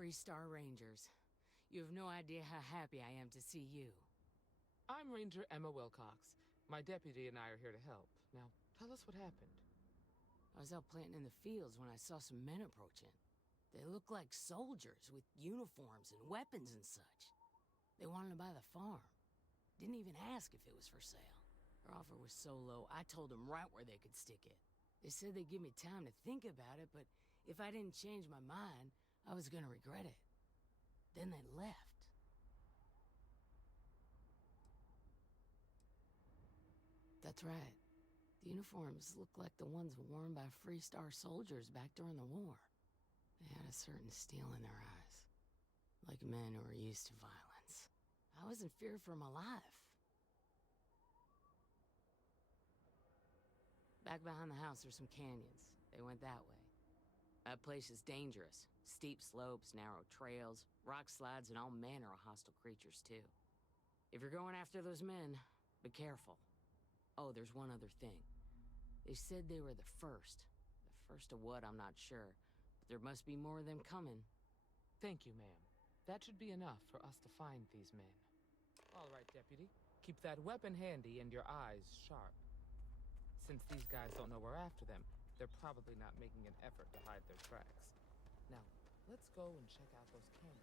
Freestar Rangers. You have no idea how happy I am to see you. I'm Ranger Emma Wilcox. My deputy and I are here to help. Now, tell us what happened. I was out planting in the fields when I saw some men approaching. They looked like soldiers with uniforms and weapons and such. They wanted to buy the farm. Didn't even ask if it was for sale. Their offer was so low, I told them right where they could stick it. They said they'd give me time to think about it, but if I didn't change my mind, I was gonna regret it. Then they left. That's right. The uniforms looked like the ones worn by Freestar soldiers back during the war. They had a certain steel in their eyes. Like men who were used to violence. I was in fear for my life. Back behind the house are some canyons. They went that way. That place is dangerous. Steep slopes, narrow trails, rock slides, and all manner of hostile creatures, too. If you're going after those men, be careful. Oh, there's one other thing. They said they were the first. The first of what, I'm not sure. But there must be more of them coming. Thank you, ma'am. That should be enough for us to find these men. All right, Deputy. Keep that weapon handy and your eyes sharp. Since these guys don't know we're after them, they're probably not making an effort to hide their tracks. Now, let's go and check out those canyons.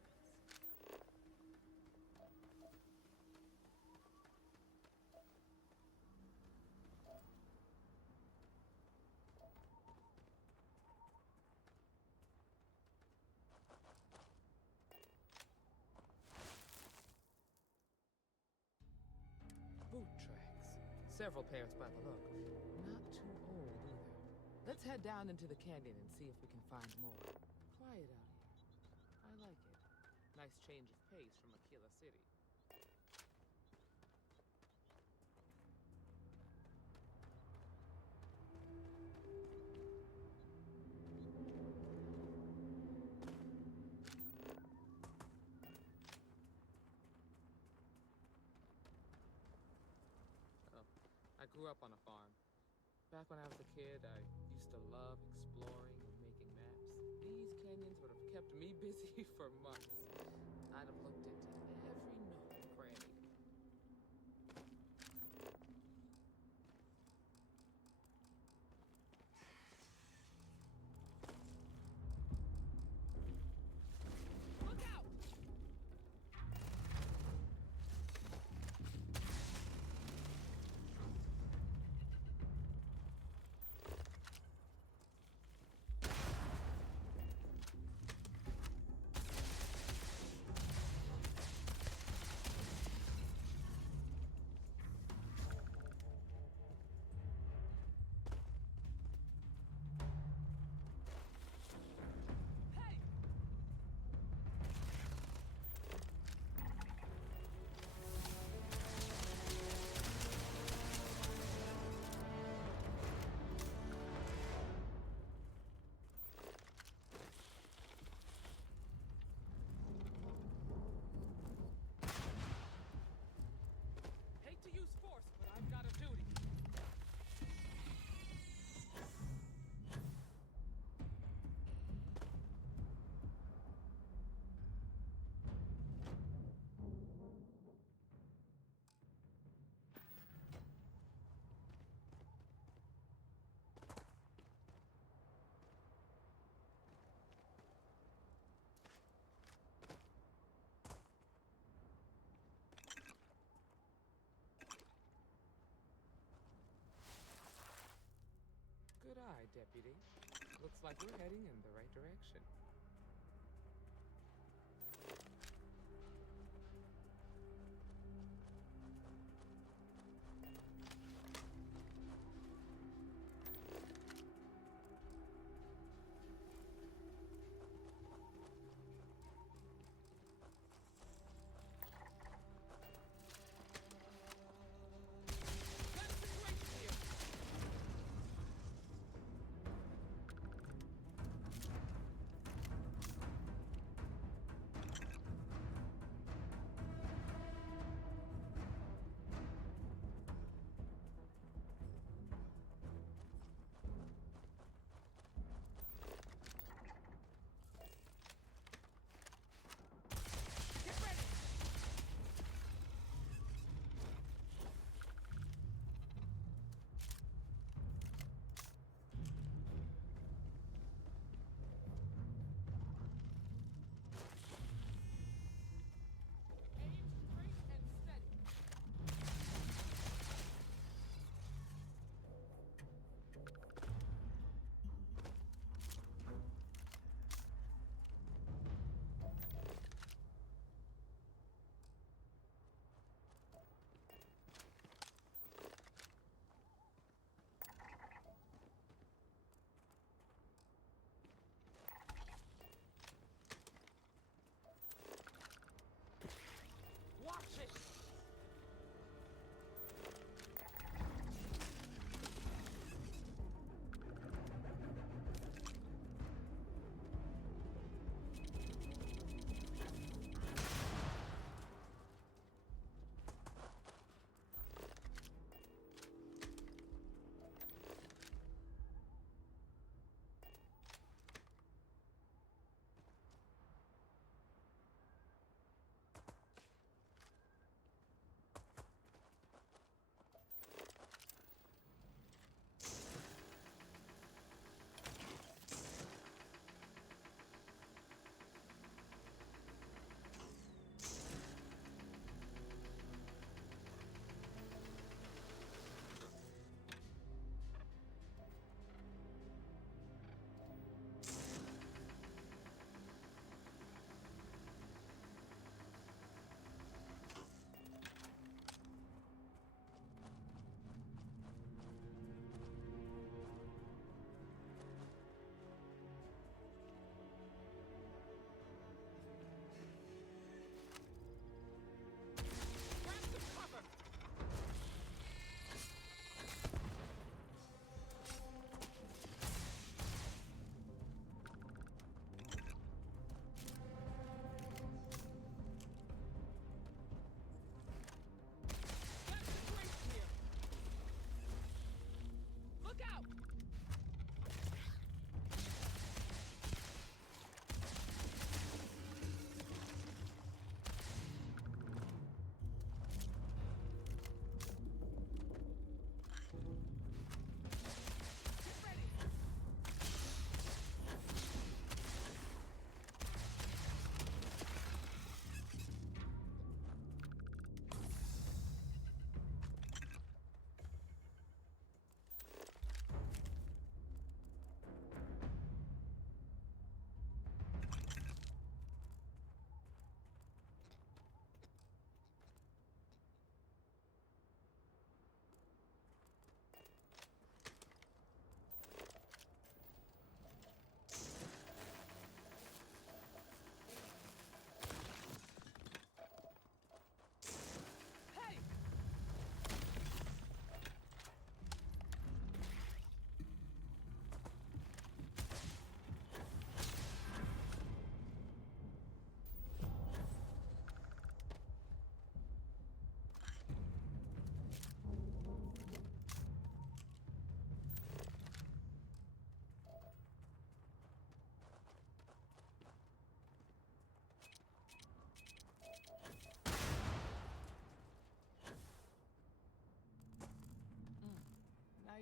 Boot tracks. Several pairs by the look. Not too old either. Let's head down into the canyon and see if we can find more. Quiet out here. I like it. Nice change of pace from Aquila City. I grew up on a farm. Back when I was a kid, I used to love exploring and making maps. These canyons would have kept me busy for months. I'd have looked into every nook and cranny. But I've got a duty. Good eye, Deputy. Looks like we're heading in the right direction.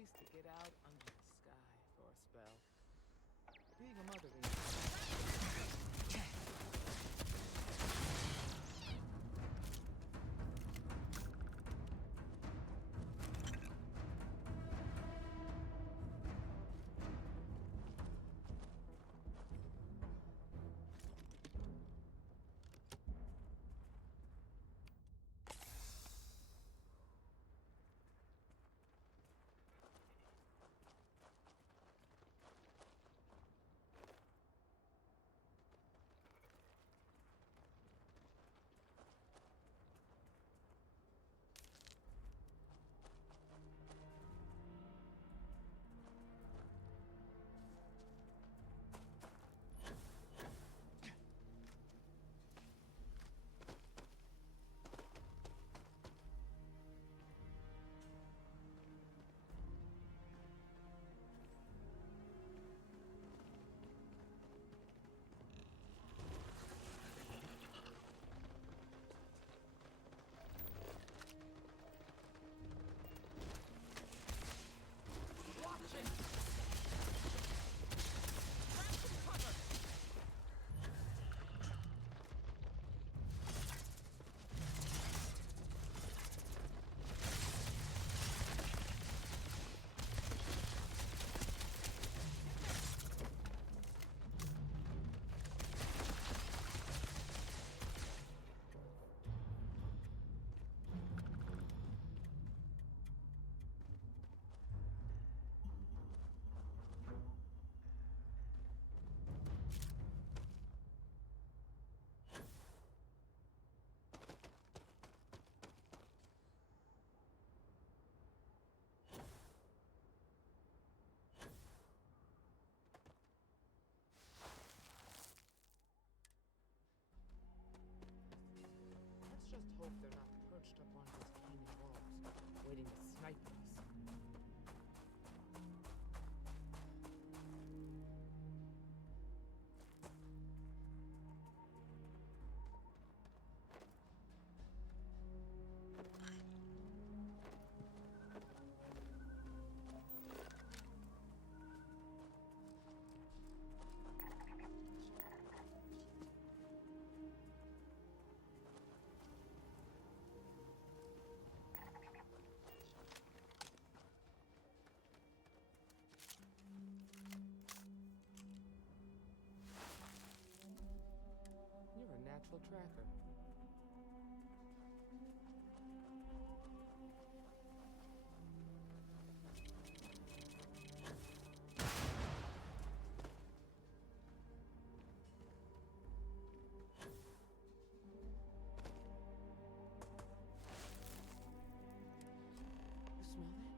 nice to get out under the sky for a spell. Being a mother means... Let's just hope they're not perched up on these canyon walls, waiting to snipe us. You're a natural tracker. You smell that?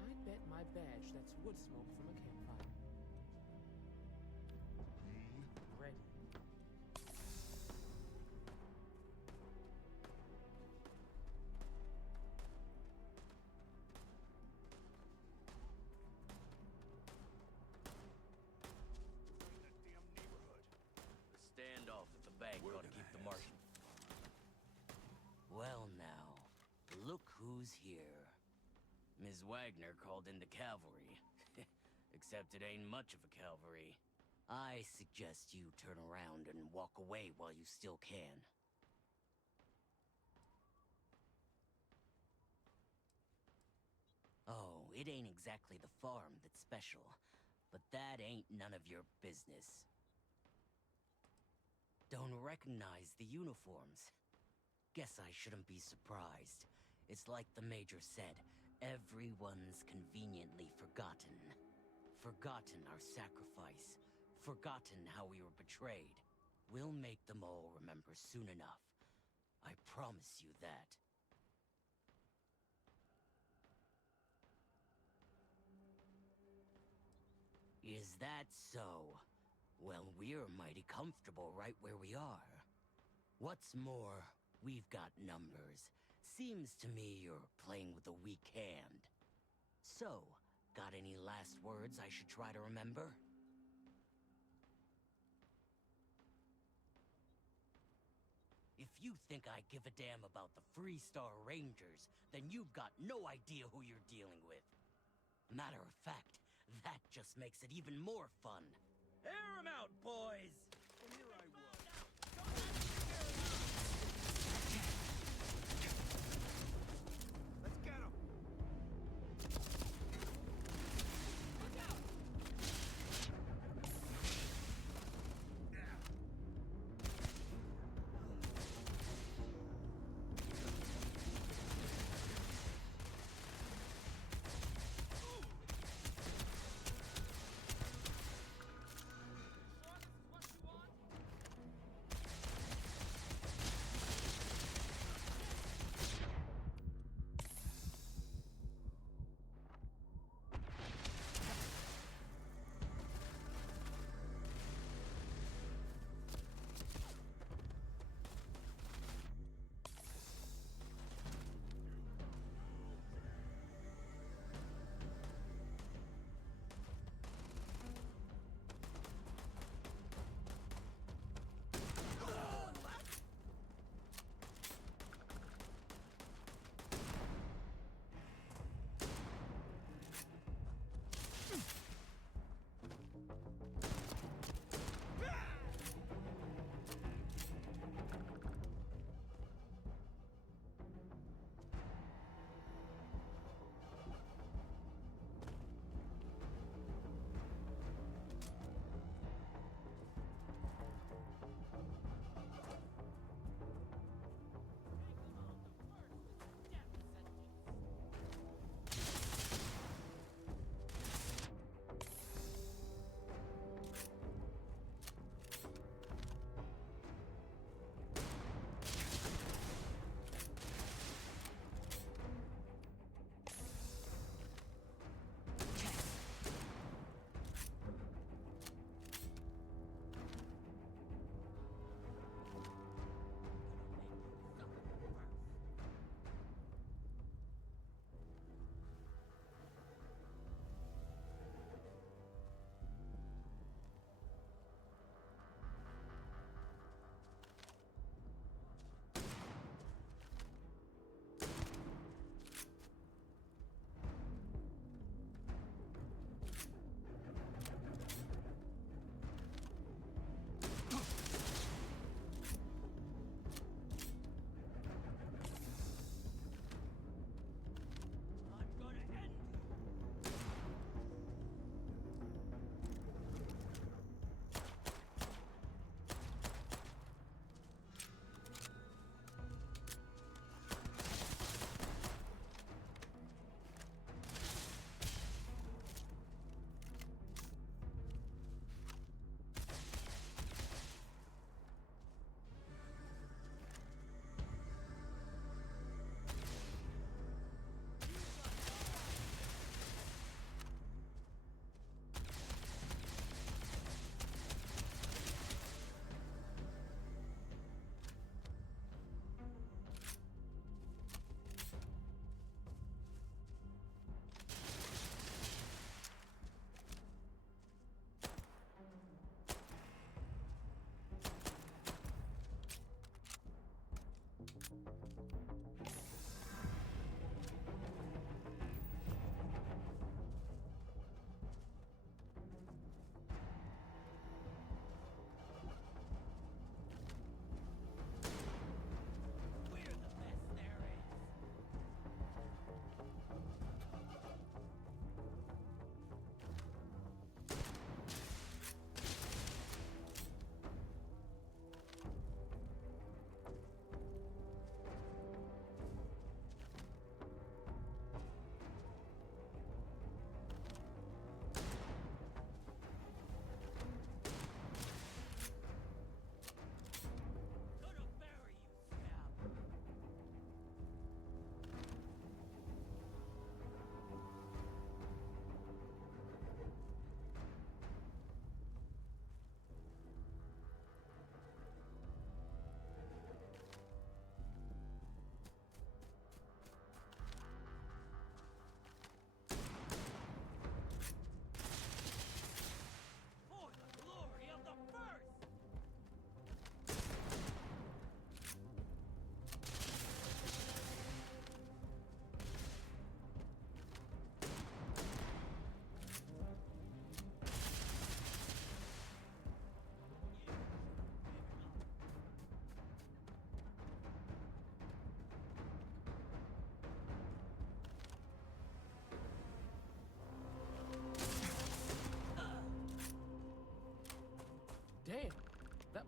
I bet my badge that's wood smoke from a campfire. Ready. Standoff at the bank ought to keep the Martian. Well now, look who's here. Ms. Wagner called in the cavalry. Except it ain't much of a cavalry. I suggest you turn around and walk away while you still can. Oh, it ain't exactly the farm that's special, but that ain't none of your business. Don't recognize the uniforms. Guess I shouldn't be surprised. It's like the Major said, everyone's conveniently forgotten. Forgotten our sacrifice. Forgotten how we were betrayed. We'll make them all remember soon enough. I promise you that. Is that so? Well, we're mighty comfortable right where we are. What's more, we've got numbers. Seems to me you're playing with a weak hand. So, got any last words I should try to remember? If you think I give a damn about the Freestar Rangers, then you've got no idea who you're dealing with. Matter of fact, that just makes it even more fun. Air 'em out, boys! From here I will. Let's get him! Sure this is what you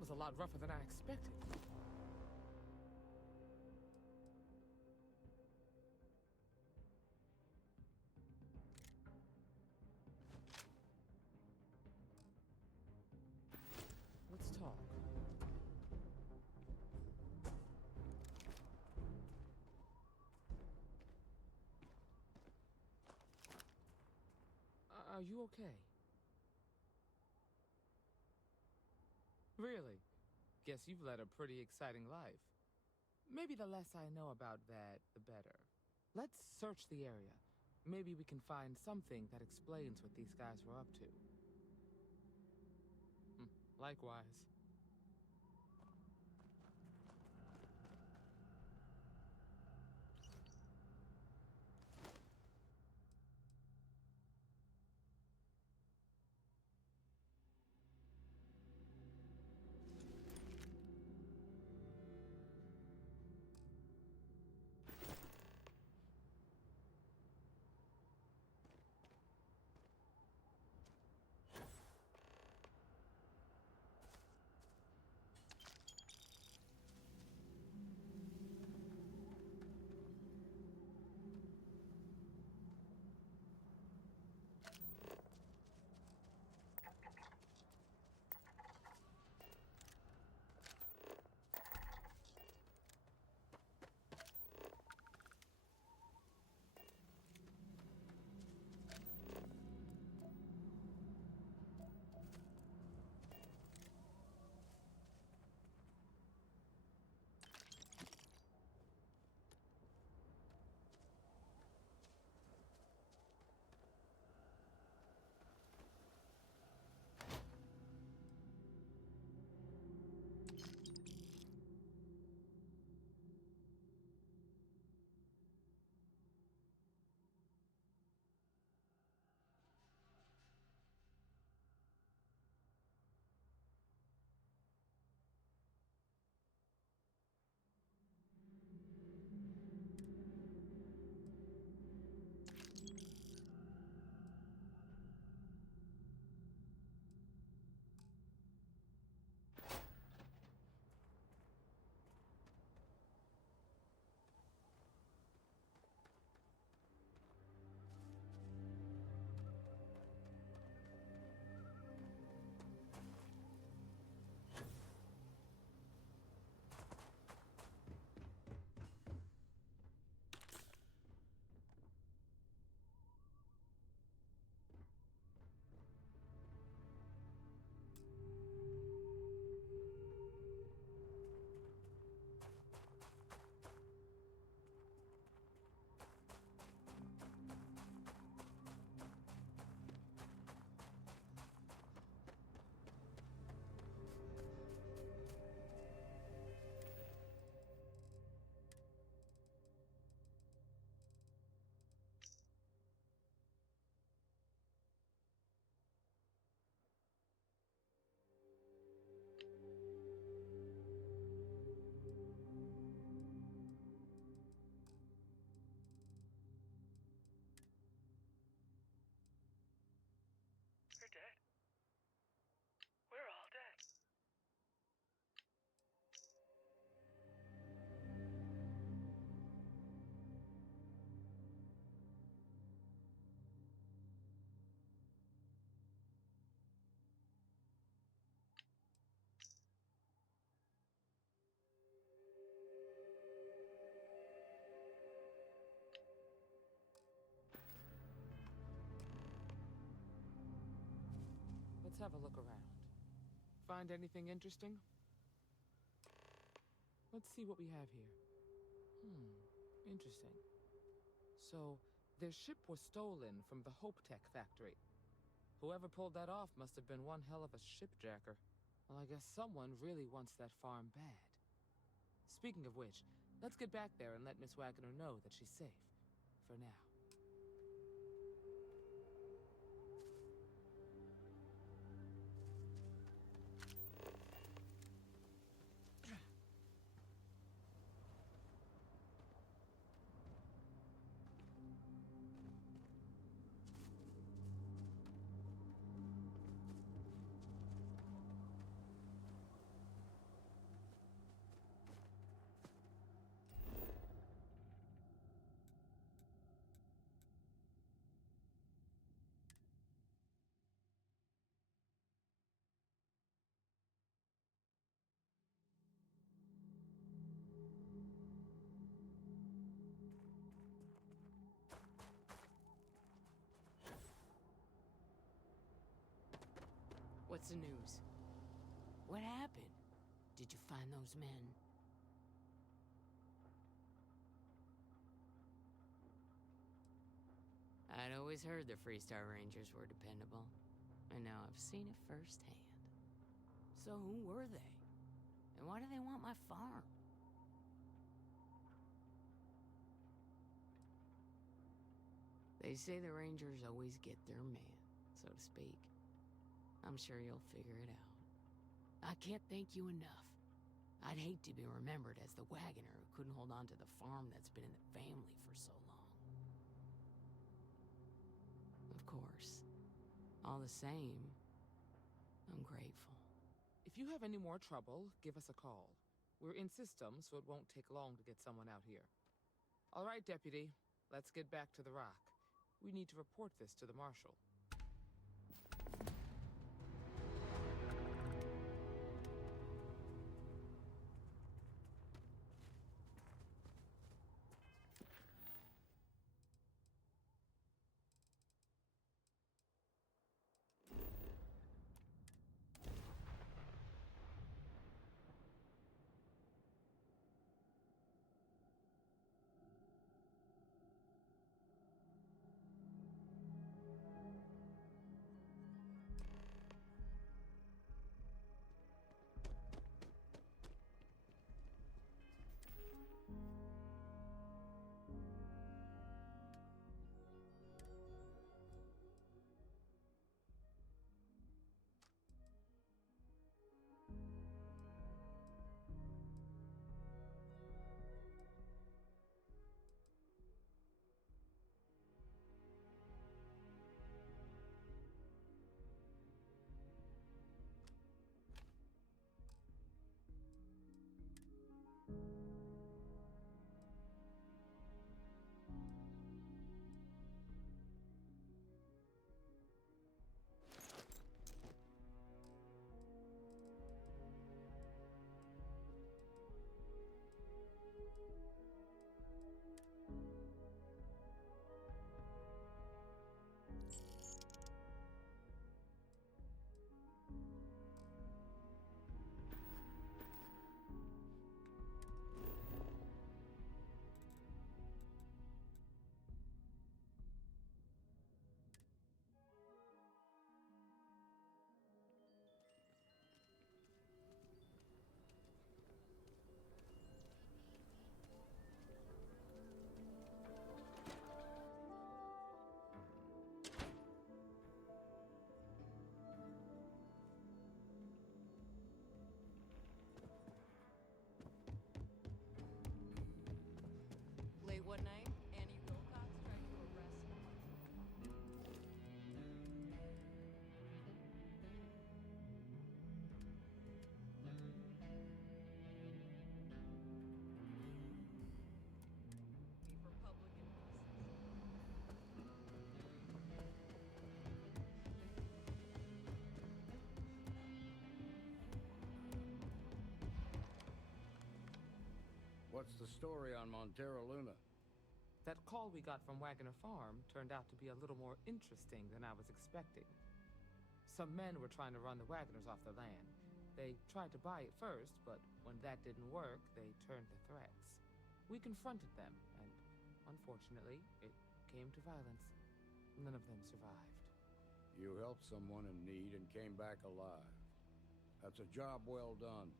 was a lot rougher than I expected. Let's talk. Are you okay? Really? Guess you've led a pretty exciting life. Maybe the less I know about that, the better. Let's search the area. Maybe we can find something that explains what these guys were up to. Likewise. We're dead. We're all dead. Let's have a look around. Find anything interesting? Let's see what we have here. Interesting. So, their ship was stolen from the Hopetech factory. Whoever pulled that off must have been one hell of a shipjacker. Well, I guess someone really wants that farm bad. Speaking of which, let's get back there and let Miss Wagner know that she's safe. For now. What's the news? What happened? Did you find those men? I'd always heard the Freestar Rangers were dependable, and now I've seen it firsthand. So who were they? And why do they want my farm? They say the Rangers always get their man, so to speak. I'm sure you'll figure it out. I can't thank you enough. I'd hate to be remembered as the wagoner who couldn't hold on to the farm that's been in the family for so long. Of course. All the same, I'm grateful. If you have any more trouble, give us a call. We're in system, so it won't take long to get someone out here. All right, Deputy. Let's get back to the rock. We need to report this to the Marshal. Late one night, Annie Wilcox tried to arrest me. For public nuisance. What's the story on Montero Luna? That call we got from Wagoner Farm turned out to be a little more interesting than I was expecting. Some men were trying to run the Wagoners off the land. They tried to buy it first, but when that didn't work, they turned to threats. We confronted them, and unfortunately, it came to violence. None of them survived. You helped someone in need and came back alive. That's a job well done.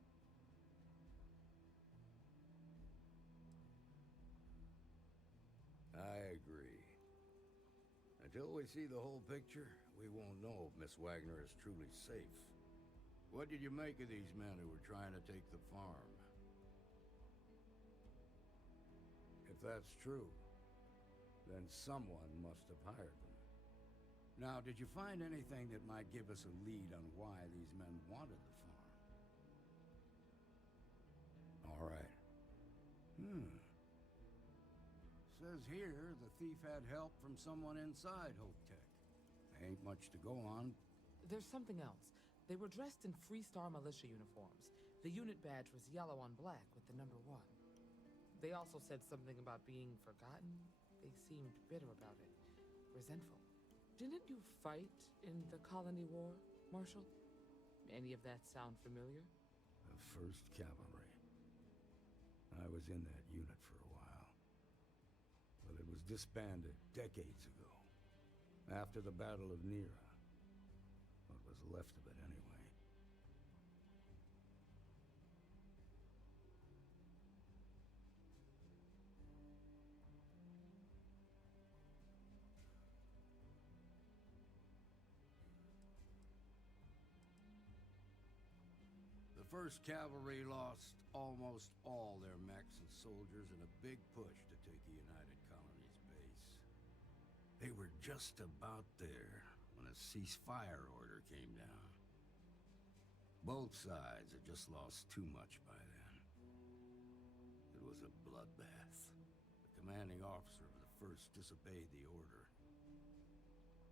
I agree. Until we see the whole picture, we won't know if Miss Wagner is truly safe. What did you make of these men who were trying to take the farm? If that's true, then someone must have hired them. Now, did you find anything that might give us a lead on why these men wanted the farm? All right. Says here the thief had help from someone inside Hopetown. Ain't much to go on. There's something else. They were dressed in Freestar militia uniforms. The unit badge was yellow on black with the number 1. They also said something about being forgotten. They seemed bitter about it, resentful. Didn't you fight in the Colony War, Marshal? Any of that sound familiar? The 1st Cavalry. I was in that unit for a while. But it was disbanded decades ago. After the Battle of Nira. What was left of it, anyway. The 1st Cavalry lost almost all their mechs and soldiers in a big push to take the United Colonies base. They were just about there when a ceasefire order came down. Both sides had just lost too much by then. It was a bloodbath. The commanding officer of the 1st disobeyed the order.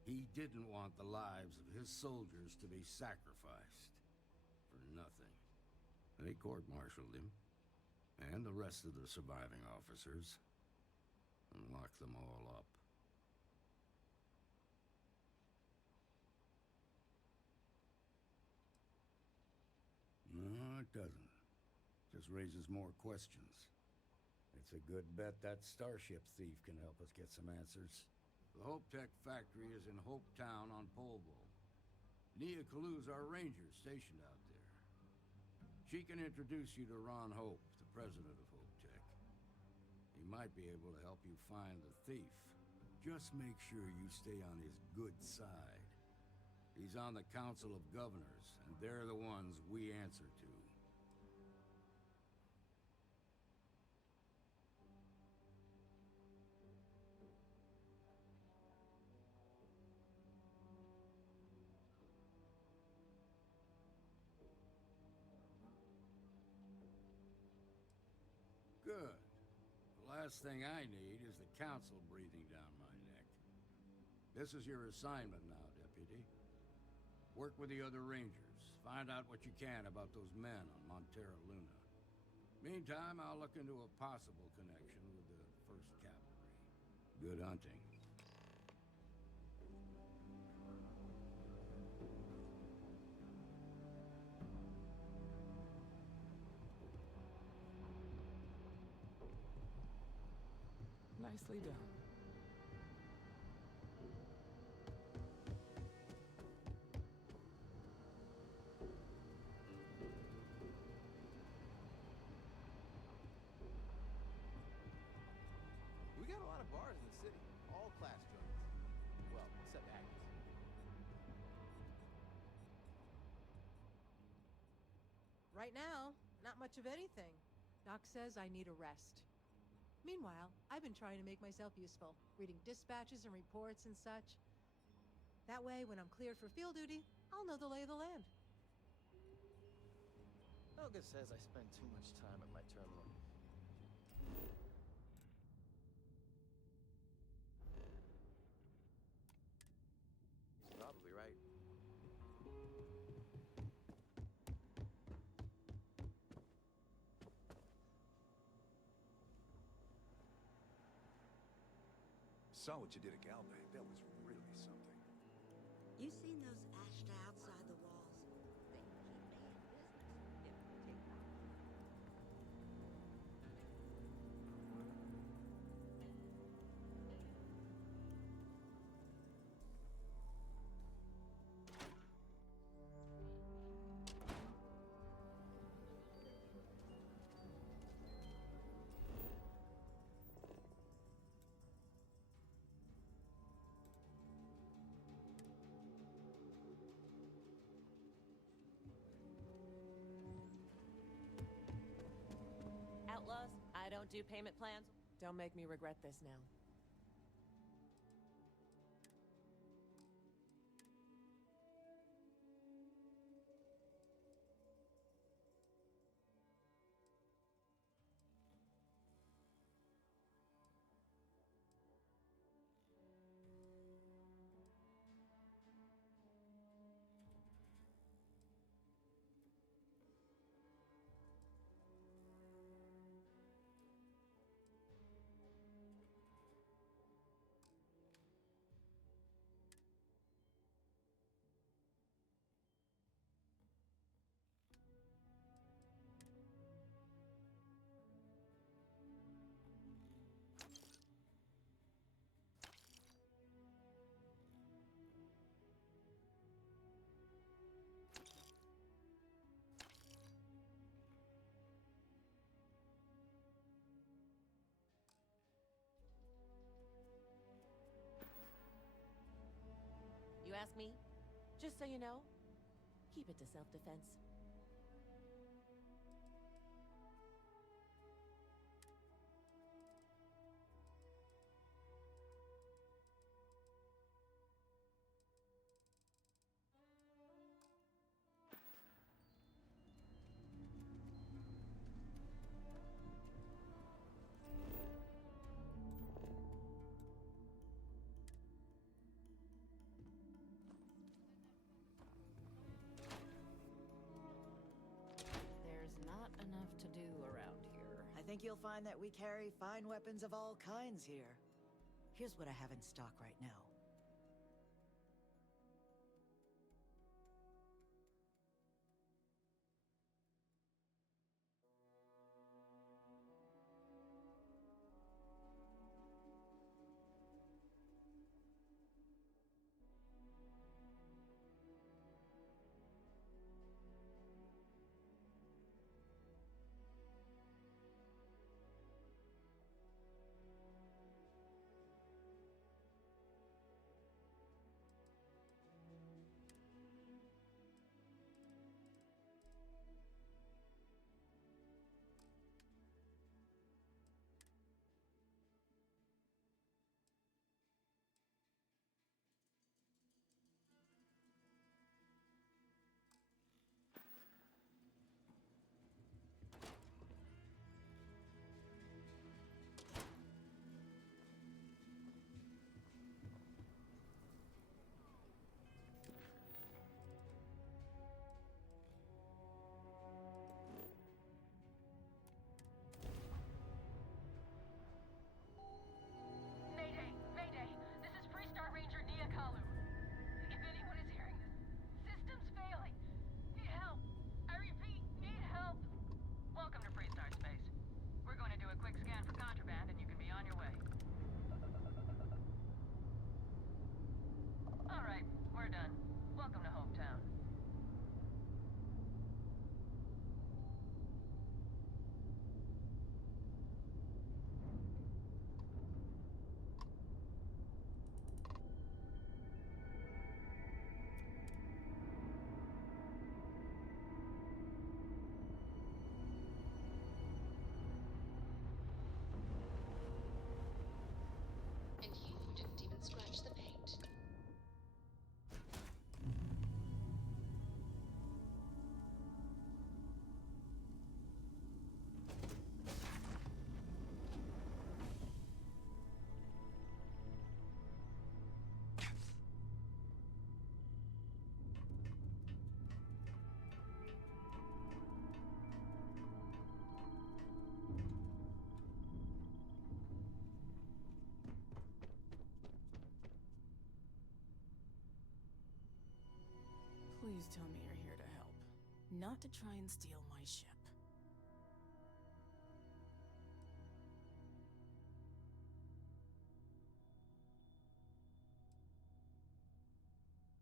He didn't want the lives of his soldiers to be sacrificed for nothing. They court-martialed him, and the rest of the surviving officers, and locked them all up. No, it doesn't. Just raises more questions. It's a good bet that starship thief can help us get some answers. The Hopetech factory is in Hopetown on Polvo. Nia Kalu's our ranger stationed out there. She can introduce you to Ron Hope, the president of Hopetech. He might be able to help you find the thief. Just make sure you stay on his good side. He's on the Council of Governors, and they're the ones we answer to. Good. The last thing I need is the Council breathing down my neck. This is your assignment now, Deputy. Work with the other Rangers. Find out what you can about those men on Montera Luna. Meantime, I'll look into a possible connection with the 1st Cavalry. Good hunting. Nicely done. We got a lot of bars in the city, all class joints. Well, except Agnes. Right now, not much of anything. Doc says I need a rest. Meanwhile, I've been trying to make myself useful, reading dispatches and reports and such. That way, when I'm cleared for field duty, I'll know the lay of the land. Helga says I spend too much time at my terminal. He's probably right. Saw what you did at Galway. That was really something. You seen those ashed outside the walls? They keep me in business if we take off. Outlaws, I don't do payment plans. Don't make me regret this now. ask me. Just so you know, keep it to self-defense. There's not enough to do around here. I think you'll find that we carry fine weapons of all kinds here. Here's what I have in stock right now. Mayday! Mayday! This is Freestar Ranger Nia Kalu. If anyone is hearing this, system's failing. Need help. I repeat, need help. Welcome to Freestar Space. We're going to do a quick scan for contraband and you can be on your way. Alright, we're done. Welcome to Hopetown. And you didn't even scratch the paint. Please tell me you're here to help, not to try and steal my ship.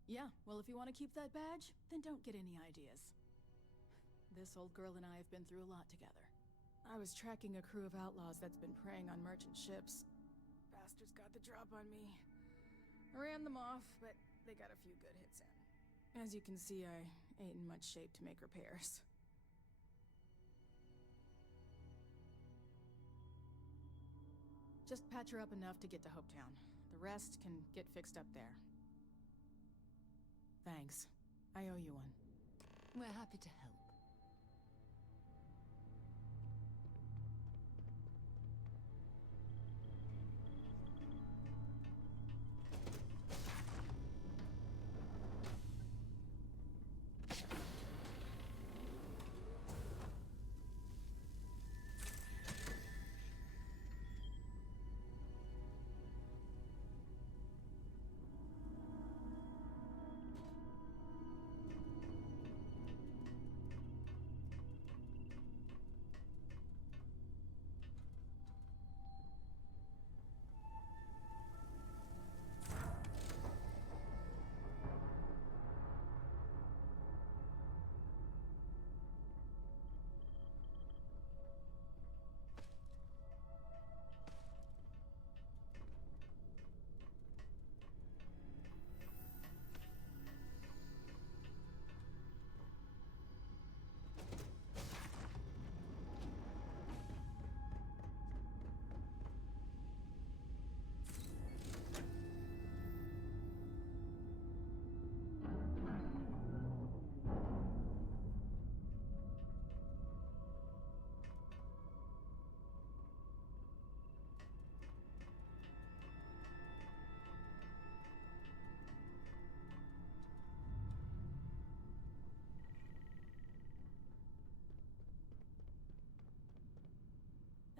Yeah, well, if you want to keep that badge, then don't get any ideas. This old girl and I have been through a lot together. I was tracking a crew of outlaws that's been preying on merchant ships. Bastards got the drop on me. I ran them off, but they got a few good hits in. As you can see, I ain't in much shape to make repairs. Just patch her up enough to get to Hopetown. The rest can get fixed up there. Thanks. I owe you one. We're happy to help.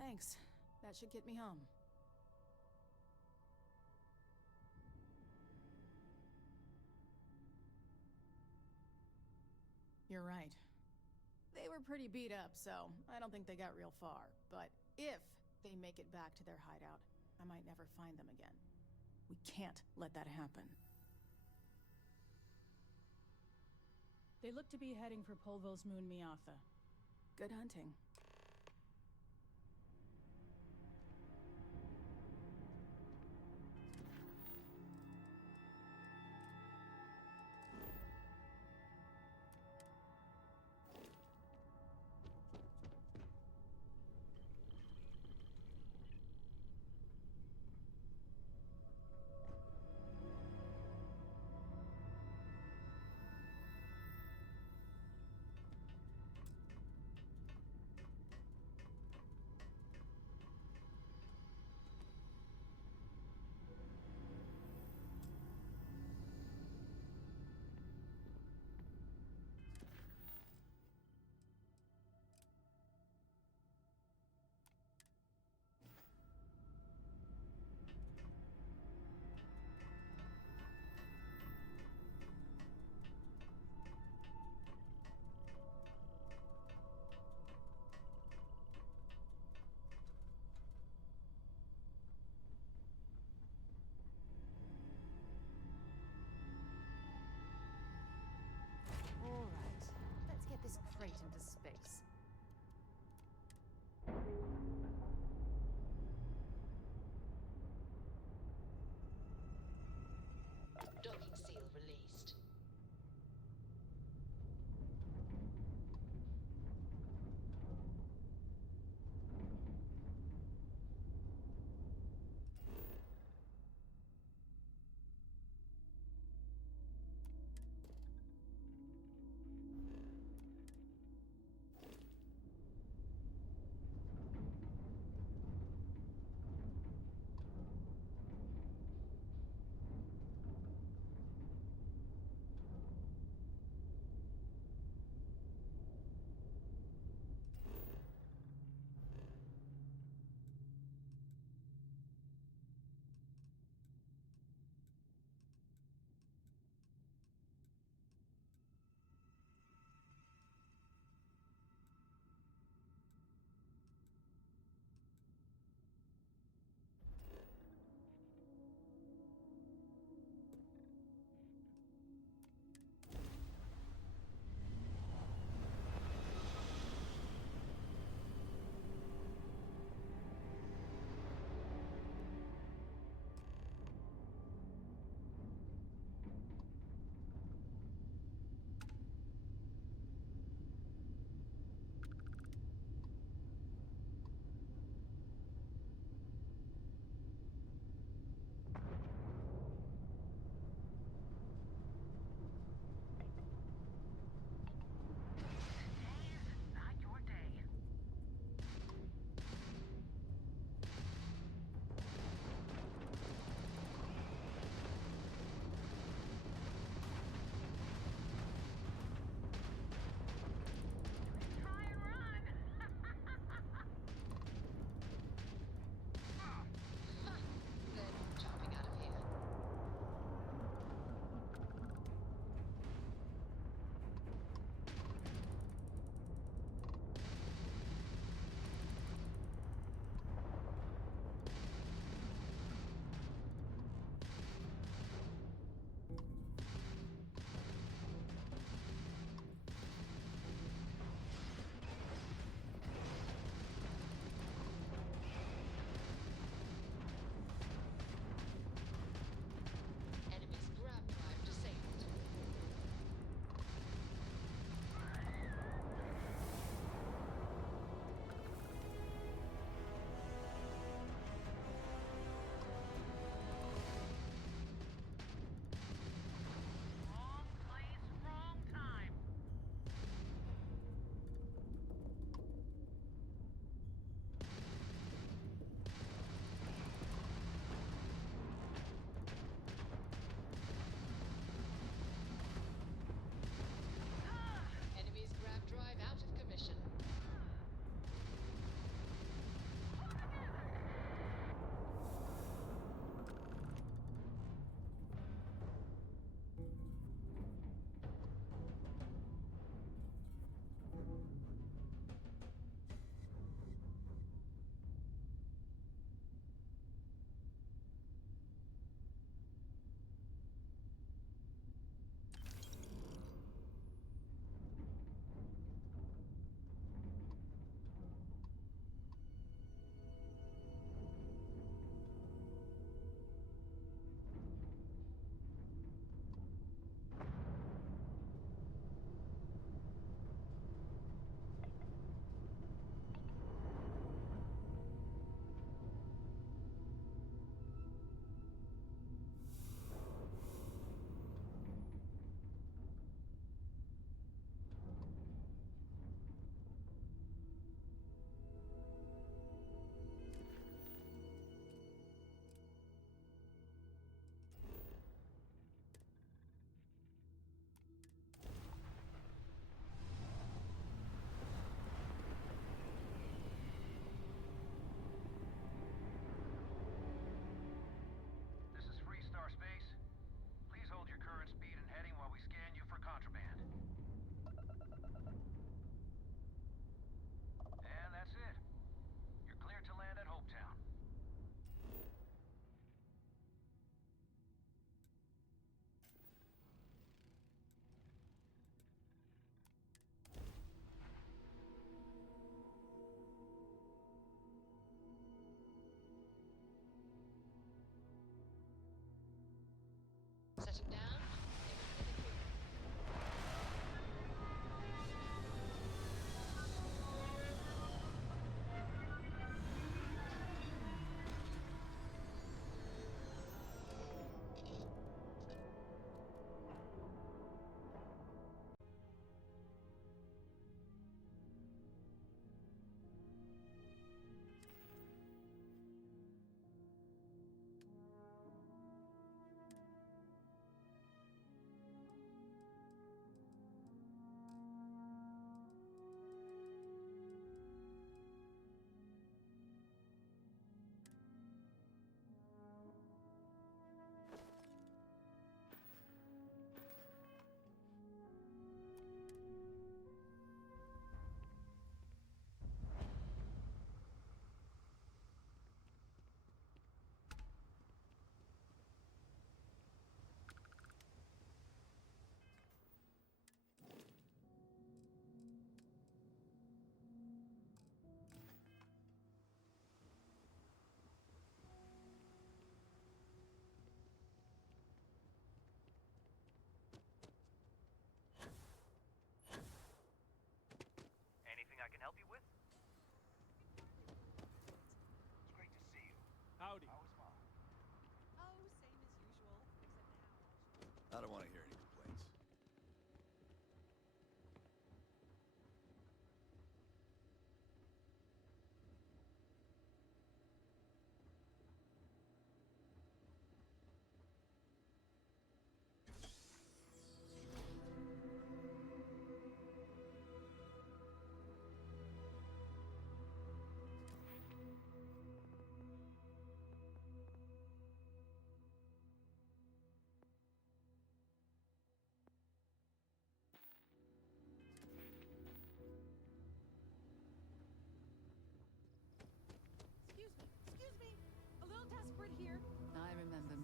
Thanks. That should get me home. You're right. They were pretty beat up, so I don't think they got real far. But if they make it back to their hideout, I might never find them again. We can't let that happen. They look to be heading for Polvo's moon Miatha. Good hunting. This crate into space. Docking seal released.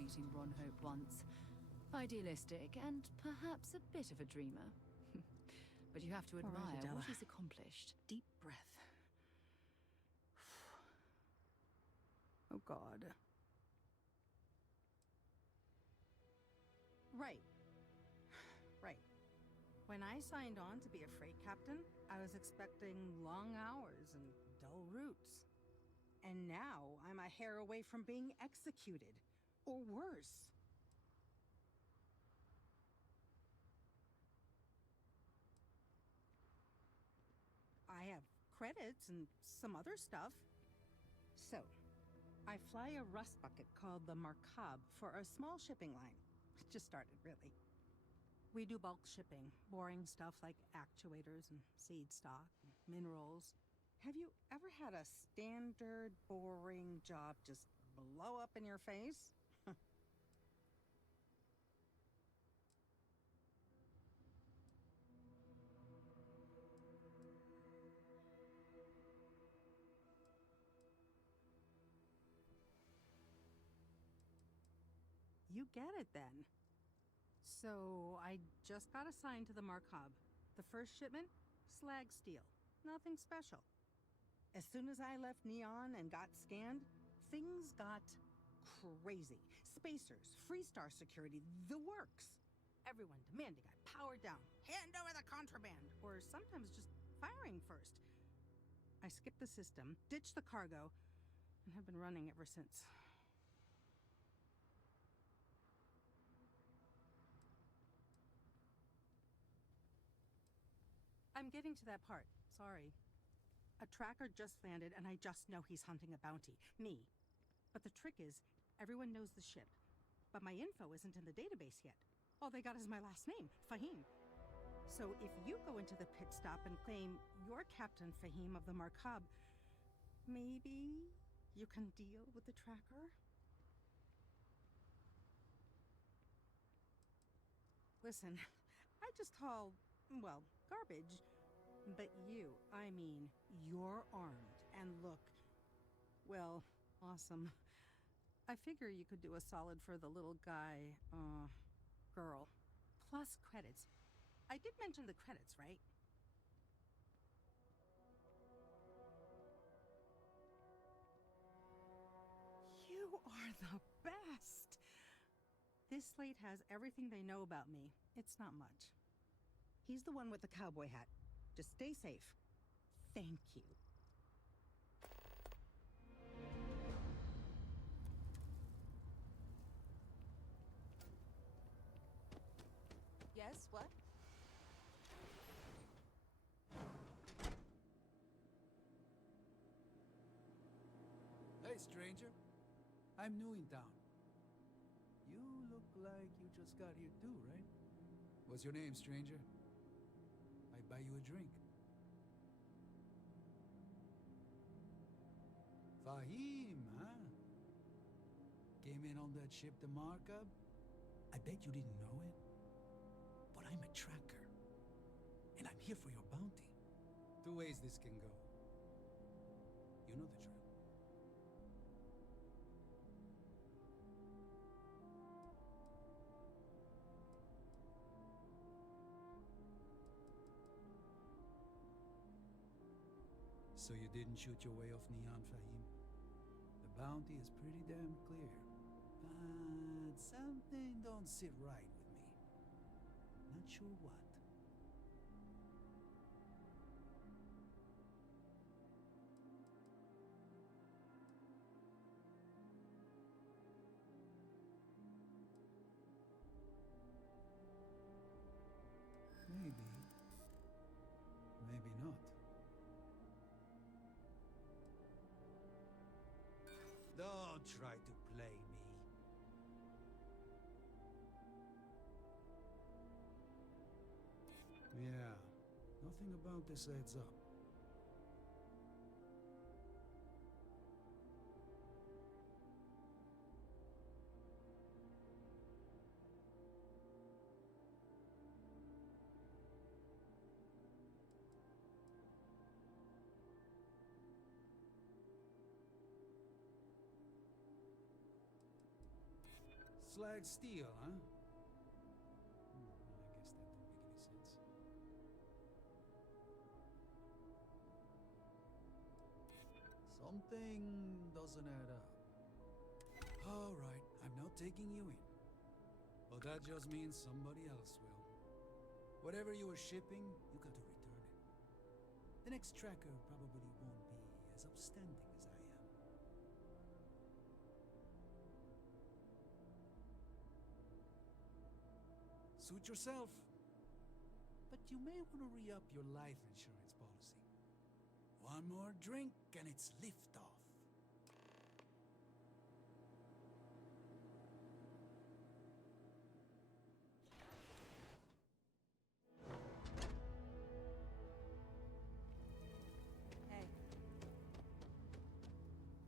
meeting Ron Hope once. Idealistic and perhaps a bit of a dreamer. But you have to All right, admire Adela. what he's accomplished. Deep breath. Oh, God. Right. Right. When I signed on to be a freight captain, I was expecting long hours and dull routes. And now I'm a hair away from being executed. Or worse. I have credits and some other stuff. So, I fly a rust bucket called the Markab for a small shipping line. Just started, really. We do bulk shipping, boring stuff like actuators and seed stock, and minerals. Have you ever had a standard, boring job just blow up in your face? You get it then. So, I just got assigned to the Markab. The first shipment? Slag steel. Nothing special. As soon as I left Neon and got scanned, things got crazy. Spacers, Freestar security, the works. Everyone demanding I power down, hand over the contraband, or sometimes just firing first. I skipped the system, ditched the cargo, and have been running ever since. I'm getting to that part. Sorry. A tracker just landed, and I just know he's hunting a bounty. Me. But the trick is, everyone knows the ship. But my info isn't in the database yet. All they got is my last name, Fahim. So if you go into the pit stop and claim you're Captain Fahim of the Markab, maybe you can deal with the tracker? Listen, I just haul, well, garbage. But you, I mean, you're armed and look, well, awesome. I figure you could do a solid for the little guy, girl. Plus credits. I did mention the credits, right? You are the best! This slate has everything they know about me. It's not much. He's the one with the cowboy hat. Just stay safe. Thank you. Yes, what? Hey, stranger. I'm new in town. You look like you just got here too, right? What's your name, stranger? I buy you a drink. Fahim, huh? Came in on that ship, the Markab? I bet you didn't know it. But I'm a tracker. And I'm here for your bounty. Two ways this can go. You know the drill. So you didn't shoot your way off Neon, Fahim? The bounty is pretty damn clear. But something don't sit right with me. Not sure what. Maybe. Maybe not. Don't try to play me. Yeah, nothing about this adds up. slag steel, huh? I guess that don't make any sense. Something doesn't add up. All right, I'm not taking you in. But that just means somebody else will. Whatever you were shipping, you got to return it. The next tracker probably won't be as upstanding as I am. Suit yourself. But you may want to re-up your life insurance policy. One more drink and it's liftoff. Hey.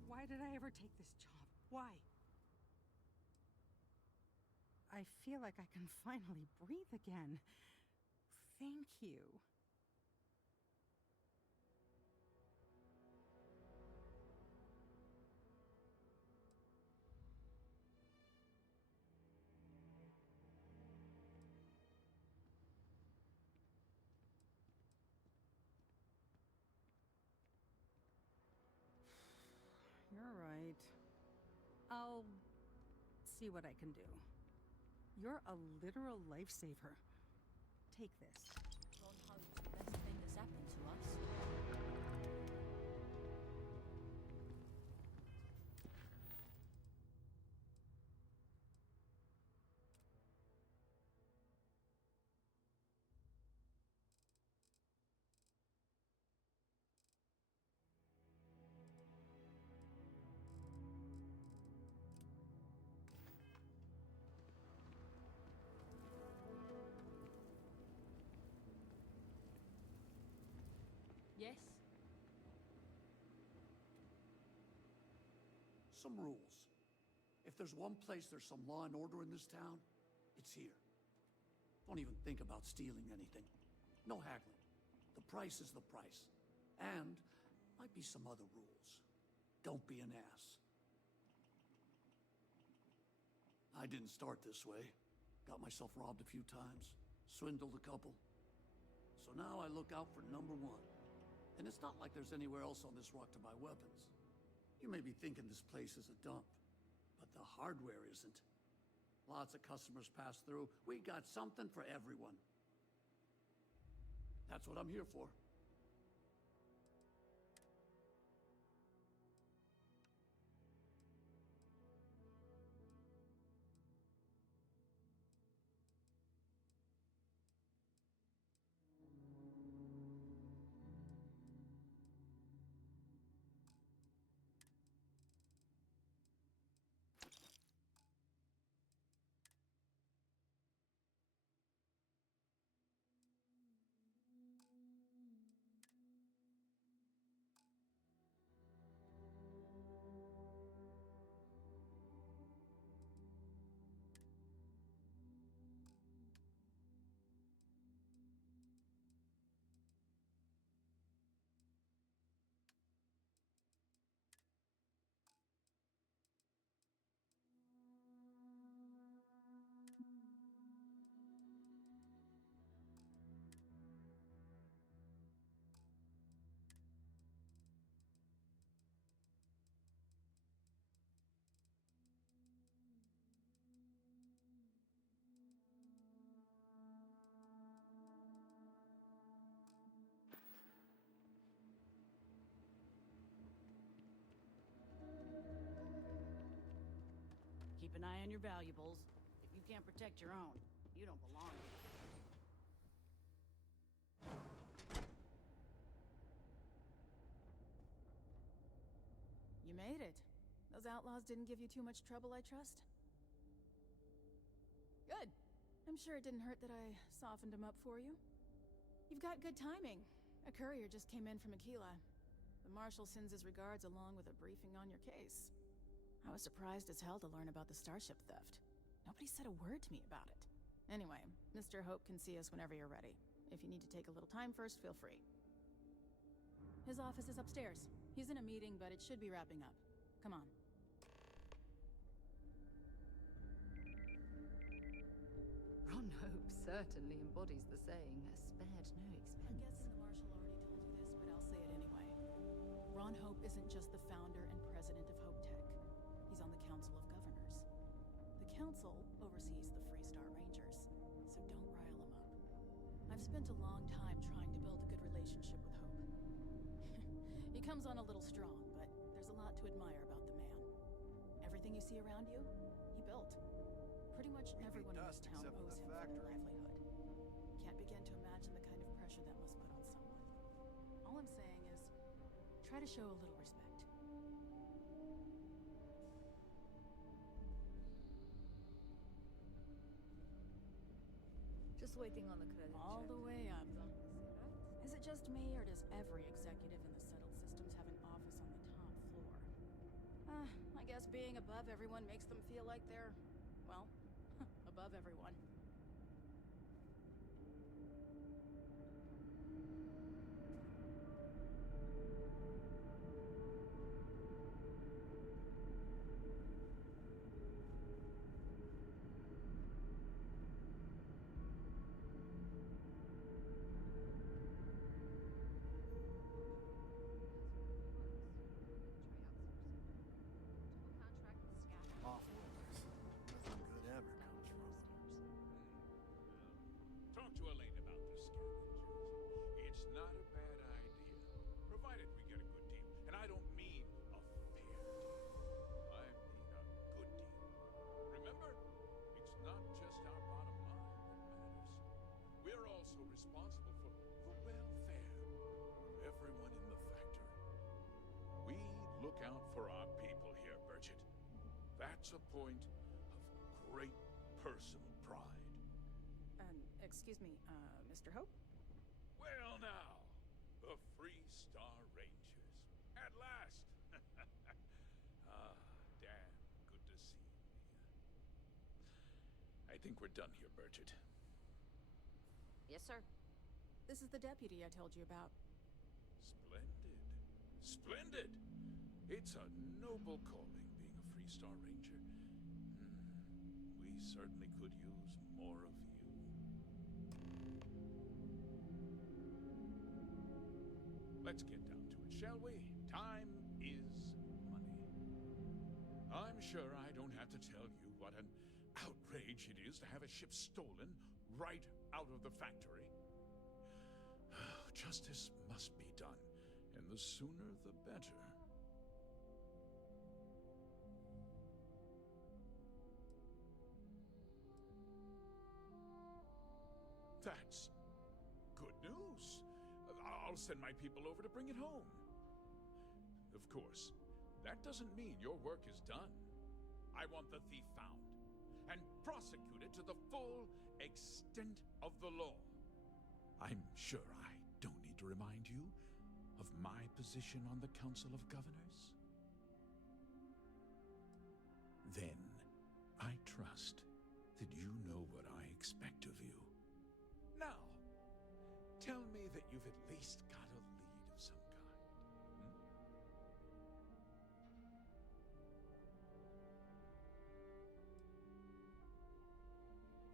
Why did I ever take this job? Why? I feel like I can finally breathe again. Thank you. You're right. I'll see what I can do. You're a literal lifesaver. Take this. Ron Hope's the best thing that's happened to us. Yes? Some rules. If there's one place there's some law and order in this town, it's here. Don't even think about stealing anything. No haggling. The price is the price. And might be some other rules. Don't be an ass. I didn't start this way. Got myself robbed a few times. Swindled a couple. So now I look out for number one. And it's not like there's anywhere else on this rock to buy weapons. You may be thinking this place is a dump, but the hardware isn't. Lots of customers pass through. We got something for everyone. That's what I'm here for. Keep an eye on your valuables. If you can't protect your own, you don't belong here. You made it. Those outlaws didn't give you too much trouble, I trust? Good. I'm sure it didn't hurt that I softened them up for you. You've got good timing. A courier just came in from Aquila. The Marshal sends his regards along with a briefing on your case. I was surprised as hell to learn about the starship theft. Nobody said a word to me about it. Anyway, Mr. Hope can see us whenever you're ready. If you need to take a little time first, feel free. His office is upstairs. He's in a meeting, but it should be wrapping up. Come on. Ron Hope certainly embodies the saying, spared no expense. I'm guessing the Marshal already told you this, but I'll say it anyway. Ron Hope isn't just the founder and president of Hopetech. He's on the Council of Governors. The council oversees the Freestar Rangers, so don't rile him up. I've spent a long time trying to build a good relationship with Hope. He comes on a little strong, but there's a lot to admire about the man. Everything you see around you, he built. Pretty much everyone in this town owes him for their livelihood. Can't begin to imagine the kind of pressure that must put on someone. All I'm saying is, try to show a little respect. Just waiting on the credit All check. the way up. Is it just me, or does every executive in the settled systems have an office on the top floor? I guess being above everyone makes them feel like they're, well, above everyone. Awful. Nothing good ever comes from it. Talk to Elaine about the scavengers. It's not a bad idea, provided we get a good deal. And I don't mean a fair deal. I mean a good deal. Remember, it's not just our bottom line that matters. We're also responsible for the welfare of everyone in the factory. We look out for our people here, Bridget. That's a point of great personal pride. Excuse me, Mr. Hope? Well now, the Freestar Rangers. At last! Ah, damn, good to see you here. I think we're done here, Bridget. Yes, sir. This is the deputy I told you about. Splendid. Splendid! It's a noble calling, being a Freestar Ranger. We certainly could use more of you. Let's get down to it, shall we? Time is money. I'm sure I don't have to tell you what an outrage it is to have a ship stolen right out of the factory. Justice must be done, and the sooner the better. That's good news. I'll send my people over to bring it home. Of course, that doesn't mean your work is done. I want the thief found and prosecuted to the full extent of the law. I'm sure I don't need to remind you of my position on the Council of Governors. Then, I trust that you know what I expect of you. Now, tell me that you've at least got a lead of some kind.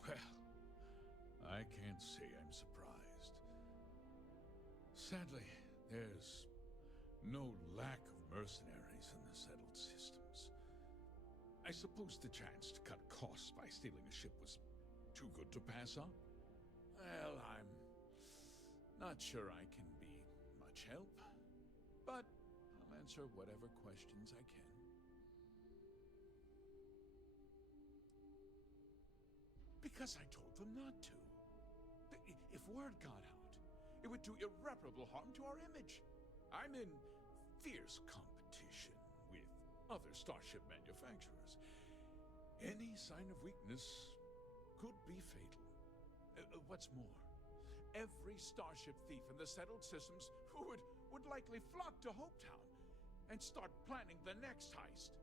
Well, I can't say I'm surprised. Sadly, there's no lack of mercenaries in the settled systems. I suppose the chance to cut costs by stealing a ship was too good to pass up? Well, I'm not sure I can be much help, but I'll answer whatever questions I can. Because I told them not to. If word got out, it would do irreparable harm to our image. I'm in fierce competition with other starship manufacturers. Any sign of weakness could be fatal. What's more, every starship thief in the settled systems would likely flock to Hopetown and start planning the next heist.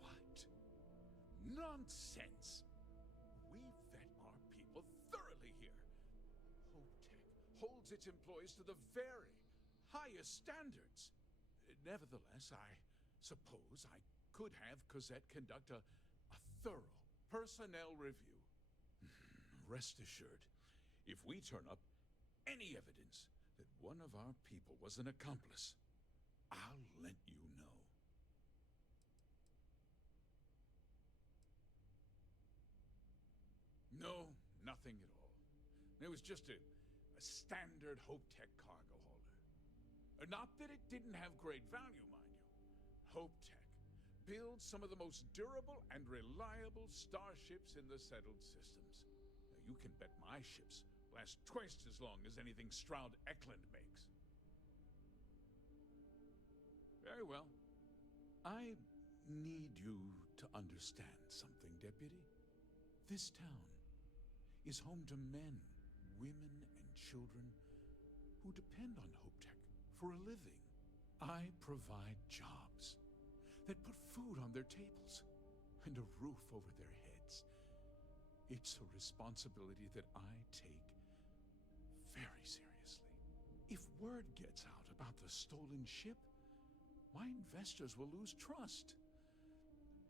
What? Nonsense! We vet our people thoroughly here. Hopetech holds its employees to the very highest standards. Nevertheless, I suppose I could have Cosette conduct a thorough personnel review. Rest assured, if we turn up any evidence that one of our people was an accomplice, I'll let you know. No, nothing at all. It was just a standard Hopetech cargo hauler. Not that it didn't have great value, mind you. Hopetech builds some of the most durable and reliable starships in the settled systems. Now, you can bet my ships last twice as long as anything Stroud-Eklund makes. Very well. I need you to understand something, Deputy. This town is home to men, women, and children who depend on Hopetech for a living. I provide jobs that put food on their tables and a roof over their heads. It's a responsibility that I take very seriously. If word gets out about the stolen ship, my investors will lose trust,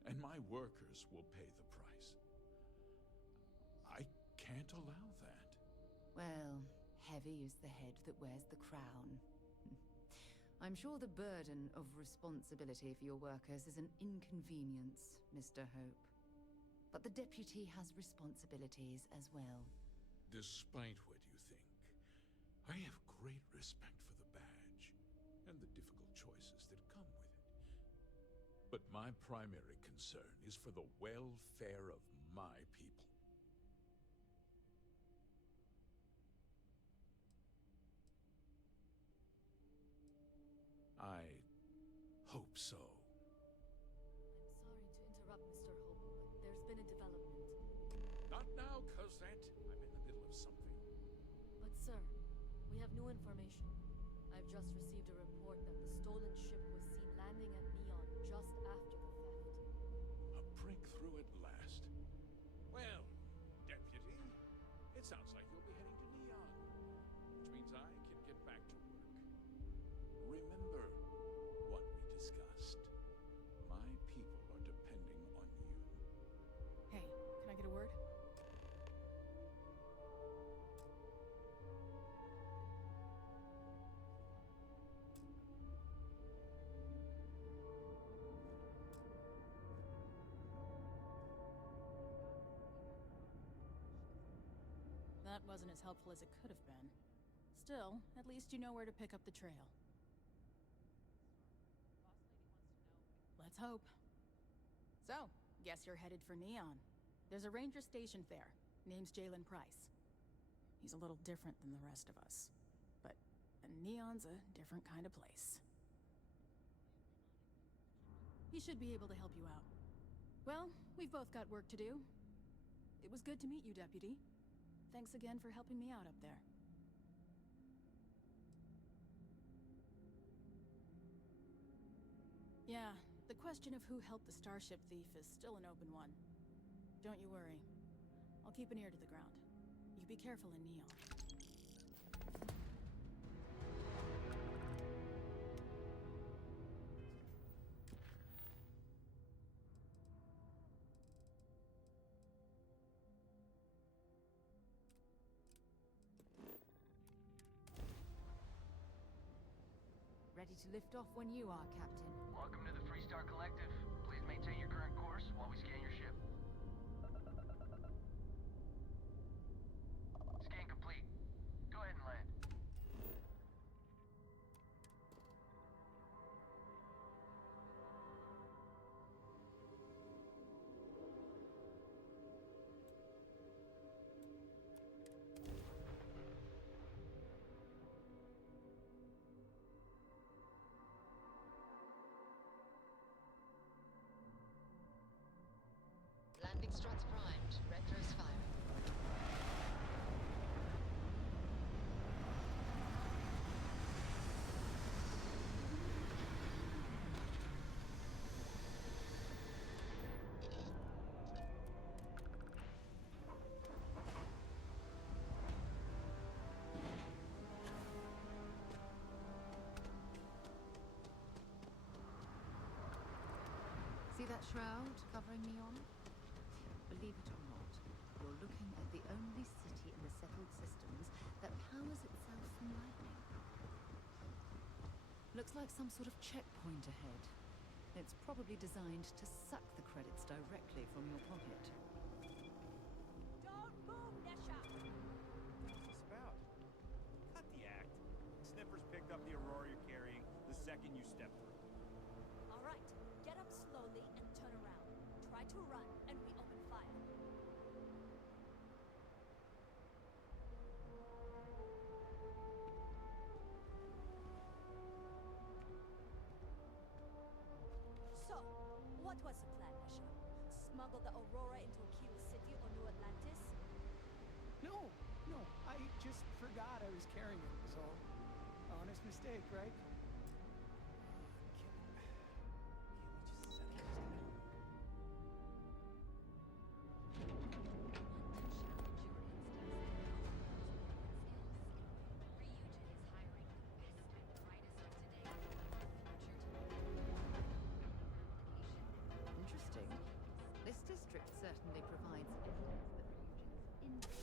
and my workers will pay the price. I can't allow that. Well, heavy is the head that wears the crown. I'm sure the burden of responsibility for your workers is an inconvenience, Mr. Hope. But the deputy has responsibilities as well. Despite what you think, I have great respect for the badge and the difficult choices that come with it. But my primary concern is for the welfare of my people. I hope so. I'm sorry to interrupt, Mr. Hope, but there's been a development. Not now, Cosette. I'm in the middle of something. But sir, we have new information. I've just received a report that the stolen ship was seen landing at Neon just after the theft. A breakthrough at last. Well, Deputy, it sounds like you'll be heading to Neon, which means I can get back to work. Remember what we discussed. My people are depending on you. Hey, can I get a word? That wasn't as helpful as it could have been. Still, at least you know where to pick up the trail. Let's hope. So, guess you're headed for Neon. There's a ranger stationed there. Name's Jalen Price. He's a little different than the rest of us. But Neon's a different kind of place. He should be able to help you out. Well, we've both got work to do. It was good to meet you, Deputy. Thanks again for helping me out up there. Yeah, the question of who helped the starship thief is still an open one. Don't you worry. I'll keep an ear to the ground. You be careful in Neon. Ready to lift off when you are, Captain. Welcome to the Freestar Collective. Please maintain your current course while we scan your ship. Scan complete. Go ahead and land. Landing struts primed. Retros firing. See that shroud covering Neon? Looks like some sort of checkpoint ahead. It's probably designed to suck the credits directly from your pocket. Don't move, Nesha! What's this about? Cut the act. Sniffers picked up the Aurora you're carrying the second you step through. All right, get up slowly and turn around. Try to run, and we open fire. So, what was the plan, Nesha? Smuggle the Aurora into Aquila City or New Atlantis? No, I just forgot I was carrying it, was all. Honest mistake, right? Interesting. This district certainly provides evidence that Ryujin's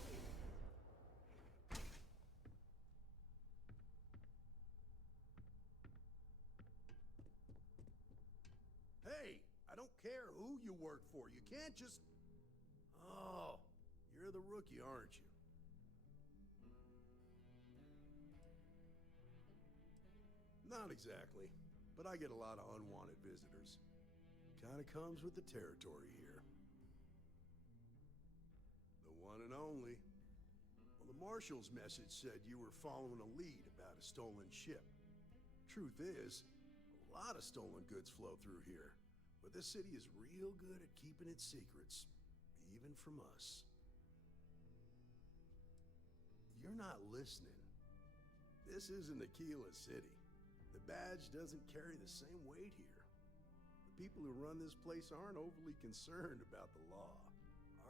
Hey, I don't care who you work for. You can't just... Oh, you're the rookie, aren't you? Not exactly, but I get a lot of unwanted visitors. Kinda comes with the territory here. The one and only. Well, the Marshal's message said you were following a lead about a stolen ship. Truth is, a lot of stolen goods flow through here, but this city is real good at keeping its secrets, even from us. You're not listening. This isn't Aquila City. The badge doesn't carry the same weight here. The people who run this place aren't overly concerned about the law.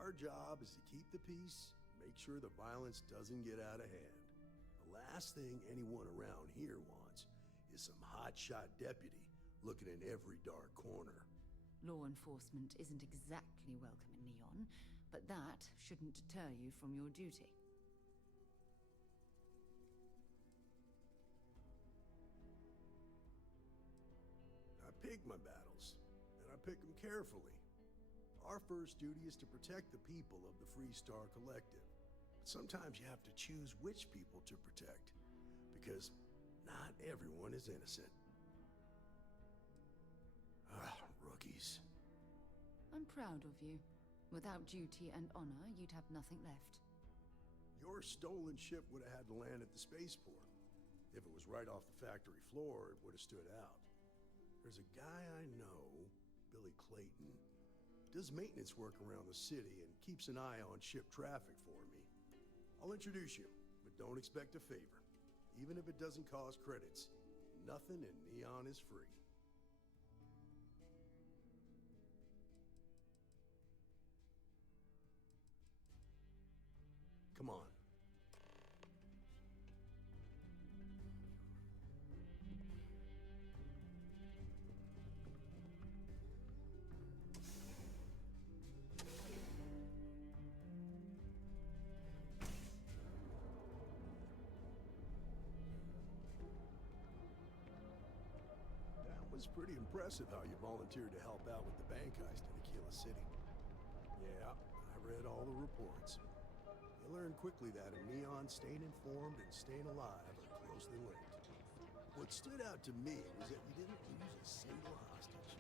Our job is to keep the peace, make sure the violence doesn't get out of hand. The last thing anyone around here wants is some hotshot deputy looking in every dark corner. Law enforcement isn't exactly welcome in Neon, but that shouldn't deter you from your duty. I pick my battles, and I pick them carefully. Our first duty is to protect the people of the Freestar Collective. But sometimes you have to choose which people to protect, because not everyone is innocent. Rookies. I'm proud of you. Without duty and honor, you'd have nothing left. Your stolen ship would have had to land at the spaceport. If it was right off the factory floor, it would have stood out. There's a guy I know, Billy Clayton, does maintenance work around the city and keeps an eye on ship traffic for me. I'll introduce you, but don't expect a favor. Even if it doesn't cost credits, nothing in Neon is free. Come on. That was pretty impressive how you volunteered to help out with the bank heist in Aquila City. Yeah, I read all the reports. You learn quickly that in Neon, staying informed and staying alive are closely linked. What stood out to me was that you didn't lose a single hostage.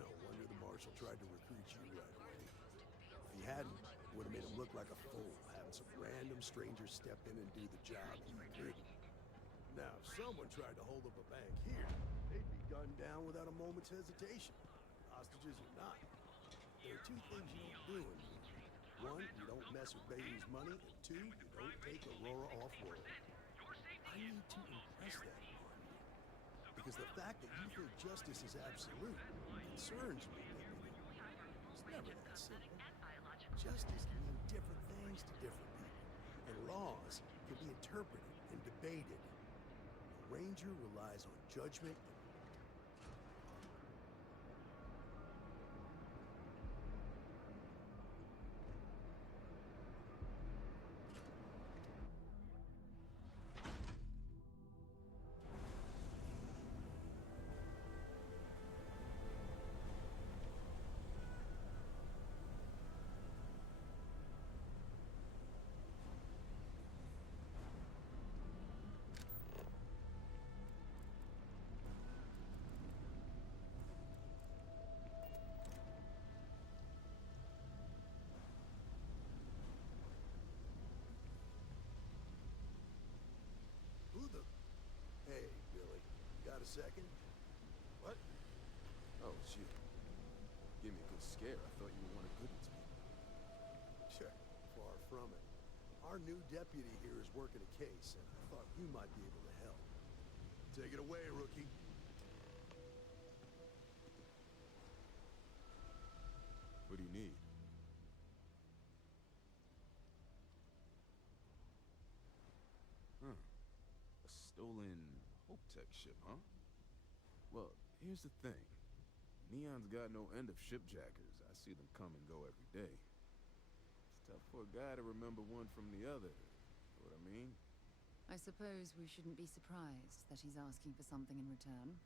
No wonder the Marshal tried to recruit you right away. If he hadn't, it would have made him look like a fool, having some random stranger step in and do the job he couldn't. Now, if someone tried to hold up a bank here, they'd be gunned down without a moment's hesitation. Hostages or not. There are two things you don't do in here. One, you don't mess with Bayou's money, and two, you don't take Aurora off-world. I need to impress that upon you. Because the fact that you think justice is absolute concerns me, Deputy. It's never that simple. Justice can mean different things to different people, and laws can be interpreted and debated. A ranger relies on judgment and second? What? Oh, shit. Gave me a good scare. I thought you were one of Goodman's people. Sure, far from it. Our new deputy here is working a case, and I thought you might be able to help. Take it away, rookie. What do you need? A stolen Hopetech ship, huh? Well, here's the thing. Neon's got no end of shipjackers. I see them come and go every day. It's tough for a guy to remember one from the other. Know what I mean? I suppose we shouldn't be surprised that he's asking for something in return.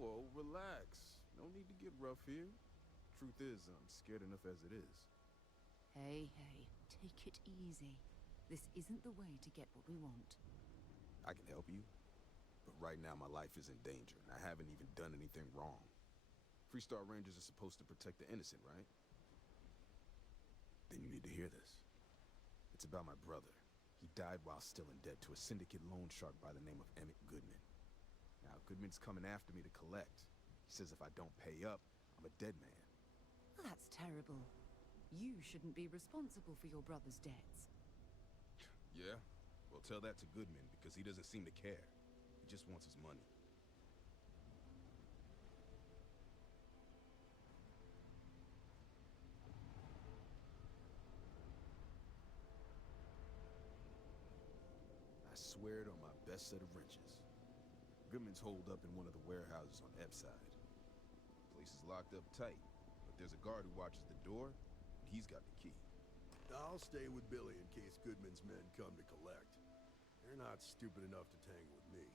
Whoa, relax. No need to get rough here. Truth is, I'm scared enough as it is. Hey, take it easy. This isn't the way to get what we want. I can help you, but right now my life is in danger, and I haven't even done anything wrong. Freestar Rangers are supposed to protect the innocent, right? Then you need to hear this. It's about my brother. He died while still in debt to a syndicate loan shark by the name of Emmett Goodman. Now, Goodman's coming after me to collect. He says if I don't pay up, I'm a dead man. That's terrible. You shouldn't be responsible for your brother's debts. Yeah? Well, tell that to Goodman, because he doesn't seem to care. He just wants his money. I swear it on my best set of wrenches. Goodman's holed up in one of the warehouses on Epside. Place is locked up tight, but there's a guard who watches the door, and he's got the key. I'll stay with Billy in case Goodman's men come to collect. They're not stupid enough to tangle with me.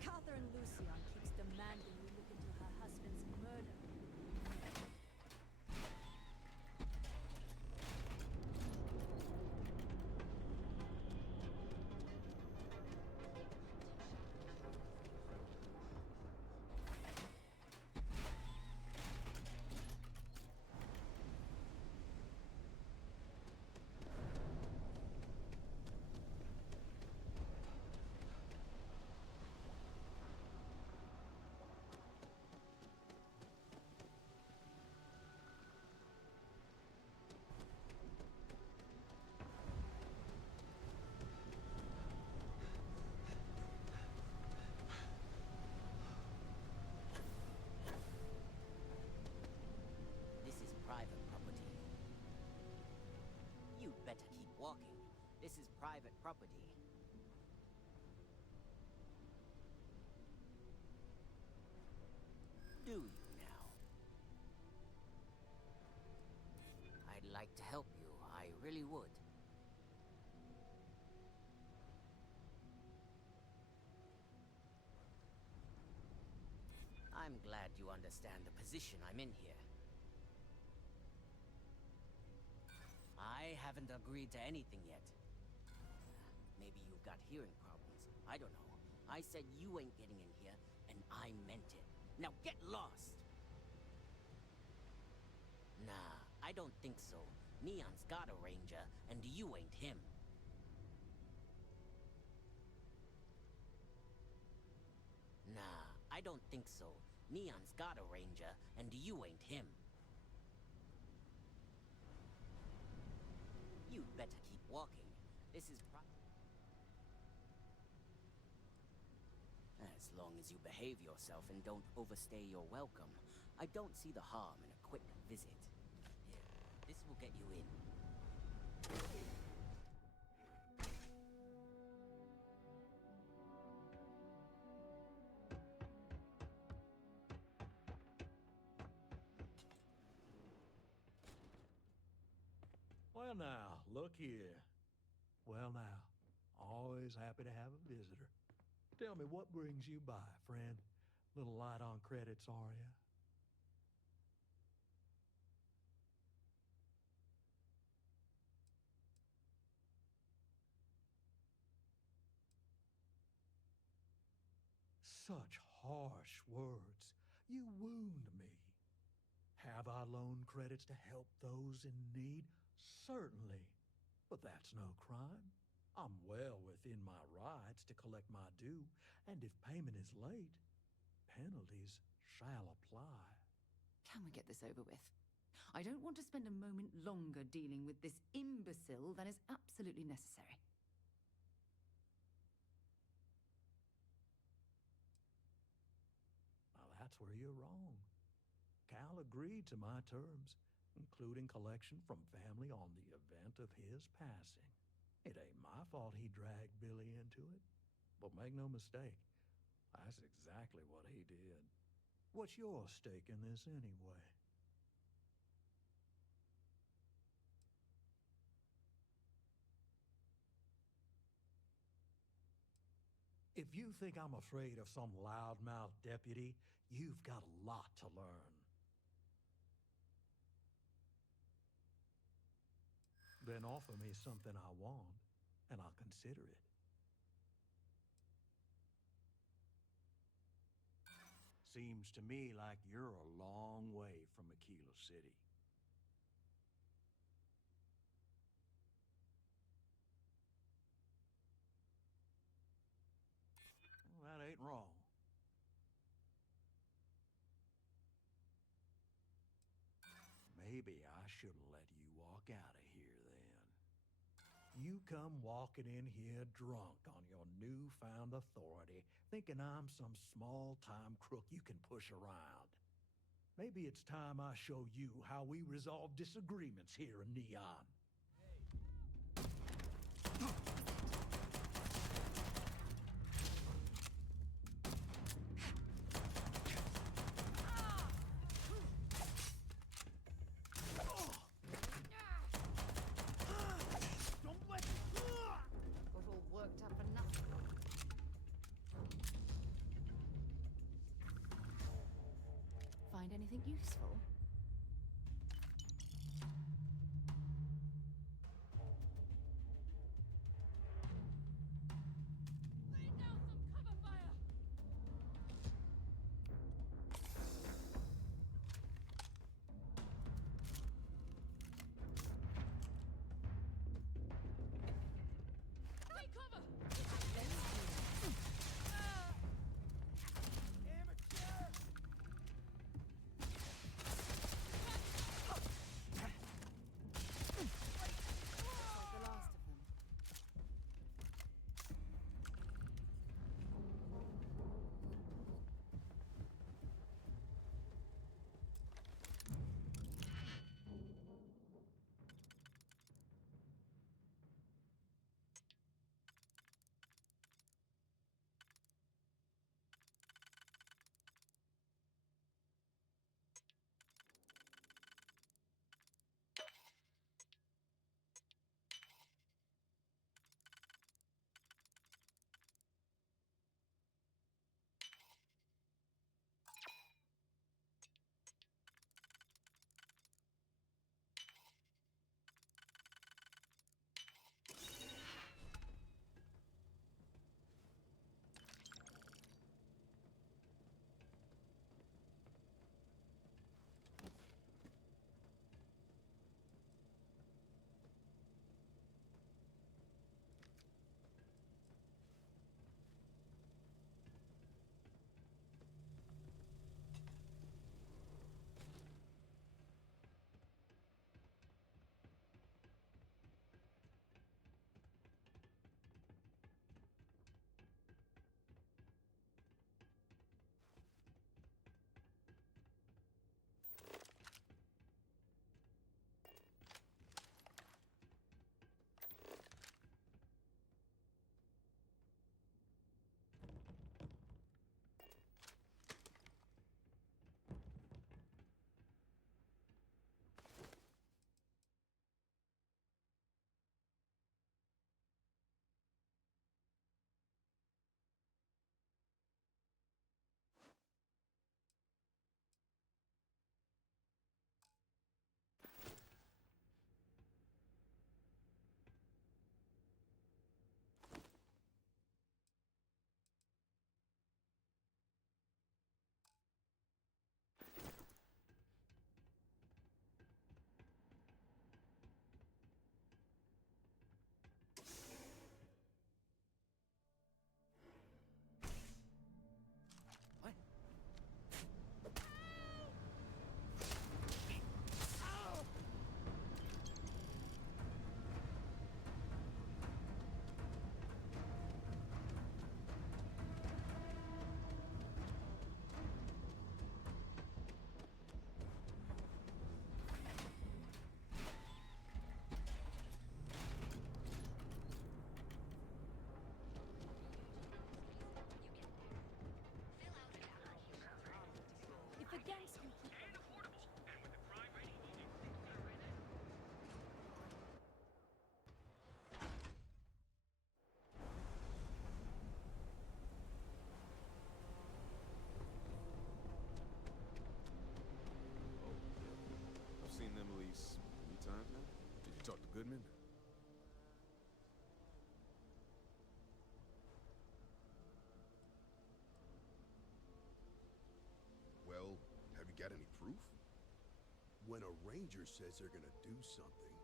Catherine Lucian keeps demanding we look into her husband's murder. This is private property. You'd better keep walking. This is private property. Do you now? I'd like to help you. I really would. I'm glad you understand the position I'm in here. I haven't agreed to anything yet. Maybe you've got hearing problems. I don't know. I said you ain't getting in here, and I meant it. Now get lost! Nah, I don't think so. Neon's got a ranger, and you ain't him. Nah, I don't think so. Neon's got a ranger, and you ain't him. You'd better keep walking. This is as long as you behave yourself and don't overstay your welcome, I don't see the harm in a quick visit. Here, this will get you in. Well now, look here. Well now, always happy to have a visitor. Tell me, what brings you by, friend? Little light on credits, are ya? Such harsh words. You wound me. Have I loaned credits to help those in need? Certainly. But that's no crime. I'm well within my rights to collect my due, and if payment is late, penalties shall apply. Can we get this over with? I don't want to spend a moment longer dealing with this imbecile than is absolutely necessary. Now that's where you're wrong. Cal agreed to my terms, including collection from family on the event of his passing. It ain't my fault he dragged Billy into it. But make no mistake, that's exactly what he did. What's your stake in this anyway? If you think I'm afraid of some loudmouth deputy, you've got a lot to learn. Then offer me something I want, and I'll consider it. Seems to me like you're a long way from Aquila City. Well, that ain't wrong. Maybe I shouldn't let you walk out of here then. You come walking in here drunk on your newfound authority, thinking I'm some small-time crook you can push around. Maybe it's time I show you how we resolve disagreements here in Neon. Find anything useful? got any proof? When a ranger says they're gonna do something,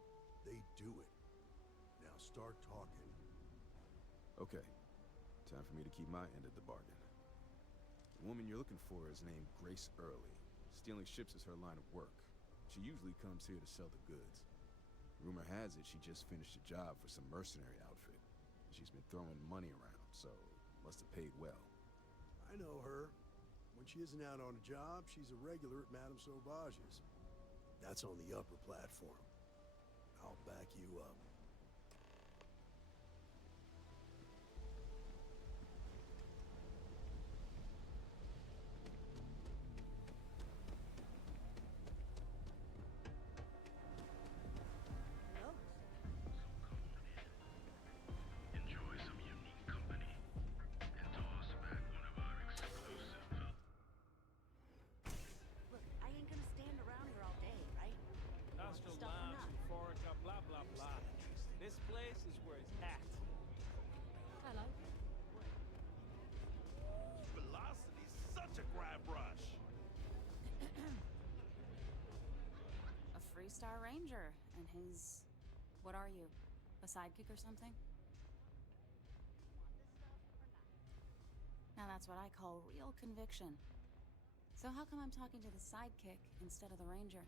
they do it. Now start talking. Okay. Time for me to keep my end of the bargain. The woman you're looking for is named Grace Early. Stealing ships is her line of work. She usually comes here to sell the goods. Rumor has it she just finished a job for some mercenary outfit. She's been throwing money around, so must have paid well. I know her. When she isn't out on a job, she's a regular at Madame Sauvage's. That's on the upper platform. I'll back you up. Enjoy some unique company and toss back one of our exclusive. Look, I ain't gonna stand around here all day, right? Nostro Stuff or Lounge, not? Euphorica, blah, blah, blah. This place is where it's at. Hello. Velocity's such a grab rush. A Freestar Ranger, and his... What are you? A sidekick or something? Now that's what I call real conviction. So how come I'm talking to the sidekick instead of the ranger?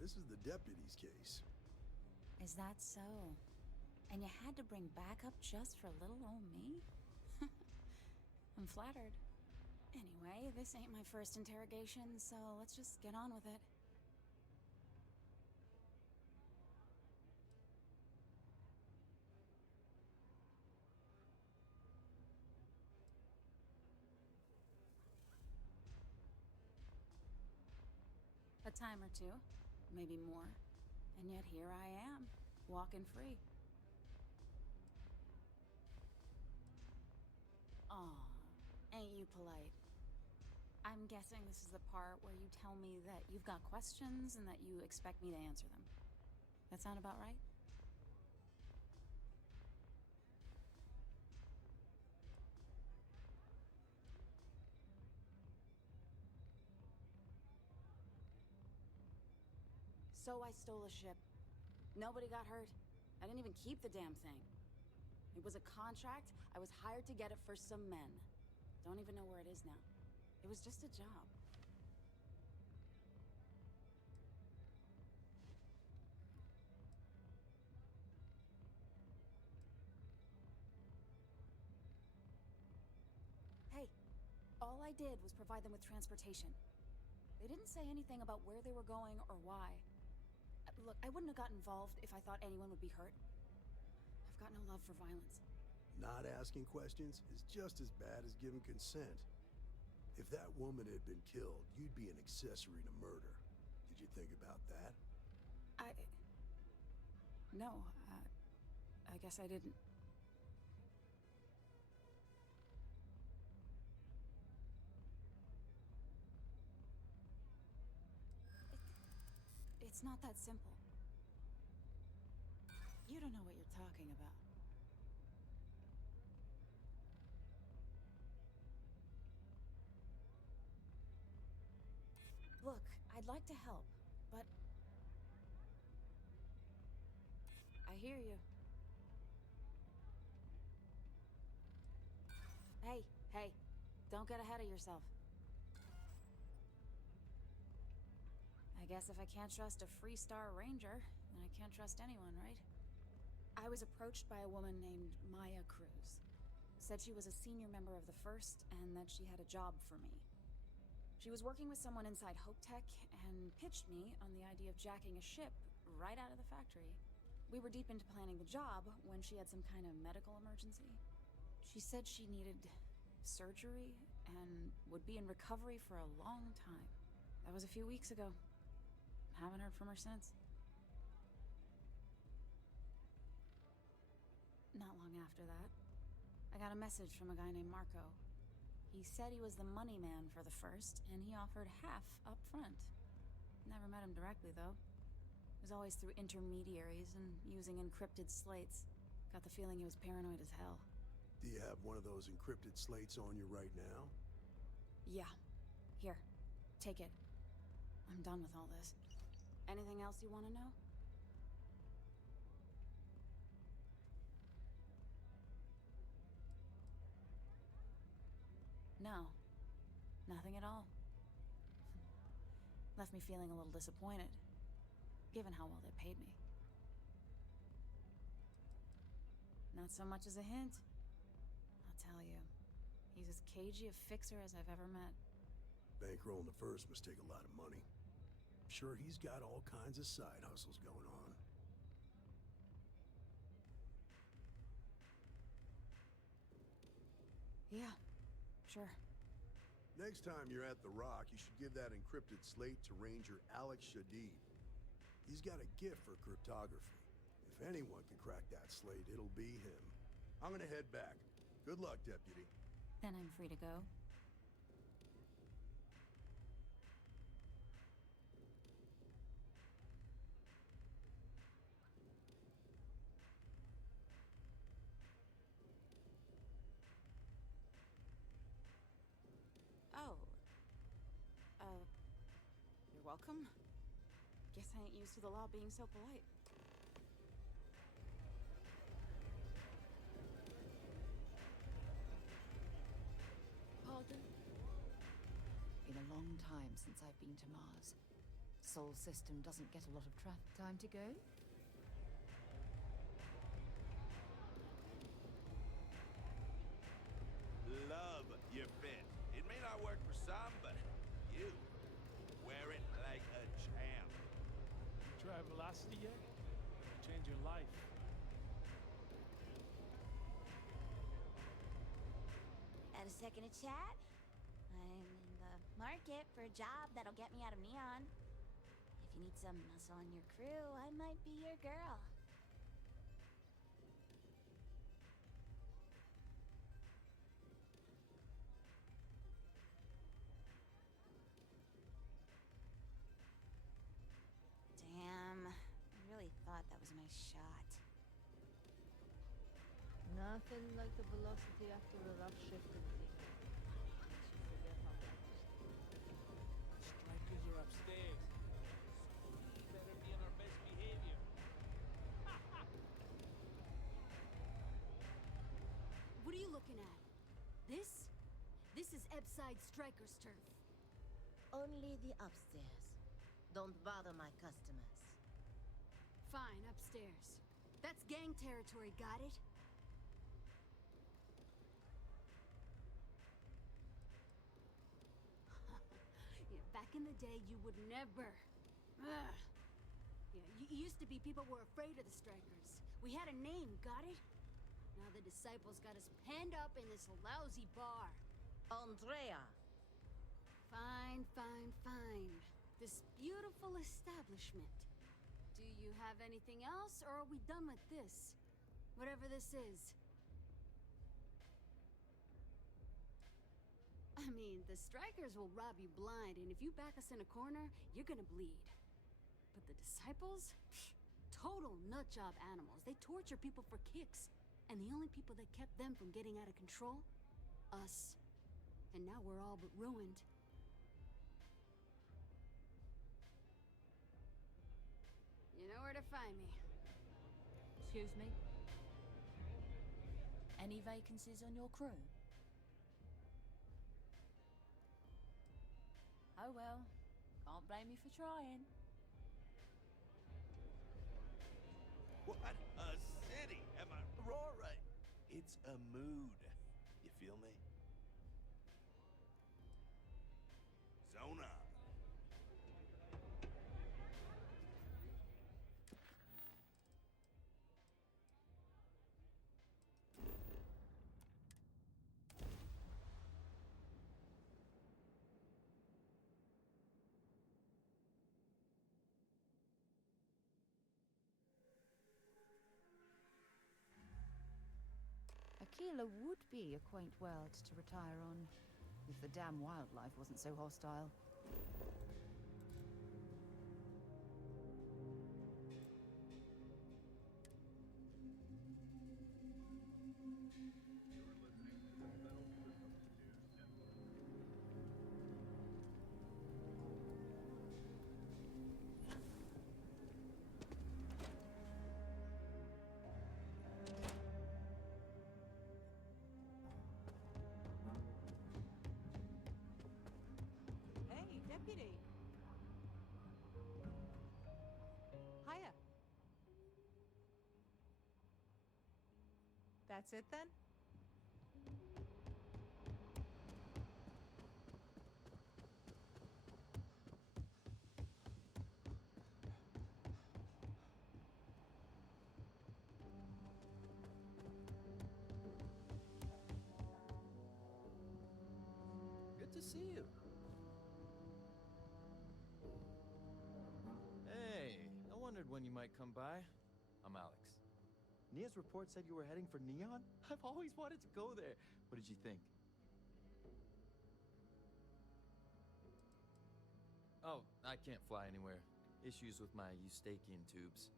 This is the deputy's case. Is that so? And you had to bring backup just for little old me? I'm flattered. Anyway, this ain't my first interrogation, so let's just get on with it. A time or two, maybe more. And yet here I am, walking free. Aw, ain't you polite? I'm guessing this is the part where you tell me that you've got questions and that you expect me to answer them. That sound about right? So I stole a ship. Nobody got hurt. I didn't even keep the damn thing. It was a contract. I was hired to get it for some men. Don't even know where it is now. It was just a job. Hey, all I did was provide them with transportation. They didn't say anything about where they were going or why. Look, I wouldn't have got involved if I thought anyone would be hurt. I've got no love for violence. Not asking questions is just as bad as giving consent. If that woman had been killed, you'd be an accessory to murder. Did you think about that? No, I guess I didn't. It's not that simple. You don't know what you're talking about. Look, I'd like to help, but... I hear you. Hey, don't get ahead of yourself. I guess if I can't trust a Freestar Ranger, then I can't trust anyone, right? I was approached by a woman named Marya Cruz. Said she was a senior member of the First and that she had a job for me. She was working with someone inside Hopetech and pitched me on the idea of jacking a ship right out of the factory. We were deep into planning the job when she had some kind of medical emergency. She said she needed surgery and would be in recovery for a long time. That was a few weeks ago. Haven't heard from her since. Not long after that, I got a message from a guy named Marco. He said he was the money man for the First, and he offered half up front. Never met him directly, though. It was always through intermediaries and using encrypted slates. Got the feeling he was paranoid as hell. Do you have one of those encrypted slates on you right now? Yeah. Here. Take it. I'm done with all this. Anything else you want to know? No. Nothing at all. Left me feeling a little disappointed, given how well they paid me. Not so much as a hint. I'll tell you, he's as cagey a fixer as I've ever met. Bankrolling the first must take a lot of money. I'm sure he's got all kinds of side hustles going on. Yeah, sure. Next time you're at the Rock, you should give that encrypted slate to Ranger Alex Shadid. He's got a gift for cryptography. If anyone can crack that slate, it'll be him. I'm gonna head back. Good luck, Deputy. Then I'm free to go. Oh. You're welcome. Guess I ain't used to the law being so polite. Pardon? Been a long time since I've been to Mars. Sol System doesn't get a lot of traffic. Time to go? Love your fit. It may not work for some, but you wear it like a champ. You try velocity yet? Change your life. Had a second to chat? I'm in the market for a job that'll get me out of Neon. If you need some muscle on your crew, I might be your girl. Damn, I really thought that was my shot. Nothing like the velocity after a rough shift in the makes you forget how bad you Strikers are upstairs. So we better be on our best behavior. What are you looking at? This? This is Epside Striker's turf. Only the upstairs. Don't bother my customers. Fine, upstairs. That's gang territory, got it? Yeah, back in the day, you would never. Ugh. Yeah, used to be people were afraid of the Strikers. We had a name, got it? Now the disciples got us penned up in this lousy bar. Andrea! Fine, fine, fine. This beautiful establishment. Do you have anything else, or are we done with this? Whatever this is. I mean, the Strikers will rob you blind, and if you back us in a corner, you're gonna bleed. But the disciples? Psh, total nutjob animals. They torture people for kicks. And the only people that kept them from getting out of control? Us. And now we're all but ruined. You know where to find me. Excuse me? Any vacancies on your crew? Oh well, can't blame you for trying. What a city! Am I Aurora? It's a mood. You feel me? Zona. Aquila would be a quaint world to retire on, if the damn wildlife wasn't so hostile. Deputy. Hiya. That's it then? Good to see you. Hey, I wondered when you might come by. I'm Alex. Nia's report said you were heading for Neon? I've always wanted to go there. What did you think? Oh, I can't fly anywhere. Issues with my eustachian tubes.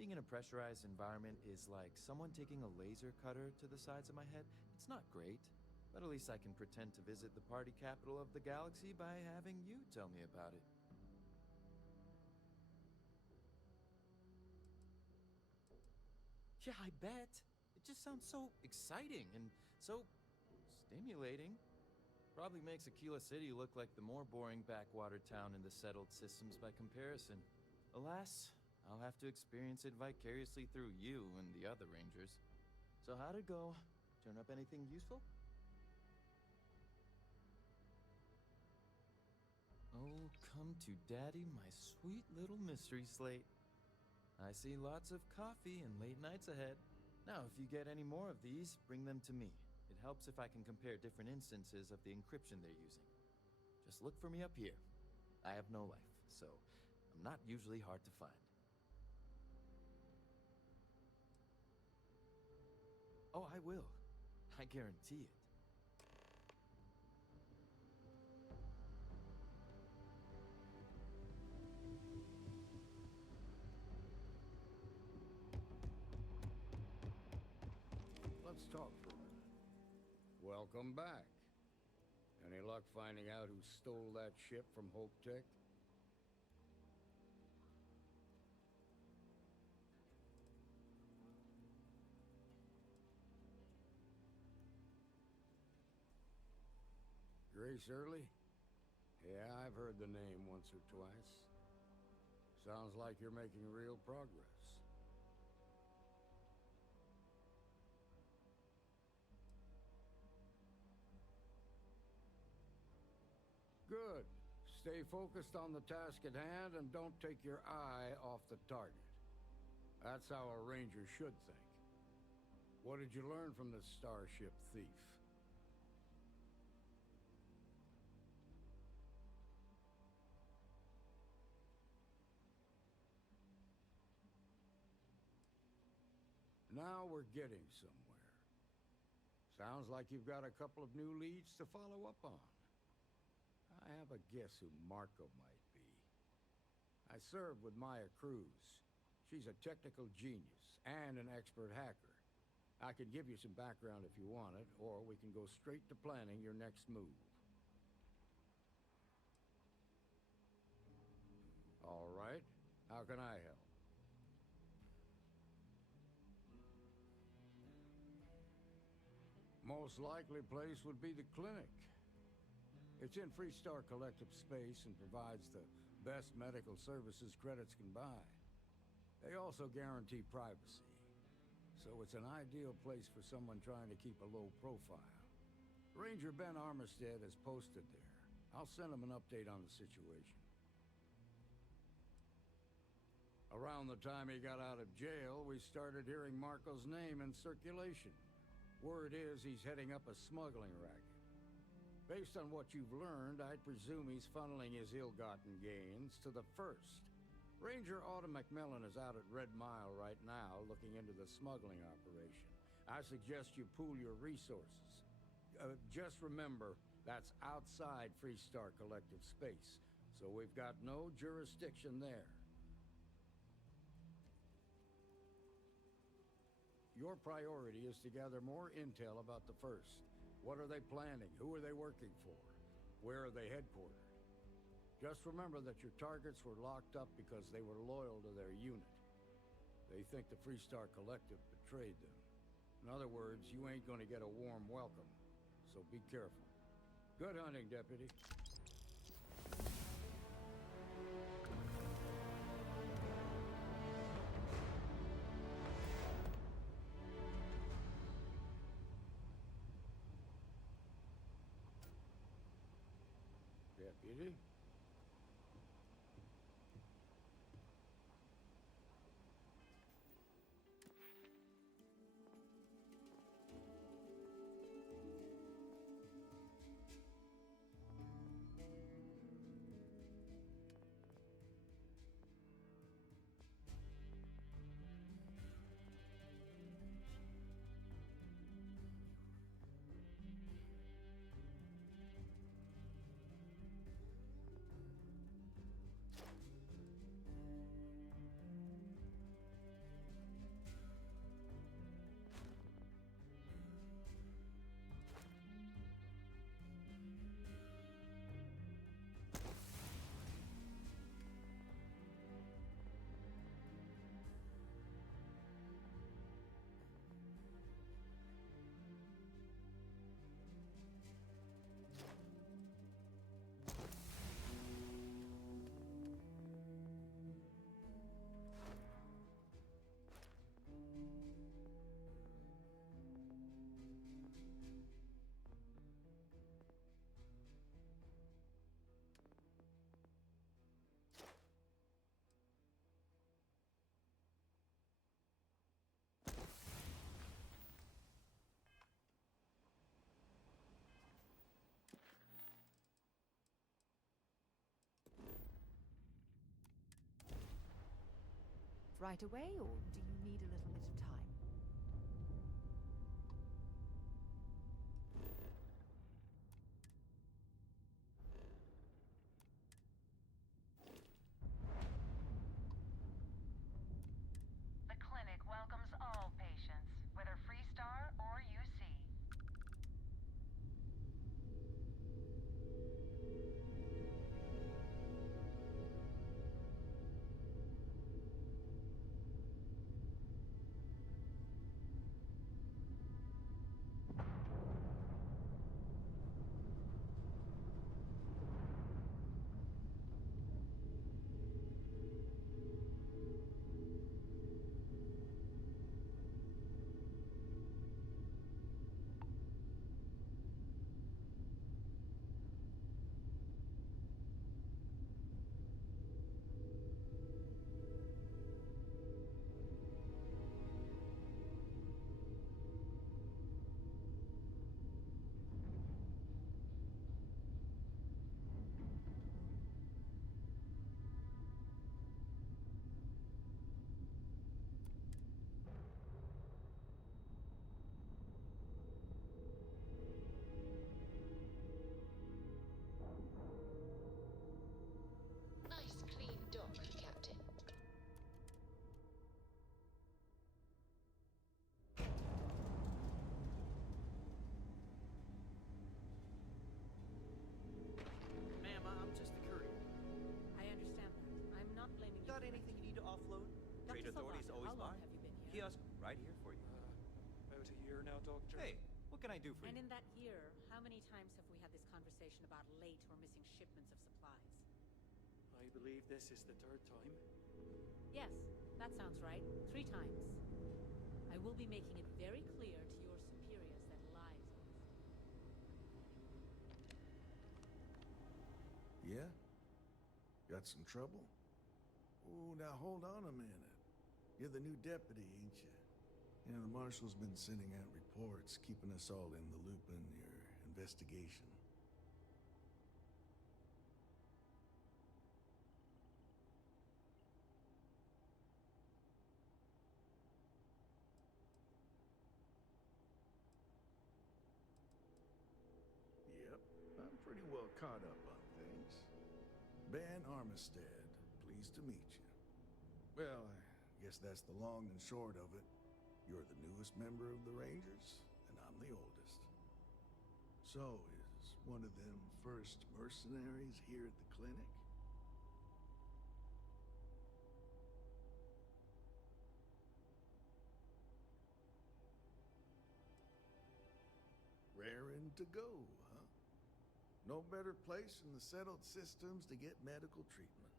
Being in a pressurized environment is like someone taking a laser cutter to the sides of my head. It's not great, but at least I can pretend to visit the party capital of the galaxy by having you tell me about it. Yeah, I bet. It just sounds so exciting and so stimulating. Probably makes Aquila City look like the more boring backwater town in the settled systems by comparison. Alas, I'll have to experience it vicariously through you and the other rangers. So how'd it go? Turn up anything useful? Oh, come to daddy, my sweet little mystery slate. I see lots of coffee and late nights ahead. Now, if you get any more of these, bring them to me. It helps if I can compare different instances of the encryption they're using. Just look for me up here. I have no life, so I'm not usually hard to find. Oh, I will. I guarantee it. Let's talk for a minute. Welcome back. Any luck finding out who stole that ship from Hopetech? Grace Early? Yeah, I've heard the name once or twice. Sounds like you're making real progress. Good. Stay focused on the task at hand and don't take your eye off the target. That's how a ranger should think. What did you learn from the starship thief? Now we're getting somewhere. Sounds like you've got a couple of new leads to follow up on. I have a guess who Marco might be. I served with Marya Cruz. She's a technical genius and an expert hacker. I can give you some background if you want it, or we can go straight to planning your next move. All right. How can I help? Most likely place would be the clinic. It's in Freestar collective space and provides the best medical services credits can buy. They also guarantee privacy, so it's an ideal place for someone trying to keep a low profile. Ranger Ben Armistead is posted there. I'll send him an update on the situation. Around the time he got out of jail, we started hearing Marco's name in circulation. Word is he's heading up a smuggling racket. Based on what you've learned, I'd presume he's funneling his ill-gotten gains to the first. Ranger Autumn McMillan is out at Red Mile right now looking into the smuggling operation. I suggest you pool your resources. Just remember, that's outside Freestar collective space, so we've got no jurisdiction there. Your priority is to gather more intel about the first. What are they planning? Who are they working for? Where are they headquartered? Just remember that your targets were locked up because they were loyal to their unit. They think the Freestar Collective betrayed them. In other words, you ain't gonna get a warm welcome, so be careful. Good hunting, Deputy. Deputy? Right away, or do you need a little bit of time? The clinic welcomes all patients, whether Freestar or UC. Nice clean dock, Captain. Ma'am, I'm just a courier. I understand that. I'm not blaming you. Got for anything that. you need to offload? Dr. Trade authorities Salvato, always how long buy. have you been here? Kiosk right here for you. About a year now, Doctor. Hey, what can I do for And you? in that year, how many times have we had this conversation about late or missing shipments of supplies? I believe this is the third time. Yes, that sounds right. 3 times. I will be making it very clear to your superiors that lives are at stake. Yeah? Got some trouble? Oh, now hold on a minute. You're the new deputy, ain't you? Yeah, the marshal's been sending out reports, keeping us all in the loop in your investigation. Yep, I'm pretty well caught up on things. Ben Armistead, pleased to meet you. Well, I guess that's the long and short of it. You're the newest member of the Rangers, and I'm the oldest. So, is one of them first mercenaries here at the clinic? Raring to go, huh? No better place in the settled systems to get medical treatment.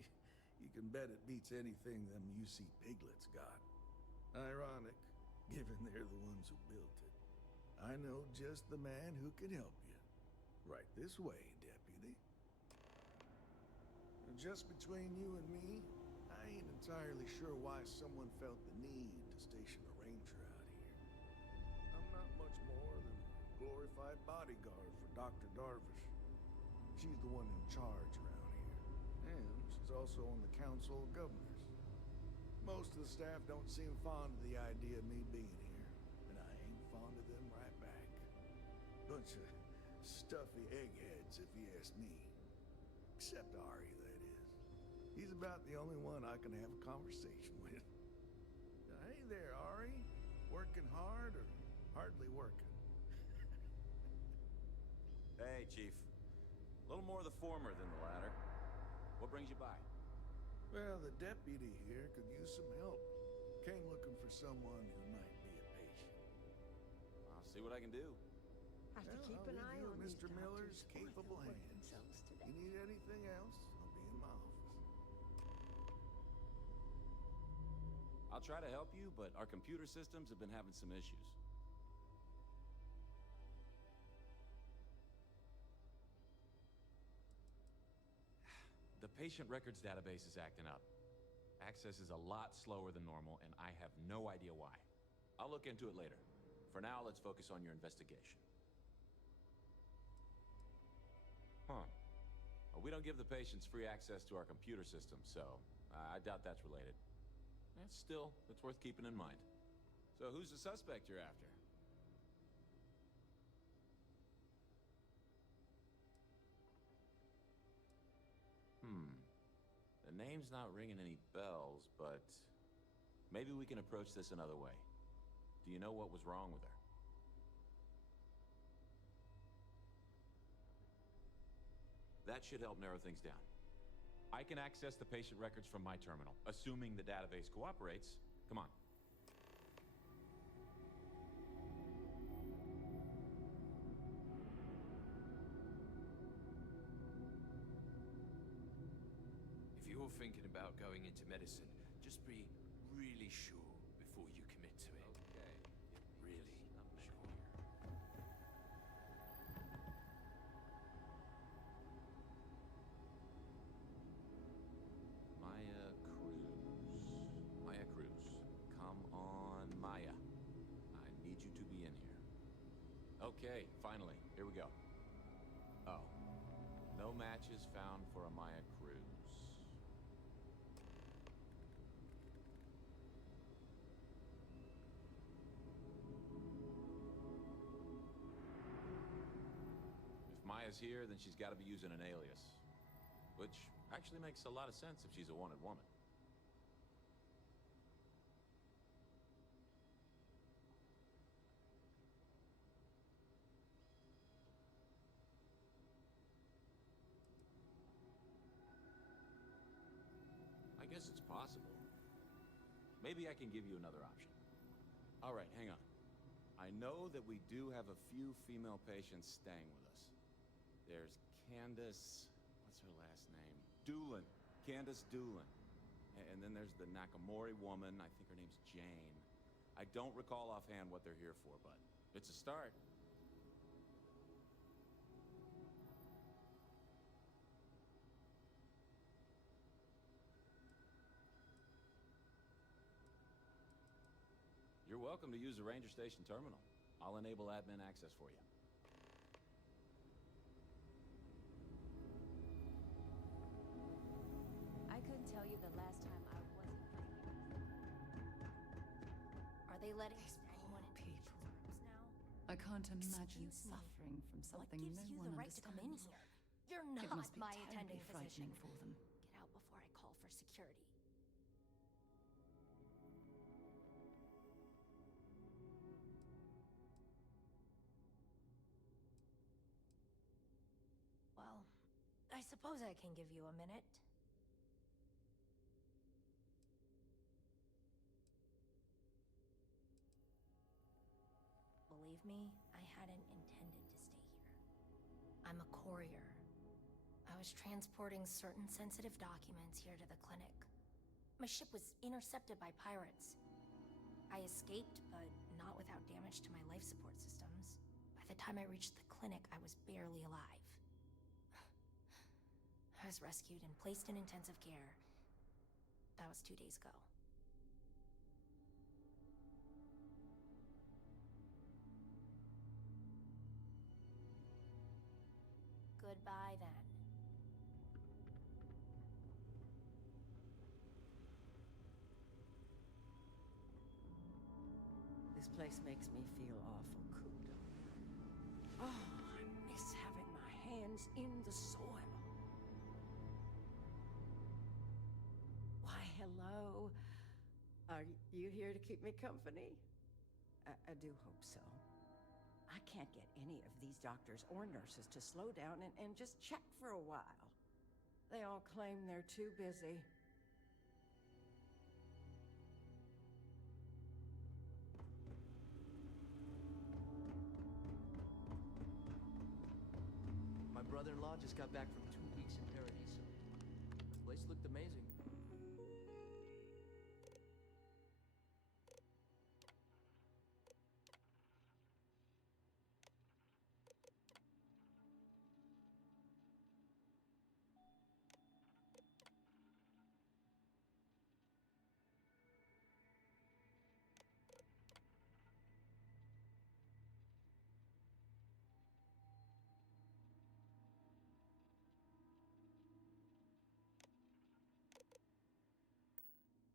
You can bet it beats anything them UC piglets got. Ironic, given they're the ones who built it. I know just the man who can help you. Right this way, Deputy. Just between you and me, I ain't entirely sure why someone felt the need to station a ranger out here. I'm not much more than a glorified bodyguard for Dr. Darvish. She's the one in charge around here, and she's also on the Council of Governors. Most of the staff don't seem fond of the idea of me being here, and I ain't fond of them right back. Bunch of stuffy eggheads, if you ask me. Except Ari, that is. He's about the only one I can have a conversation with. Hey there, Ari. Working hard or hardly working? Hey, Chief. A little more the former than the latter. What brings you by? Well, the deputy here could use some help. Came looking for someone who might be a patient. I'll see what I can do. Have to Well, keep I'll an leave eye you on in these Mr. Miller's doctors, or capable they'll work hands. themselves to death. You need anything else, I'll be in my office. I'll try to help you, but our computer systems have been having some issues. The patient records database is acting up. Access is a lot slower than normal, and I have no idea why. I'll look into it later. For now, let's focus on your investigation. Huh. Well, we don't give the patients free access to our computer system, so I doubt that's related. Still, it's worth keeping in mind. So who's the suspect you're after? The name's not ringing any bells, but maybe we can approach this another way. Do you know what was wrong with her? That should help narrow things down. I can access the patient records from my terminal, assuming the database cooperates. Come on. If you're thinking about going into medicine, just be really sure before you commit to it. Okay. Really sure. Marya Cruz. Marya Cruz. Come on, Maya. I need you to be in here. Okay, finally. Here we go. Oh. No matches found for a Marya Cruz. If Maya's here, then she's got to be using an alias. Which actually makes a lot of sense if she's a wanted woman. I guess it's possible. Maybe I can give you another option. All right, hang on. I know that we do have a few female patients staying with us. There's Candace... what's her last name? Doolin. Candace Doolin. And then there's the Nakamori woman. I think her name's Jane. I don't recall offhand what they're here for, but it's a start. You're welcome to use the Ranger Station terminal. I'll enable admin access for you. I couldn't tell you the last time I wasn't breathing. Are they letting anyone into people. rooms now? I can't imagine Excuse me. suffering from What something gives no you one the right to come in understands. here? You're It not must be my terribly attending physician. frightening for them. Get out before I call for security. Well, I suppose I can give you a minute. Believe me, I hadn't intended to stay here. I'm a courier. I was transporting certain sensitive documents here to the clinic. My ship was intercepted by pirates. I escaped, but not without damage to my life support systems. By the time I reached the clinic, I was barely alive. I was rescued and placed in intensive care. That was 2 days ago. Goodbye, then. This place makes me feel awful cooped up. Oh, I miss having my hands in the soil. Why, hello. Are you here to keep me company? I do hope so. I can't get any of these doctors or nurses to slow down and just check for a while. They all claim they're too busy. My brother-in-law just got back from 2 weeks in Paradiso. The place looked amazing.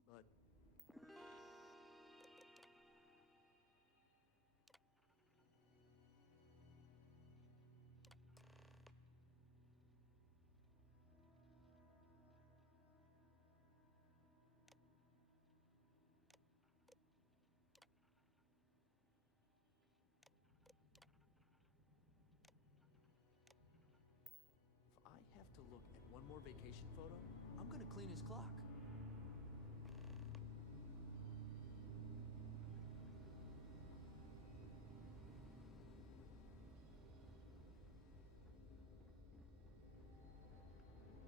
But if I have to look at one more vacation photo, I'm gonna clean his clock.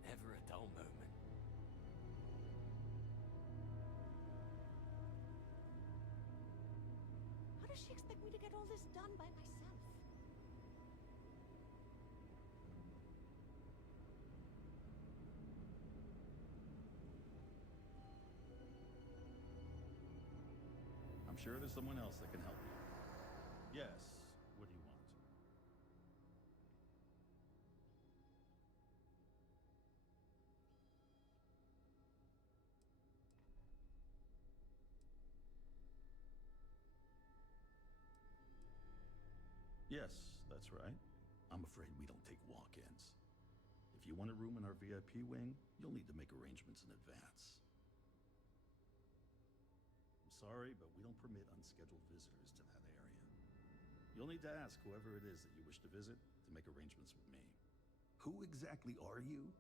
Never a dull moment. How does she expect me to get all this done by myself? I'm sure there's someone else that can help you. Yes, what do you want? Yes, that's right. I'm afraid we don't take walk-ins. If you want a room in our VIP wing, you'll need to make arrangements in advance. I'm sorry, but we don't permit unscheduled visitors to that area. You'll need to ask whoever it is that you wish to visit to make arrangements with me. Who exactly are you?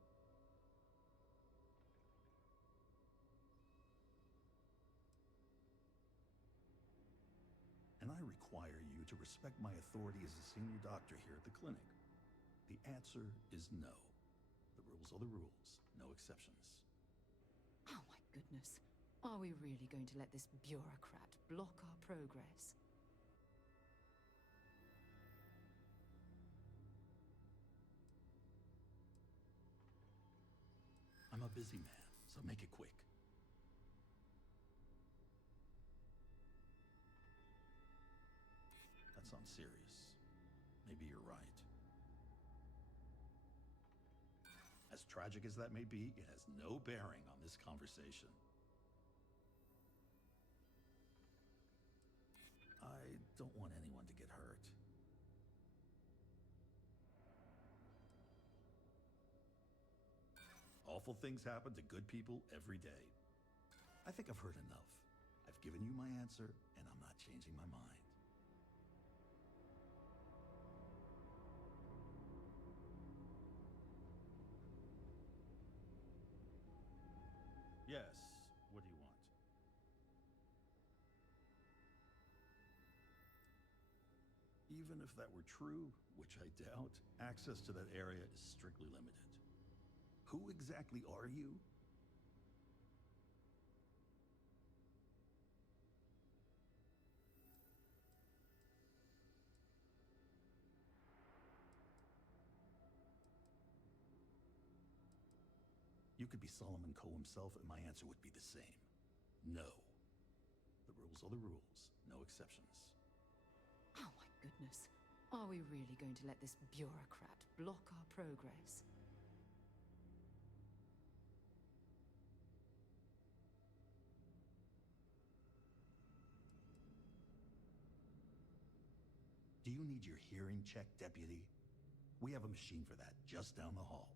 And I require you to respect my authority as a senior doctor here at the clinic. The answer is no. The rules are the rules, no exceptions. Oh my goodness. Are we really going to let this bureaucrat block our progress? I'm a busy man, so make it quick. That sounds serious. Maybe you're right. As tragic as that may be, it has no bearing on this conversation. I don't want anyone to get hurt. Awful things happen to good people every day. I think I've heard enough. I've given you my answer, and I'm not changing my mind. Yes, what do you want? Even if that were true, which I doubt, access to that area is strictly limited. Who exactly are you? You could be Solomon Coe himself, and my answer would be the same. No. The rules are the rules. No exceptions. Oh my goodness. Are we really going to let this bureaucrat block our progress? Do you need your hearing checked, Deputy? We have a machine for that just down the hall.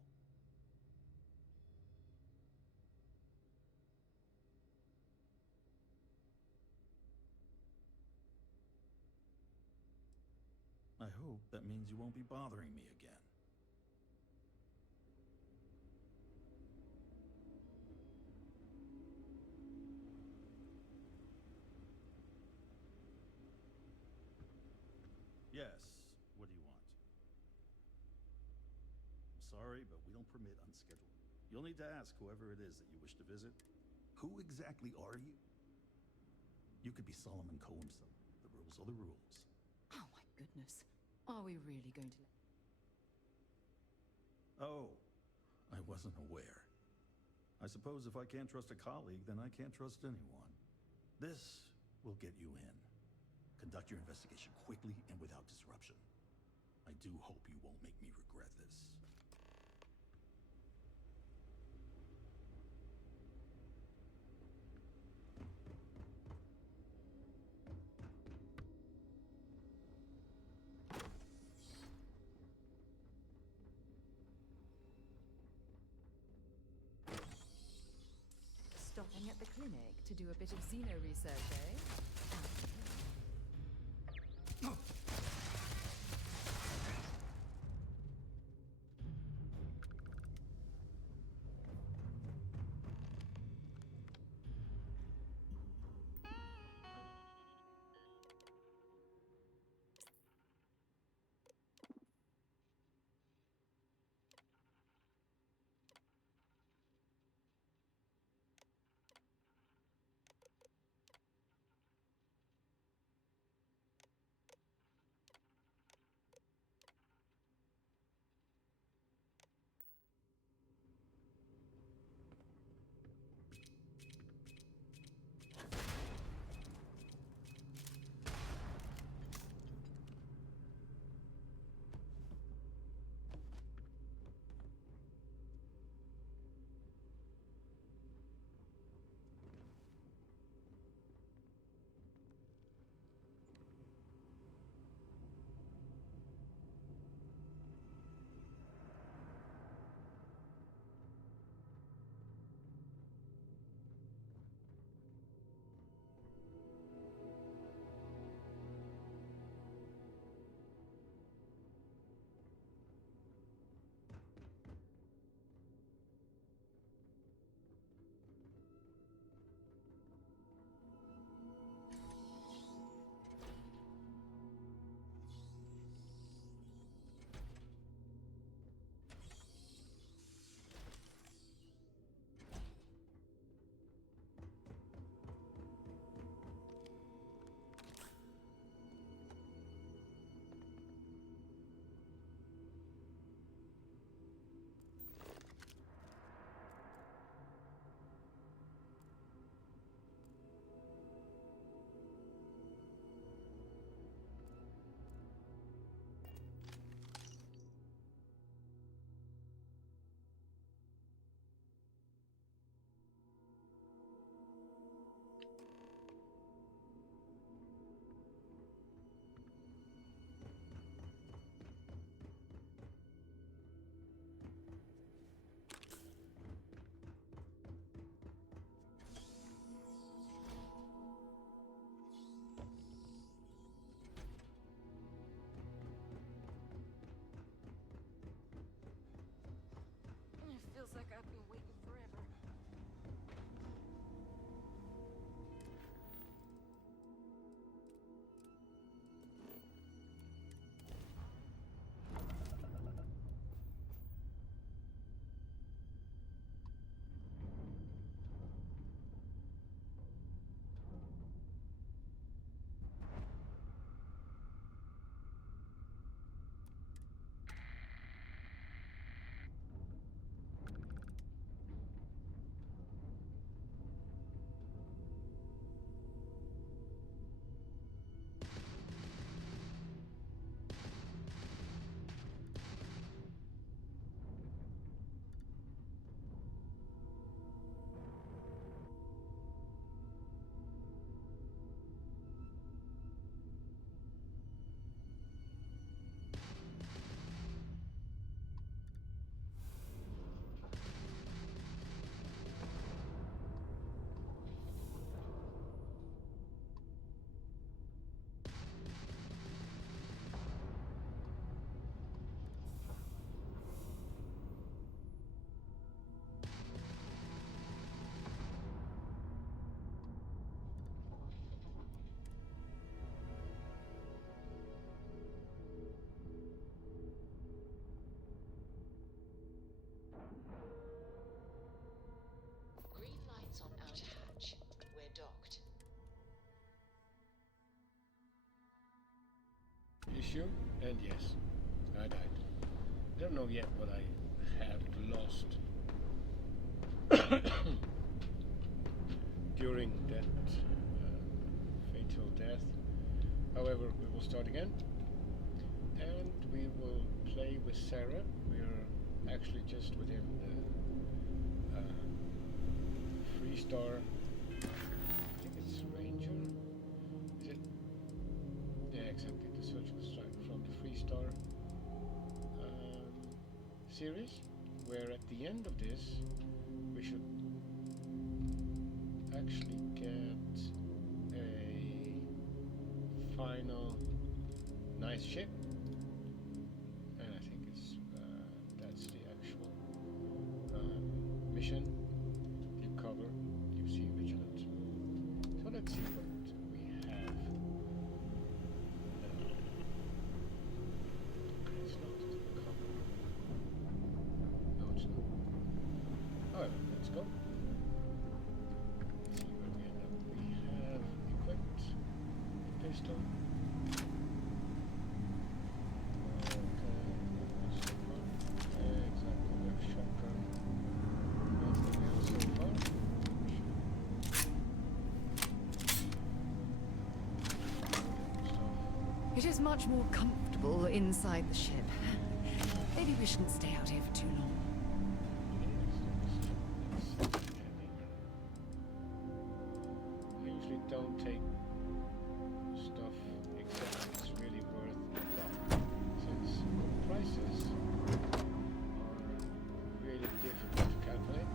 I hope that means you won't be bothering me again. Yes, what do you want? I'm sorry, but we don't permit unscheduled. You'll need to ask whoever it is that you wish to visit. Who exactly are you? You could be Solomon Coe himself. The rules are the rules. Oh my goodness. Are we really going to let... Oh, I wasn't aware. I suppose if I can't trust a colleague, then I can't trust anyone. This will get you in. Conduct your investigation quickly and without disruption. I do hope you won't make me regret this. Stopping at the clinic to do a bit of xeno research, eh? issue, and yes, I died. I don't know yet what I have lost during that fatal death. However, we will start again, and we will play with Sarah. We're actually just within the Freestar. I think it's Ranger. Is it? Yeah, exactly. The surgical strike from the Freestar series, where at the end of this we should actually get a final nice ship, and I think it's that's the actual mission. Deep cover, deep sea vigilant. So let's see what we have. It's not the cover. No, it's not. However, let's go. See where we end up. We have equipped a pistol. Exactly, we have shotgun. Nothing else so far. It is much more comfortable inside the ship. Maybe we shouldn't stay out here for too long. I usually don't take stuff except if it's really worth the lot, since the prices are really difficult to calculate.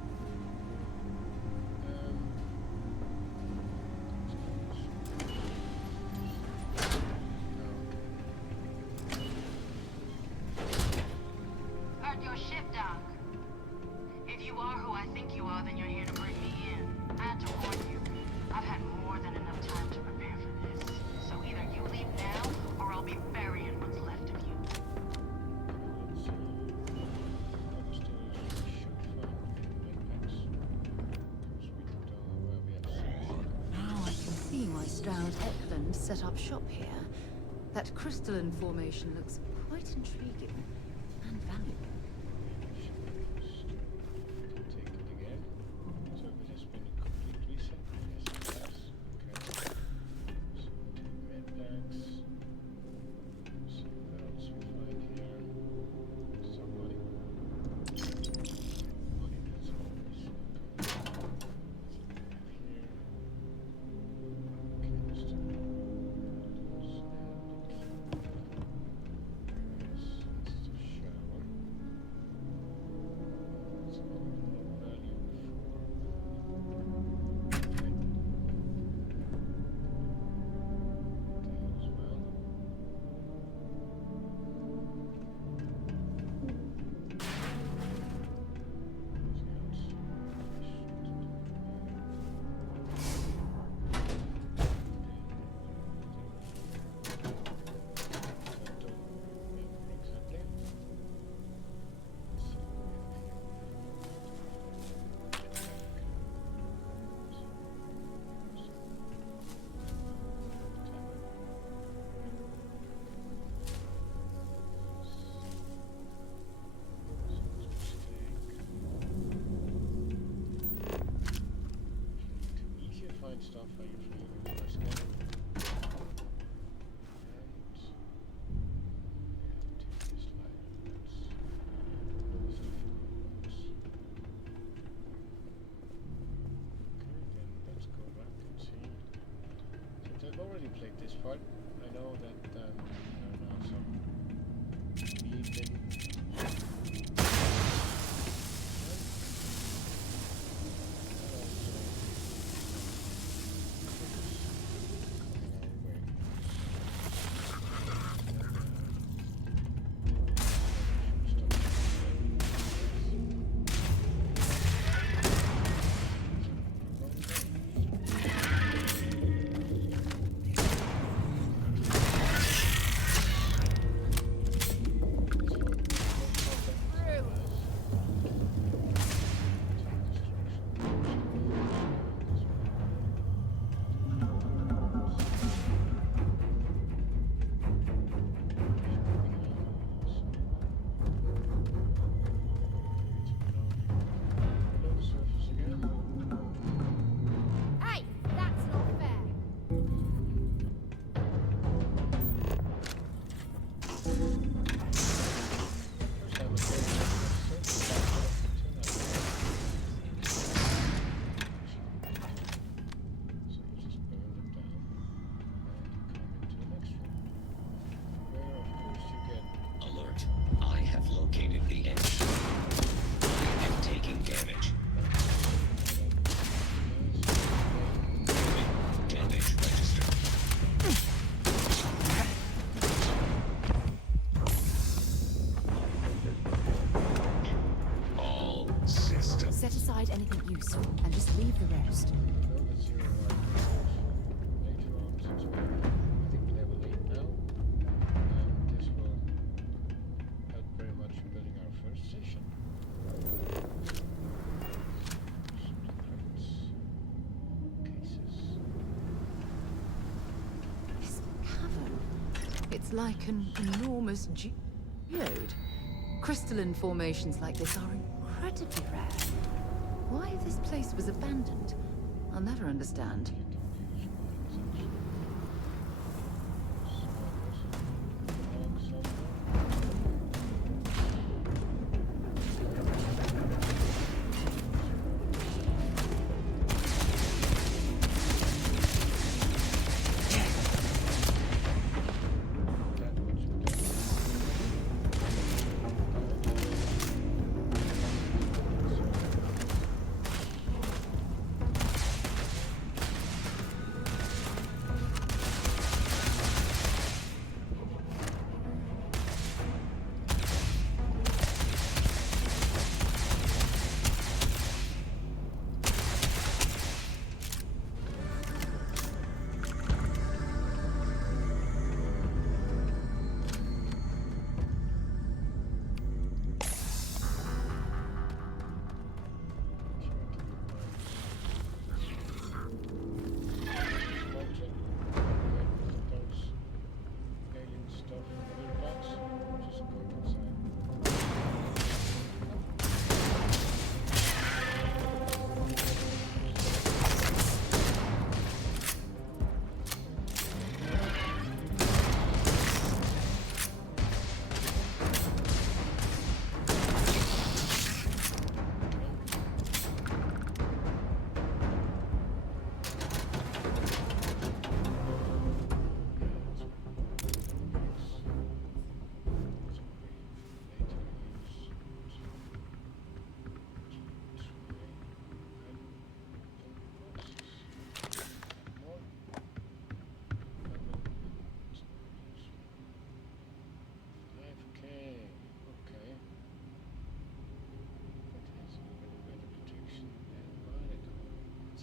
Heard your ship, Doc. If you are who I think you are, then you're here to bring me in. I had to warn you. I've had more than enough time to prepare for this. So either you leave now, or I'll be burying what's left of you. Now I can see why Stroud Eklund set up shop here. That crystalline formation looks quite intriguing and valuable. Take it again. So it has been a complete reset. Yes, it has. Okay. So take med packs. See what else we find here. Some money. Money, that's always good. What do we have here? Canister. Stuff I usually use my scanner. And we have to take this lighter. That's stuff in the box. Okay, then let's go back and see. Since I've already played this part, I know that there are now some anything useful, and just leave the rest. No, that's your later on, since we're, I think, level 8 now. This will help very much in building our first station. This cavern. It's like an enormous geode. Crystalline formations like this are incredibly rare. Why this place was abandoned, I'll never understand.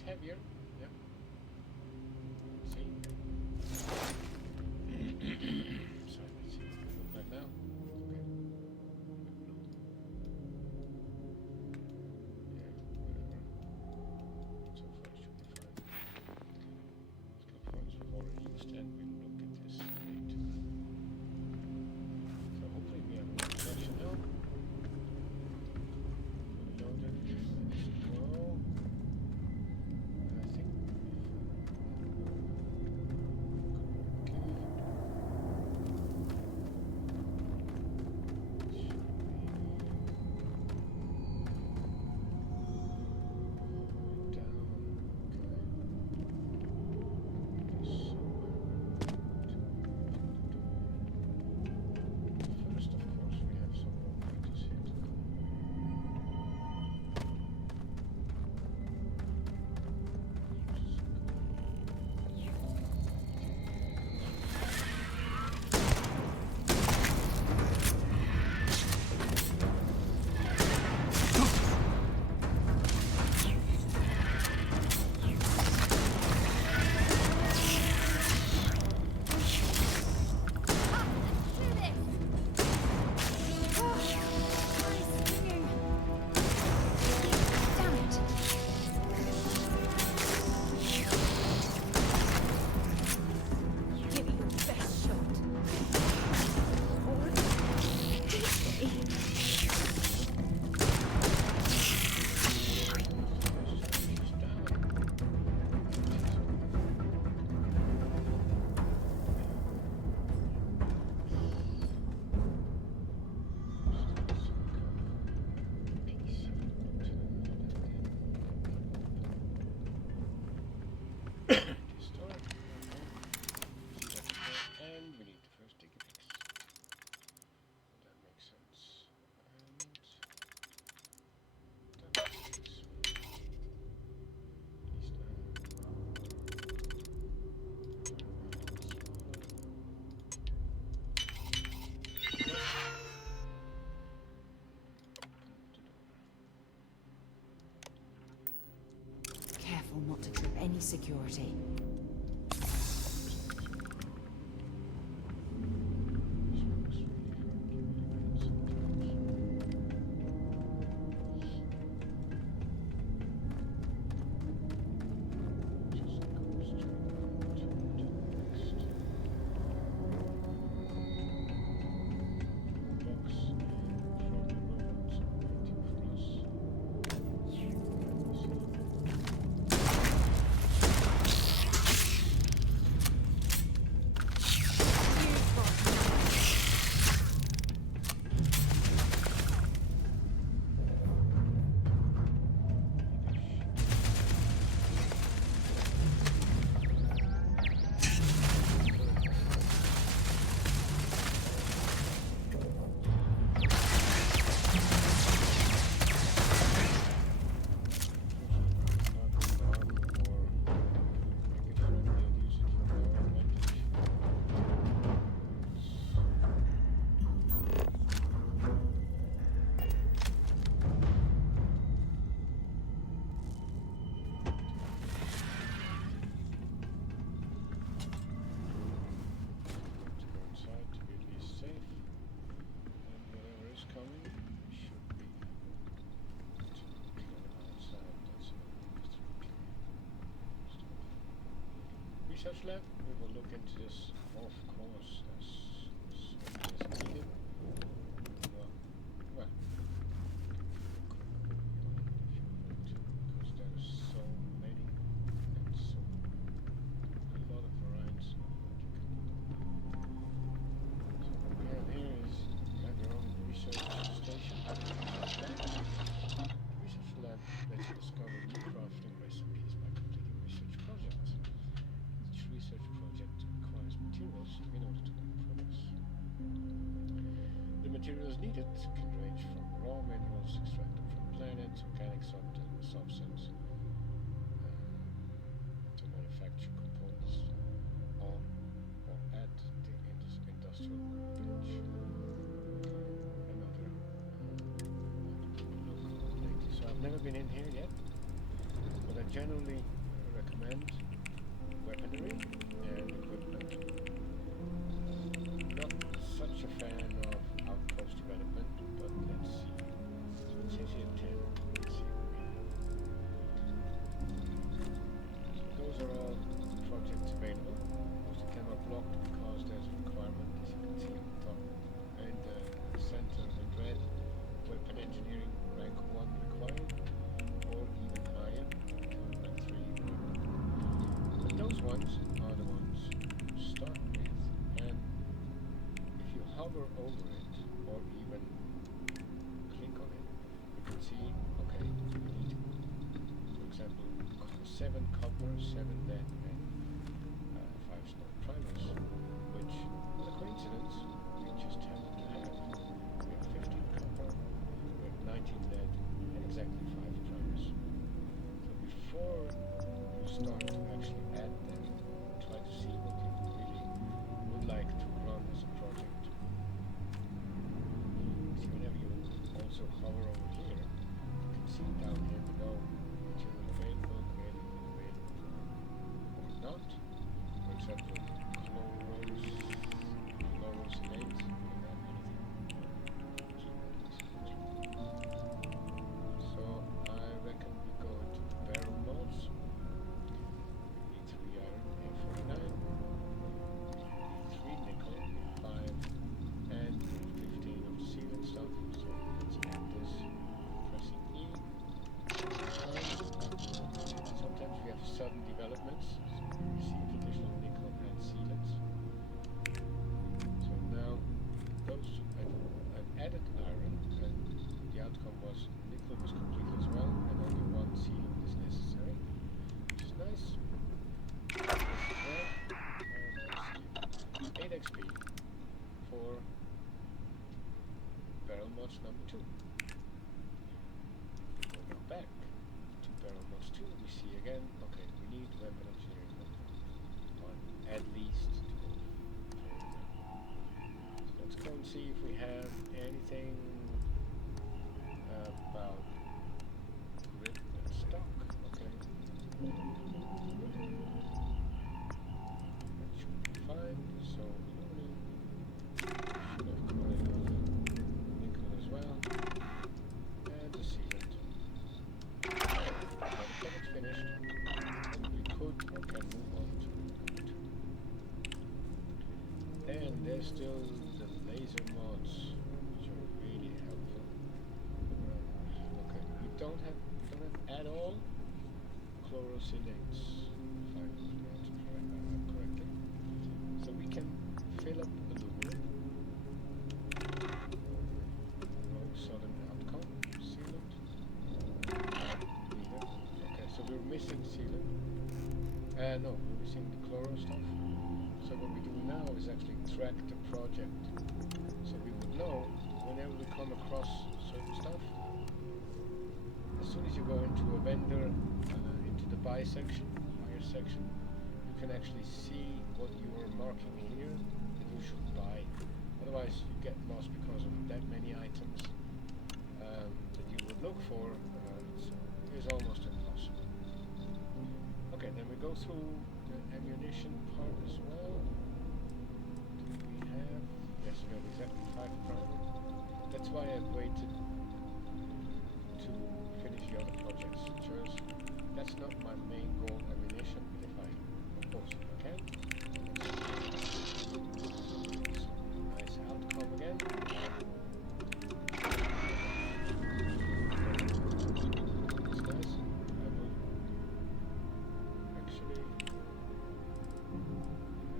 Heavier, yep. See? Sorry, let's see. Look back now. Okay. Yeah, whatever. So far it should be fine. Skill points we've already used, and we'll look at this later. So hopefully we have a good connection now. Fully loaded. Let's go. I security. Research lab. We will look into this, of course, as needed. Well, because there's so many and so a lot of varieties of what you can do. So what we have here is you have your own research station. Research lab lets you discover new crafting recipes by completing research projects. Each research project requires materials in order to make progress. The materials needed can range from raw minerals extracted from planets, organic substance, to manufacture components on or at the industrial workbench. Another local. So I've never been in here yet, but I generally recommend weaponry and equipment. Not such a fan of outpost development, but let's see. So it says here 10. Let's see what we have. So those are all projects available. Those are cannot blocked because there's a requirement, as you can see on the top. And the center in red, weapon engineering rank 1 required, or even higher, rank 3. But those ones are the ones you start with, and if you hover over it, or even click on it, you can see, okay, you need, for example, 7 copper, 7 lead, and 5 stone primers, which, what a coincidence, we just happen to have. We have 15 copper, we have 19 lead, and exactly 5 primers. So before you start to actually add them, try to see what you really would like to run as a project. See, whenever you also hover over here, you can see down here below material available, or not. For example, chlorosinate, so I reckon we go to the barrel modes. We need 3 iron, A49, 3 nickel, 5, and 15 of the sealing stuff. So let's add this pressing E. Sometimes we have sudden developments, so we receive additional nickel and sealants. So now those I've added iron, and the outcome was nickel was complete as well, and only 1 sealant is necessary, which is nice. This as well, and 8 XP for barrel mods number 2. We go now back to barrel mods 2. We see again, okay, we need weapon engineering 1 at least to go further. So let's go and see if we have anything about grip and stock. Okay. notes, which are really helpful. Okay, we don't have at all chlorosilates, if I remember correctly. So we can fill up aluminum. No sudden outcome. Sealant. Neither. Okay, so we're missing sealant. No, we're missing the chloro stuff. So what we do now is actually track the project. So we would know whenever we come across certain stuff. As soon as you go into a vendor, into the buyer section, you can actually see what you are marking here that you should buy. Otherwise, you get lost because of that many items that you would look for. It's almost impossible. Okay, then we go through the ammunition part as well. Do we have? Yes, we have exactly 5 primary. That's why I waited to finish the other projects. Just that's not my main goal, ammunition. If I, of course, can. Nice outcome again. It's nice. I will actually have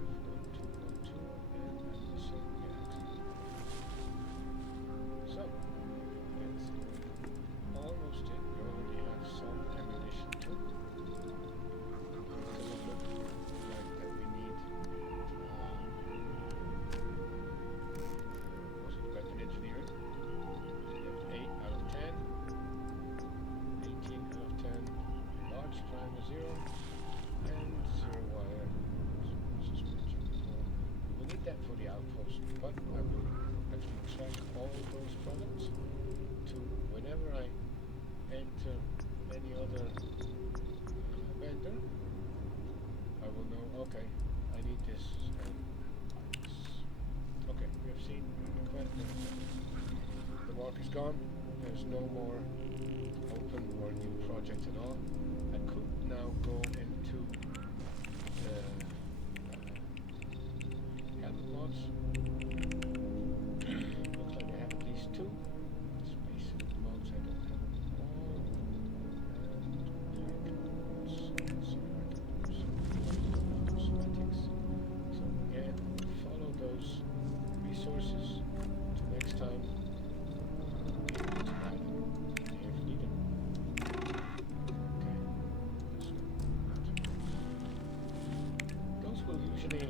1, 2, 1, 2, and ammunition. So that's almost it. We already have some ammunition too. Doesn't look like that we need. Was it weapon engineering? We have 8 out of 10, 18 out of 10, large primer 0, and 0 wire. This is mentioned before. We need that for the outpost, but I will actually track all those products to whenever I enter any other vendor, I will know, okay, I need this and this. Okay, we have seen the mark is gone. There's no more open or new project at all. I could now go into the helmet mods. Looks like I have at least 2. Space mods, I don't have them all. And let's see if I can do some cosmetics. So again, follow those resources to next time. If needed. Okay, that's those will usually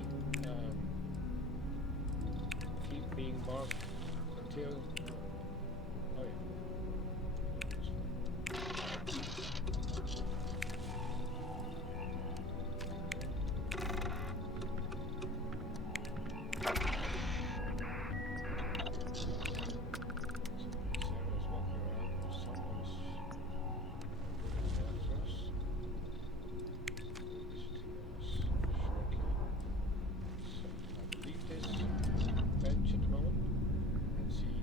keep being marked until. Oh yeah. Sarah's walking around. Someone is after us. Visiting us shortly. So I will leave this bench at the moment and see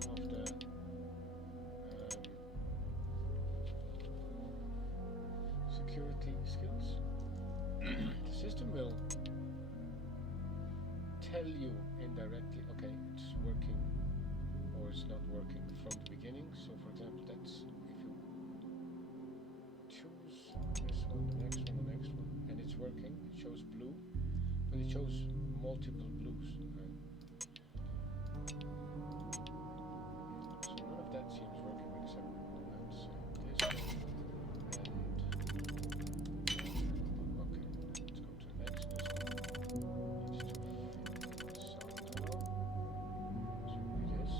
some of the security skills. The system will tell you indirectly, okay, it's working or it's not working from the beginning. So for example, that's if you choose this one, the next one, and it's working, it shows blue, but it shows multiple blues, right? So none of that seems working except let's say this one, and okay, let's go to the next. This one needs to fit somehow. So this.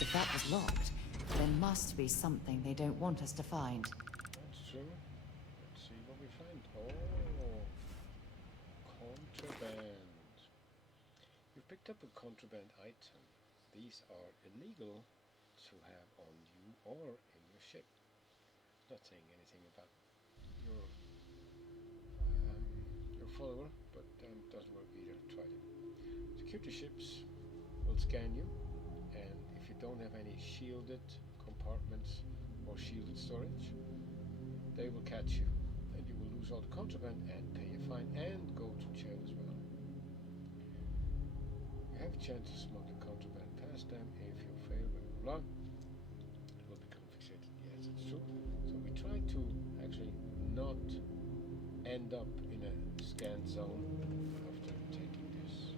If that was locked, there must be something they don't want us to find. That's true. Let's see what we find. Oh, contraband. You picked up a contraband item. These are illegal to have on you or in your ship. Not saying anything about your follower, but doesn't work either. Tried it. Security ships will scan you, and if you don't have any shielded compartments or shielded storage, they will catch you, and you will lose all the contraband and pay a fine and go to jail as well. You have a chance to smuggle contraband past them. If you fail, blah blah blah, it will be confiscated. Yes, it's true. So we try to actually not end up in a scan zone after taking this.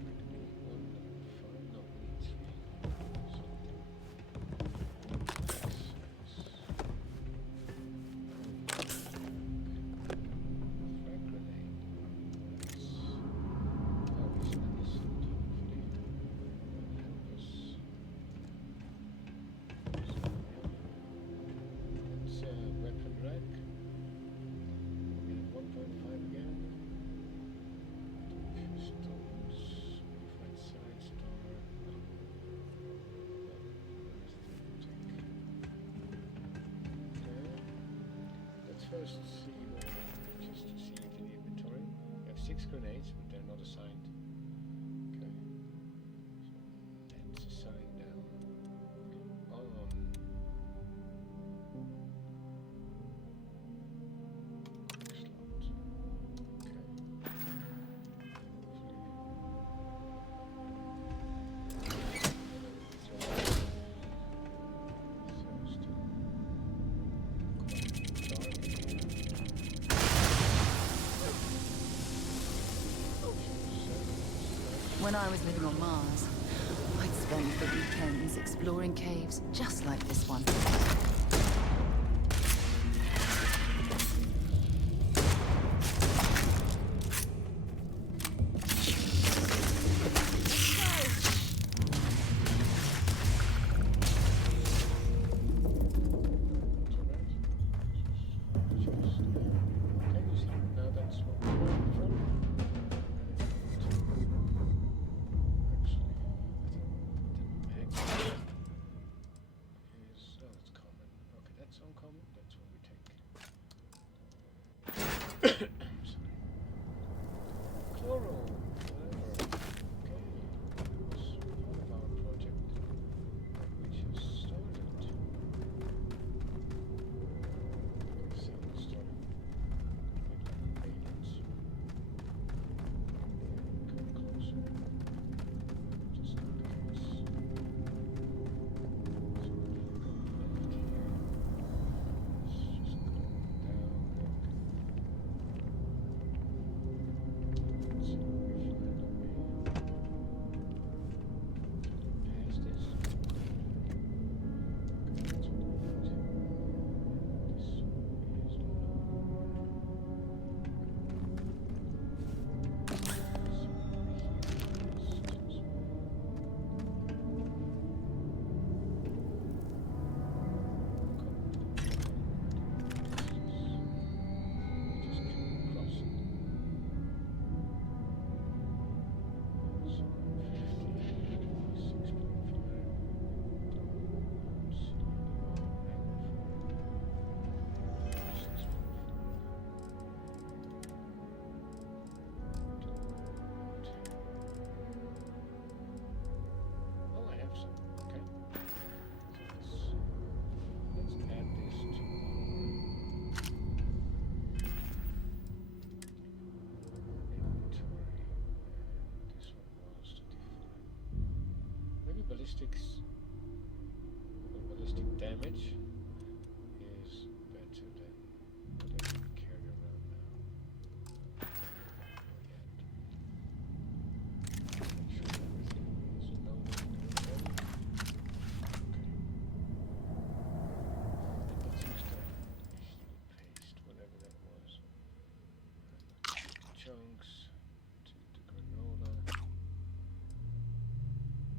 We need 1, 5, no, we need 3. So frag grenade. How is this? Hopefully help us. It's a weapon rack. We have 1.5 again. Pistols, modified side star. Okay. Let's first see what just to see it in the inventory. We have 6 grenades, but they're not assigned. Okay. So let's assign them on When I was living on Mars, I'd spend the weekends exploring caves just like this one. it's common. ballistic damage is better than what I can carry around now. Make sure everything is loaded and ready. Okay. Let's use that paste, whatever that was. Chunks to the granola.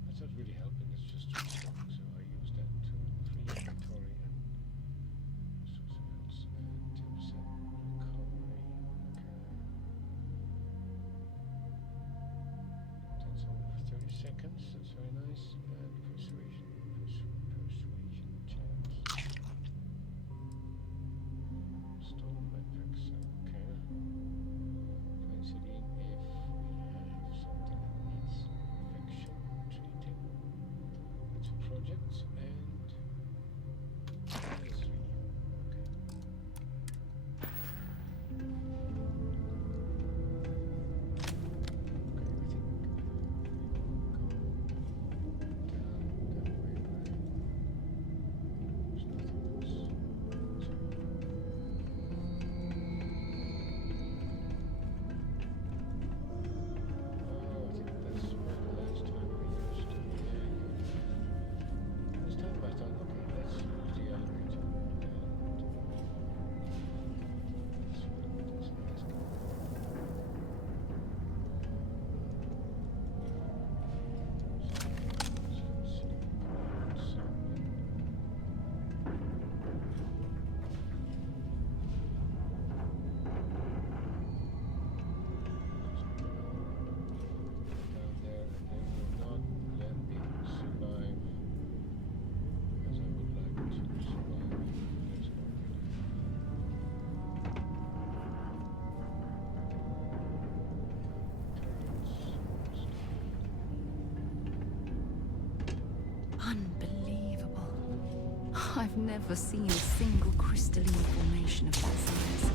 That's not really helping, it's just too strong, so I use that to free inventory and tips and recovery. Okay. That's over 30 seconds, that's very nice. And persuasion chance. Stolen backpacks, okay. Penicillin if we have something that needs infection treating. That's projects and that's 3. Okay. Unbelievable. I've never seen a single crystalline formation of that size.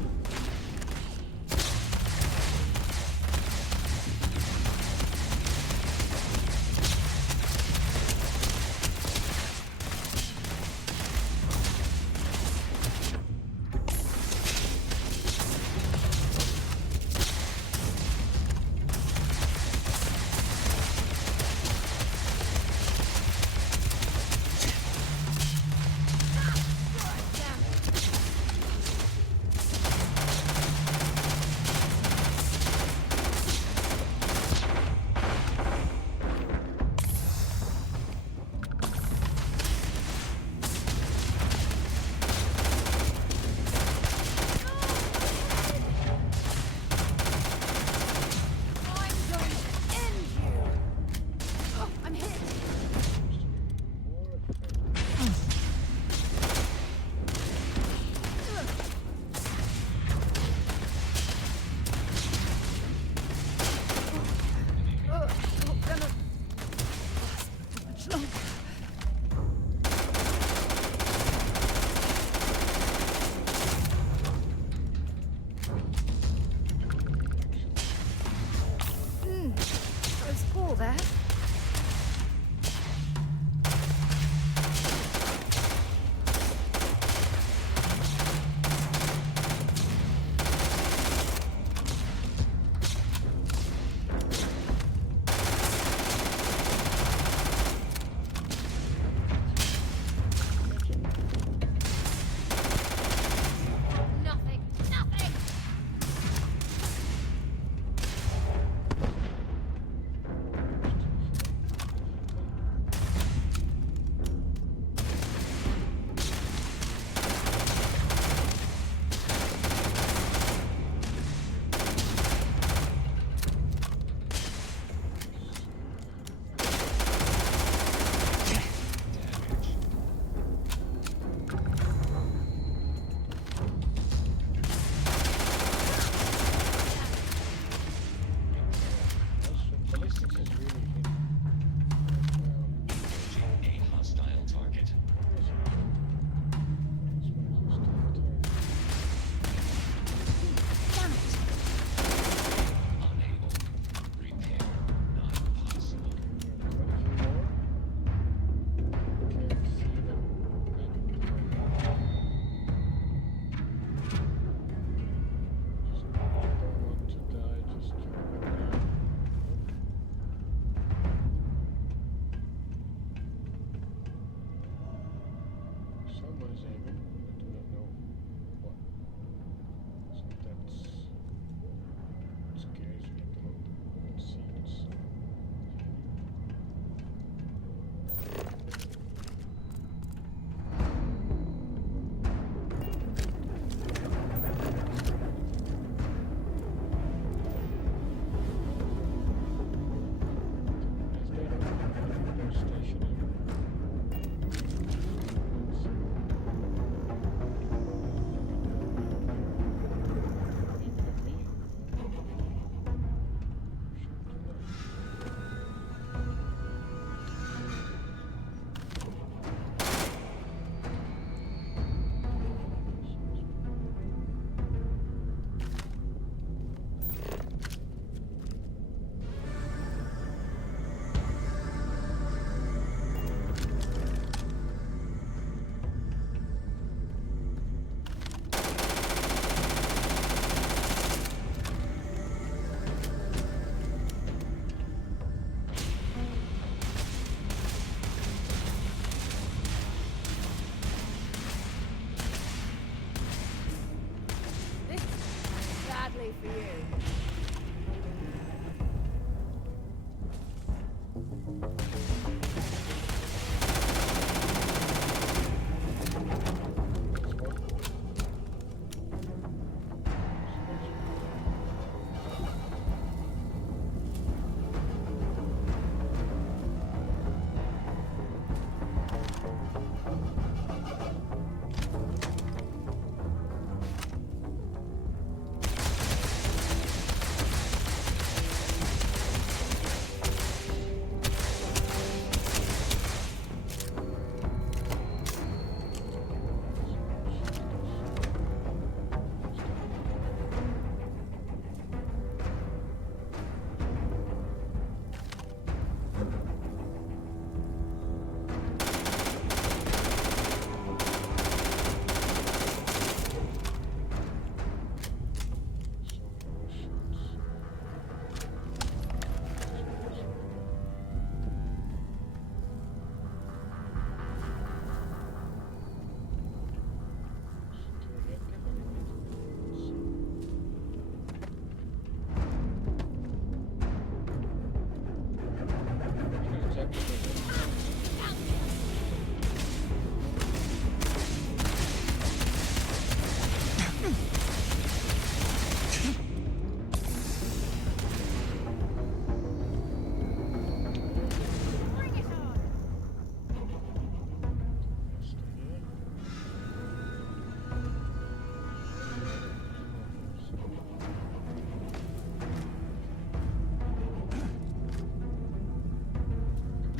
only for you.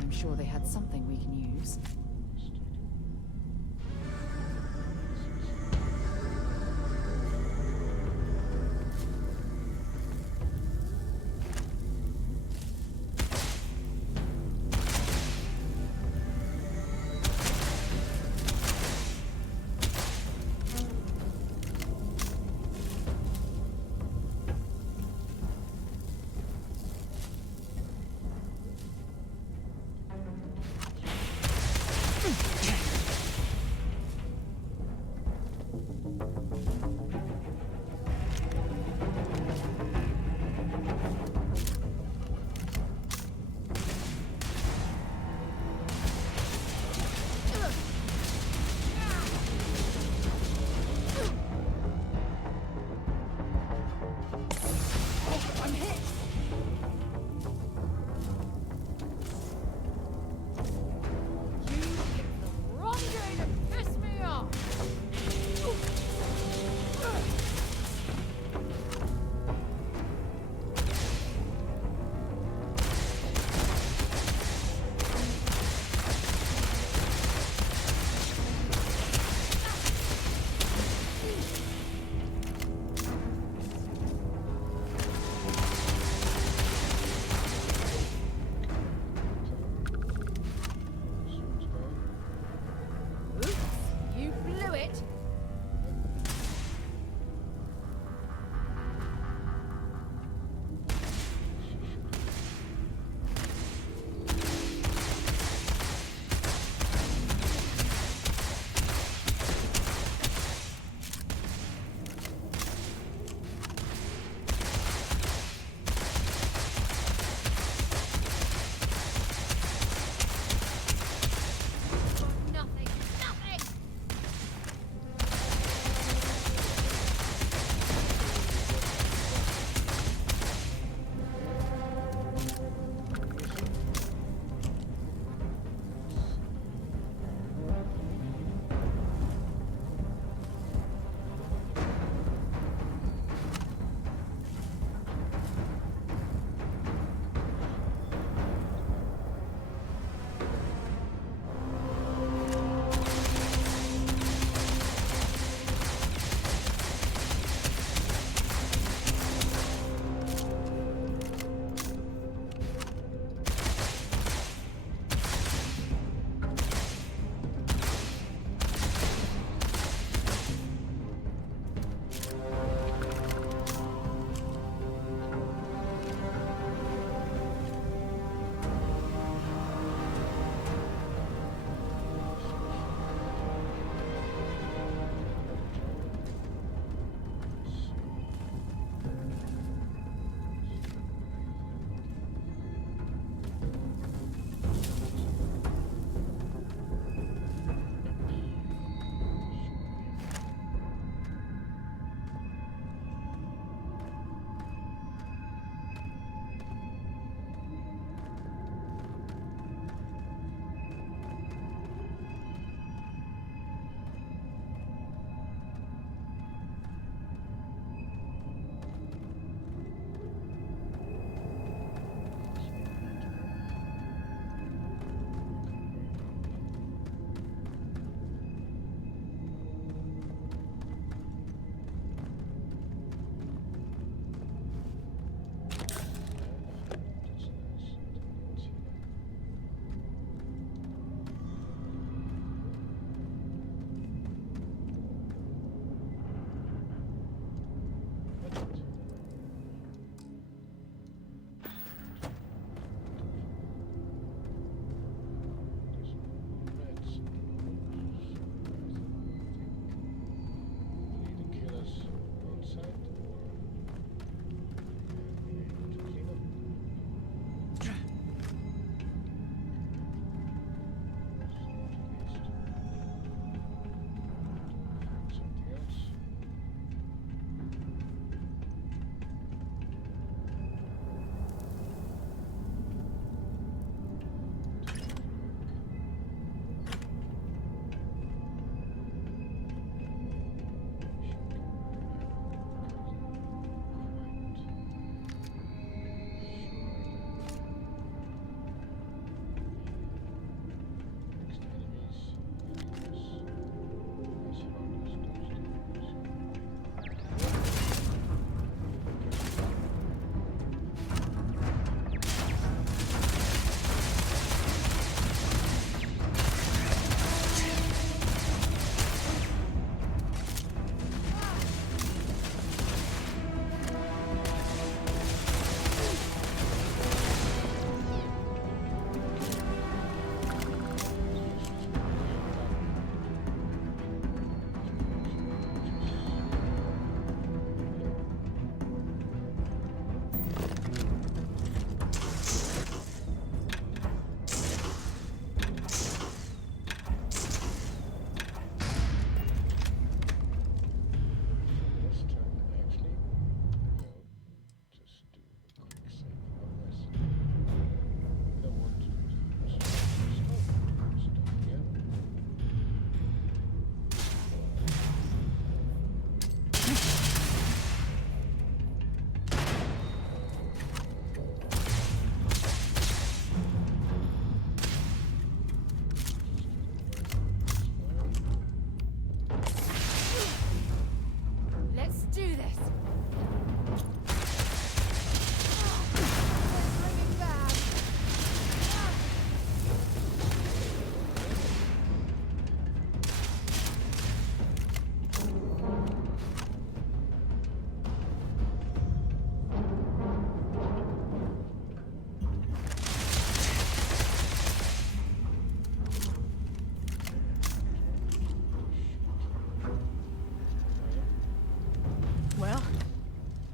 I'm sure they had something we can use.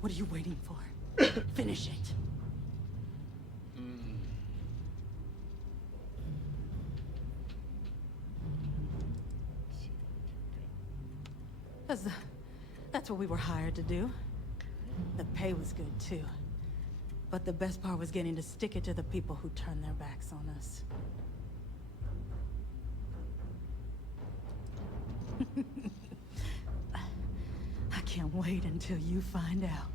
What are you waiting for? Finish it. That's what we were hired to do. The pay was good too. But the best part was getting to stick it to the people who turned their backs on us. I can't wait until you find out.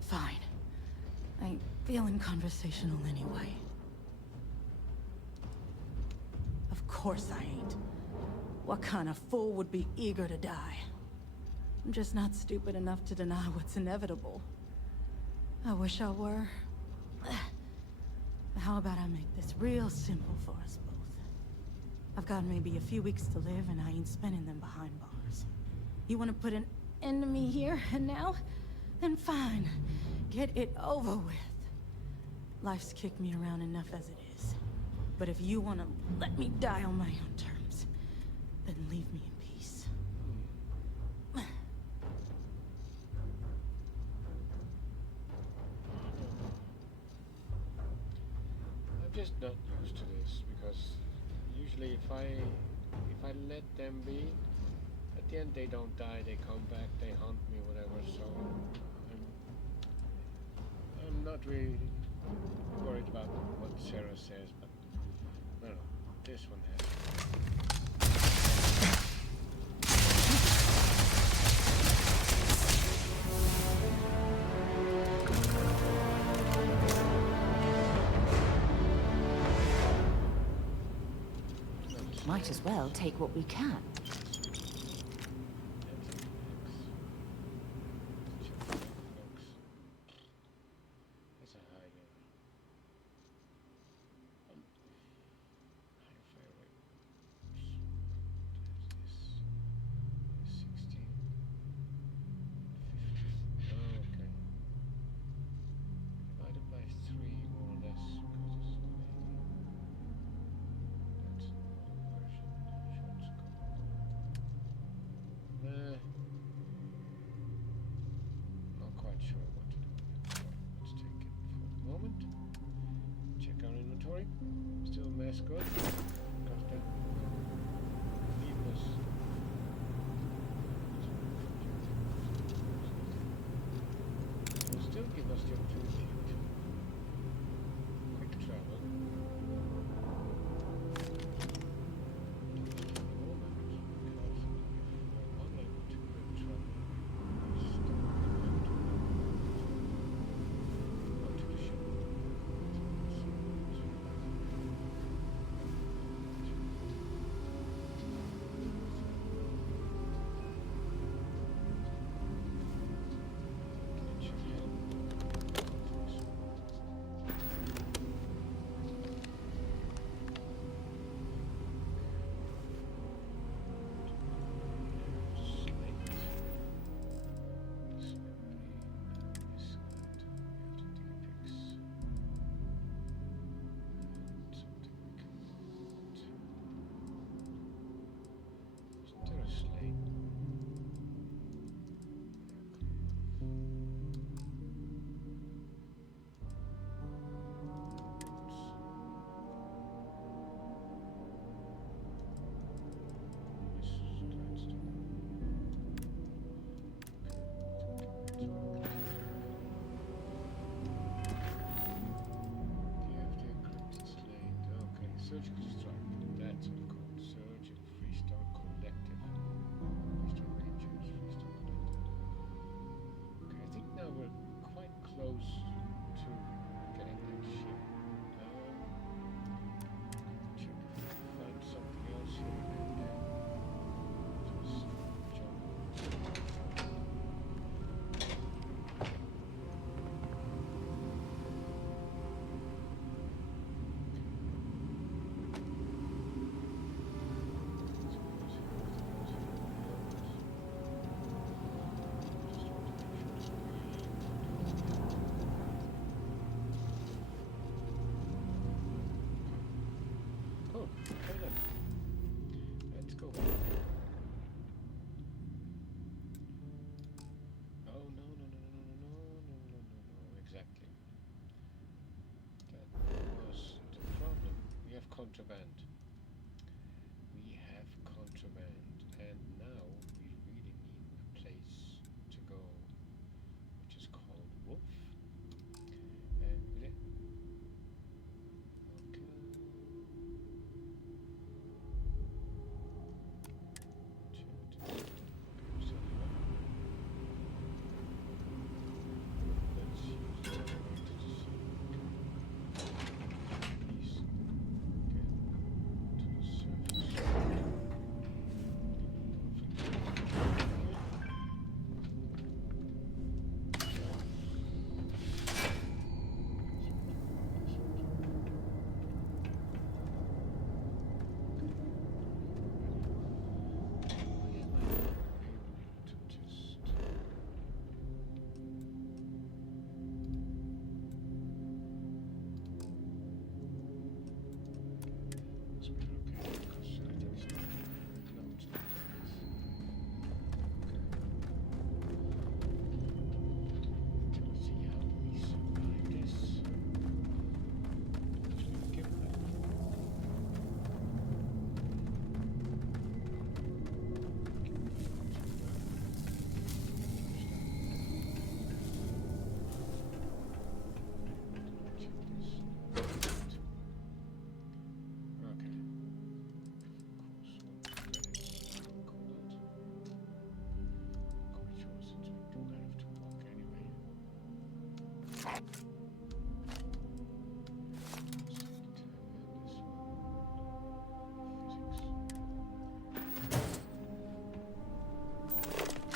Fine. I ain't feeling conversational anyway. Of course I ain't. What kind of fool would be eager to die? I'm just not stupid enough to deny what's inevitable. I wish I were. How about I make this real simple for us both? I've got maybe a few weeks to live, and I ain't spending them behind bars. You want to put an end to me here and now? Then fine. Get it over with. Life's kicked me around enough as it is. But if you want to let me die on my own terms, then leave me in peace. I'm just not used to this because usually if I let them be, at the end they don't die, they come back, they hunt me, whatever. So I'm not really worried about what Sarah says, but I don't know, this one has. Might as well take what we can. That's a high level. High fire rate. There's this 16, 50. Oh, okay. Divided by 3 more or less because it's not 80. That's not quite sure what to do with it. Let's take it for the moment. Check our inventory. Still mass good. Got that. Needless. Will still give us the opportunity to quick travel.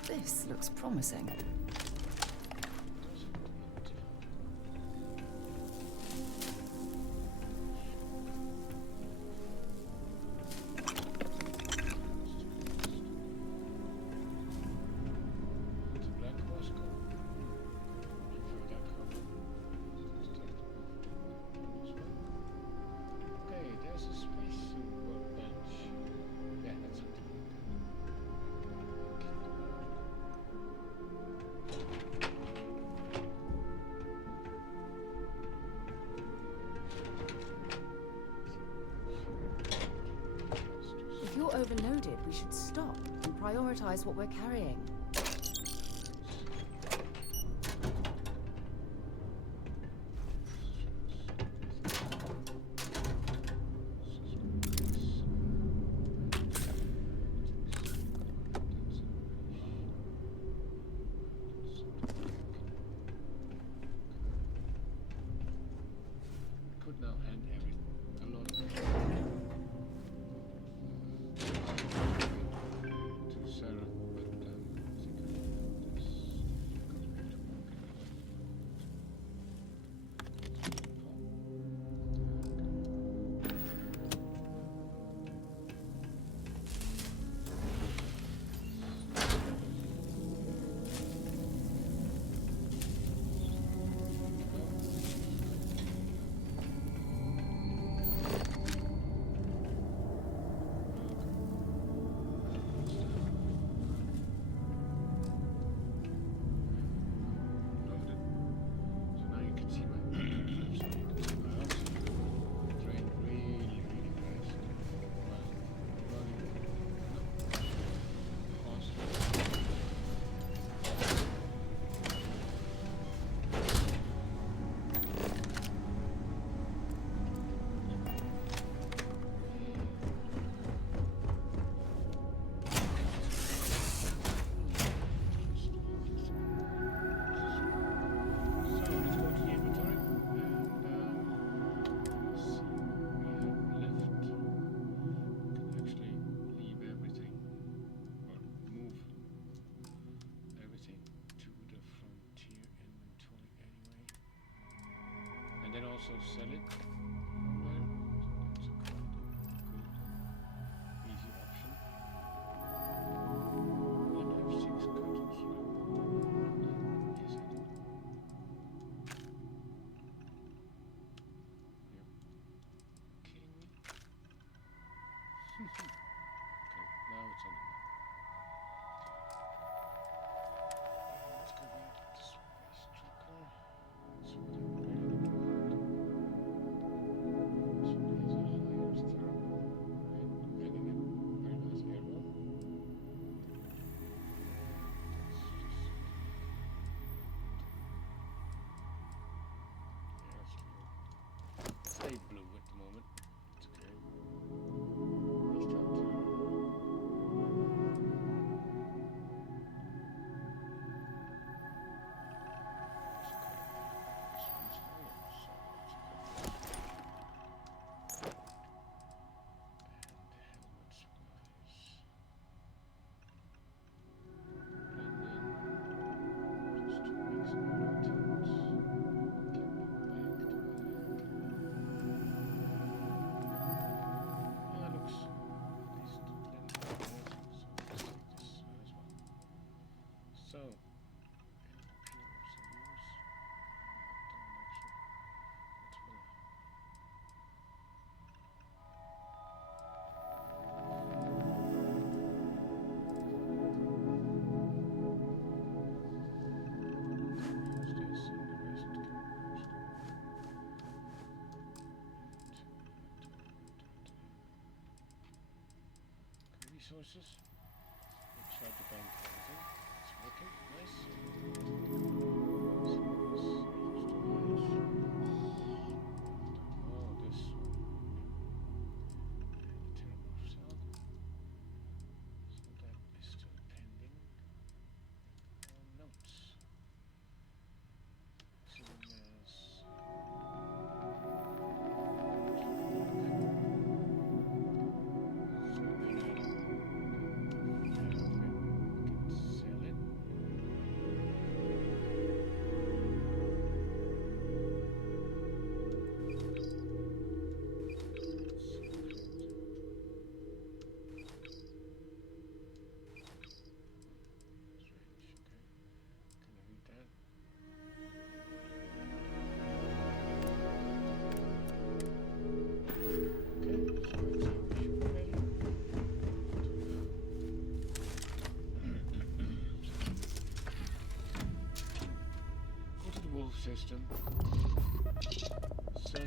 This looks promising. If you're overloaded, we should stop and prioritize what we're carrying. Could now hand everything. I'm not. To Sarah, but I think this goes back to work anyway. Also sell it. Well, that's a kind of good, easy option. What have 6 cartons here? Yes, I do. You're kidding me? Okay, now it's on the map. Let's go back to Space Trucker. So stay blue at the moment. It's okay. He's done too. This one's higher, so it's a good thing. And helmet supplies. So, resources. We tried to bank everything. It's working. Nice. Oh, this one. Terrible cell. So that is still pending. Notes. To System. Search a...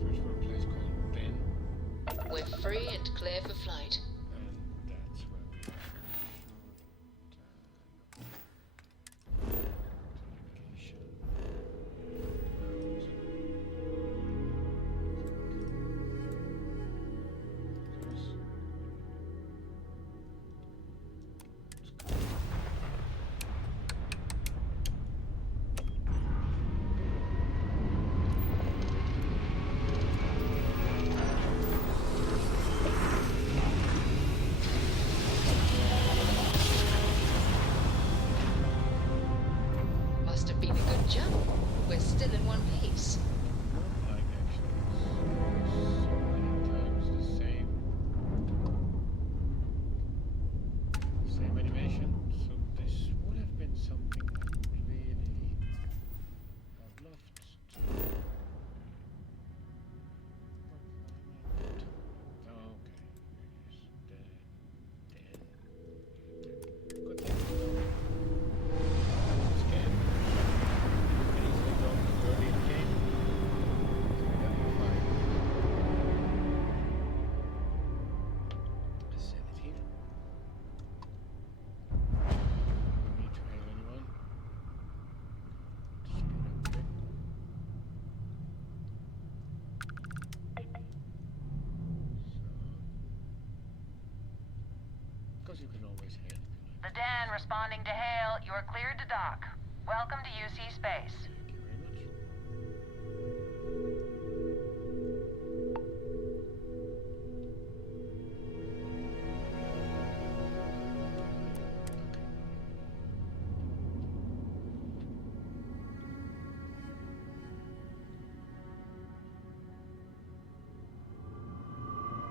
Search for a place called Ben. We're free and clear for flight. And that's where we are. Must have been a good jump. We're still in one piece. Like actually, so many times the same animation. So this would have been something I would really have loved to. Oh, okay. Yes, good thing to know. Scan. And he's not on early in the game. So that'll be fine. Set it here. No need to hail anyone. Just get up there. Because you can always hail if you like. The Den responding to hail. You are cleared to dock. Welcome to UC space. Thank you very much.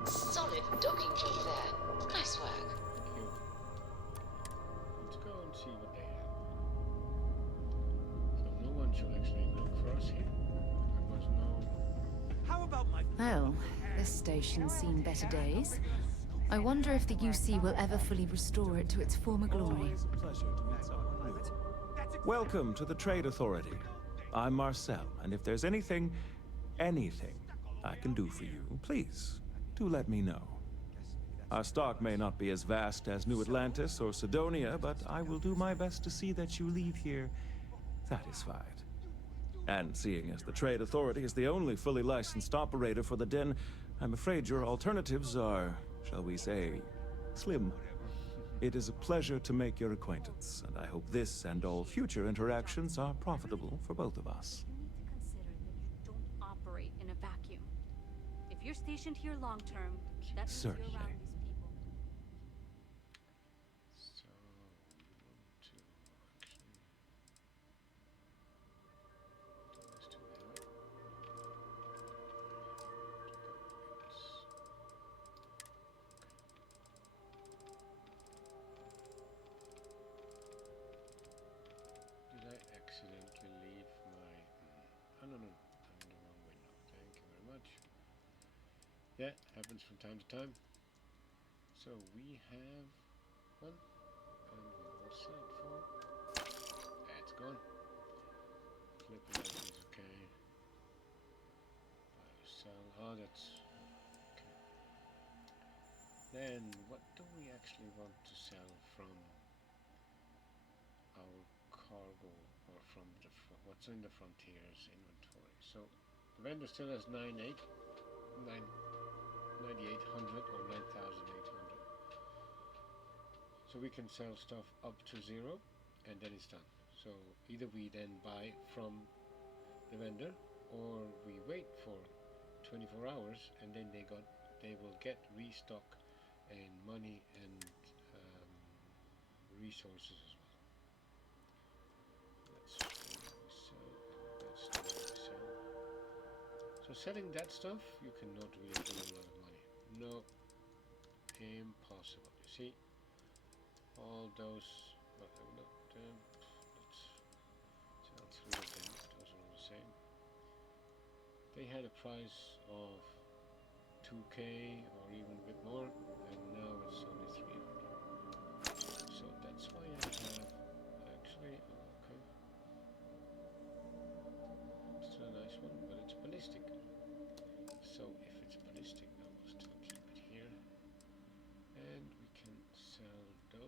Solid docking job there. Nice work. Thank you. Let's go and see what they have. So no one should actually look for us here. There was no... How about my... Well, this station's seen better days. I wonder if the UC will ever fully restore it to its former glory. Welcome to the Trade Authority. I'm Marcel, and if there's anything I can do for you, please, do let me know. Our stock may not be as vast as New Atlantis or Sidonia, but I will do my best to see that you leave here satisfied. And seeing as the Trade Authority is the only fully licensed operator for the Den, I'm afraid your alternatives are, shall we say, slim. It is a pleasure to make your acquaintance, and I hope this and all future interactions are profitable for both of us. You need to consider that you don't operate in a vacuum. If you're stationed here long term, that means you're Certainly. around these people. So, we want to actually... do this to the right. Did I accidentally leave my... Oh, no, I'm in the wrong window. Thank you very much. Yeah, happens from time to time. So we have one, and we all set for... That's gone. Flip it out is okay. Sell, oh that's... okay. Then, what do we actually want to sell from our cargo, or from the what's in the Frontiers inventory? So, the vendor still has 9800 or 9800. So we can sell stuff up to 0 and then it's done. So either we then buy from the vendor or we wait for 24 hours and then they will get restock and money and resources as well. That's what we sell. So selling that stuff, you cannot really do a lot of money. No, impossible. You see, all those. Let's sell 3 of them. Those are all the same. They had a price of 2k or even a bit more, and now it's only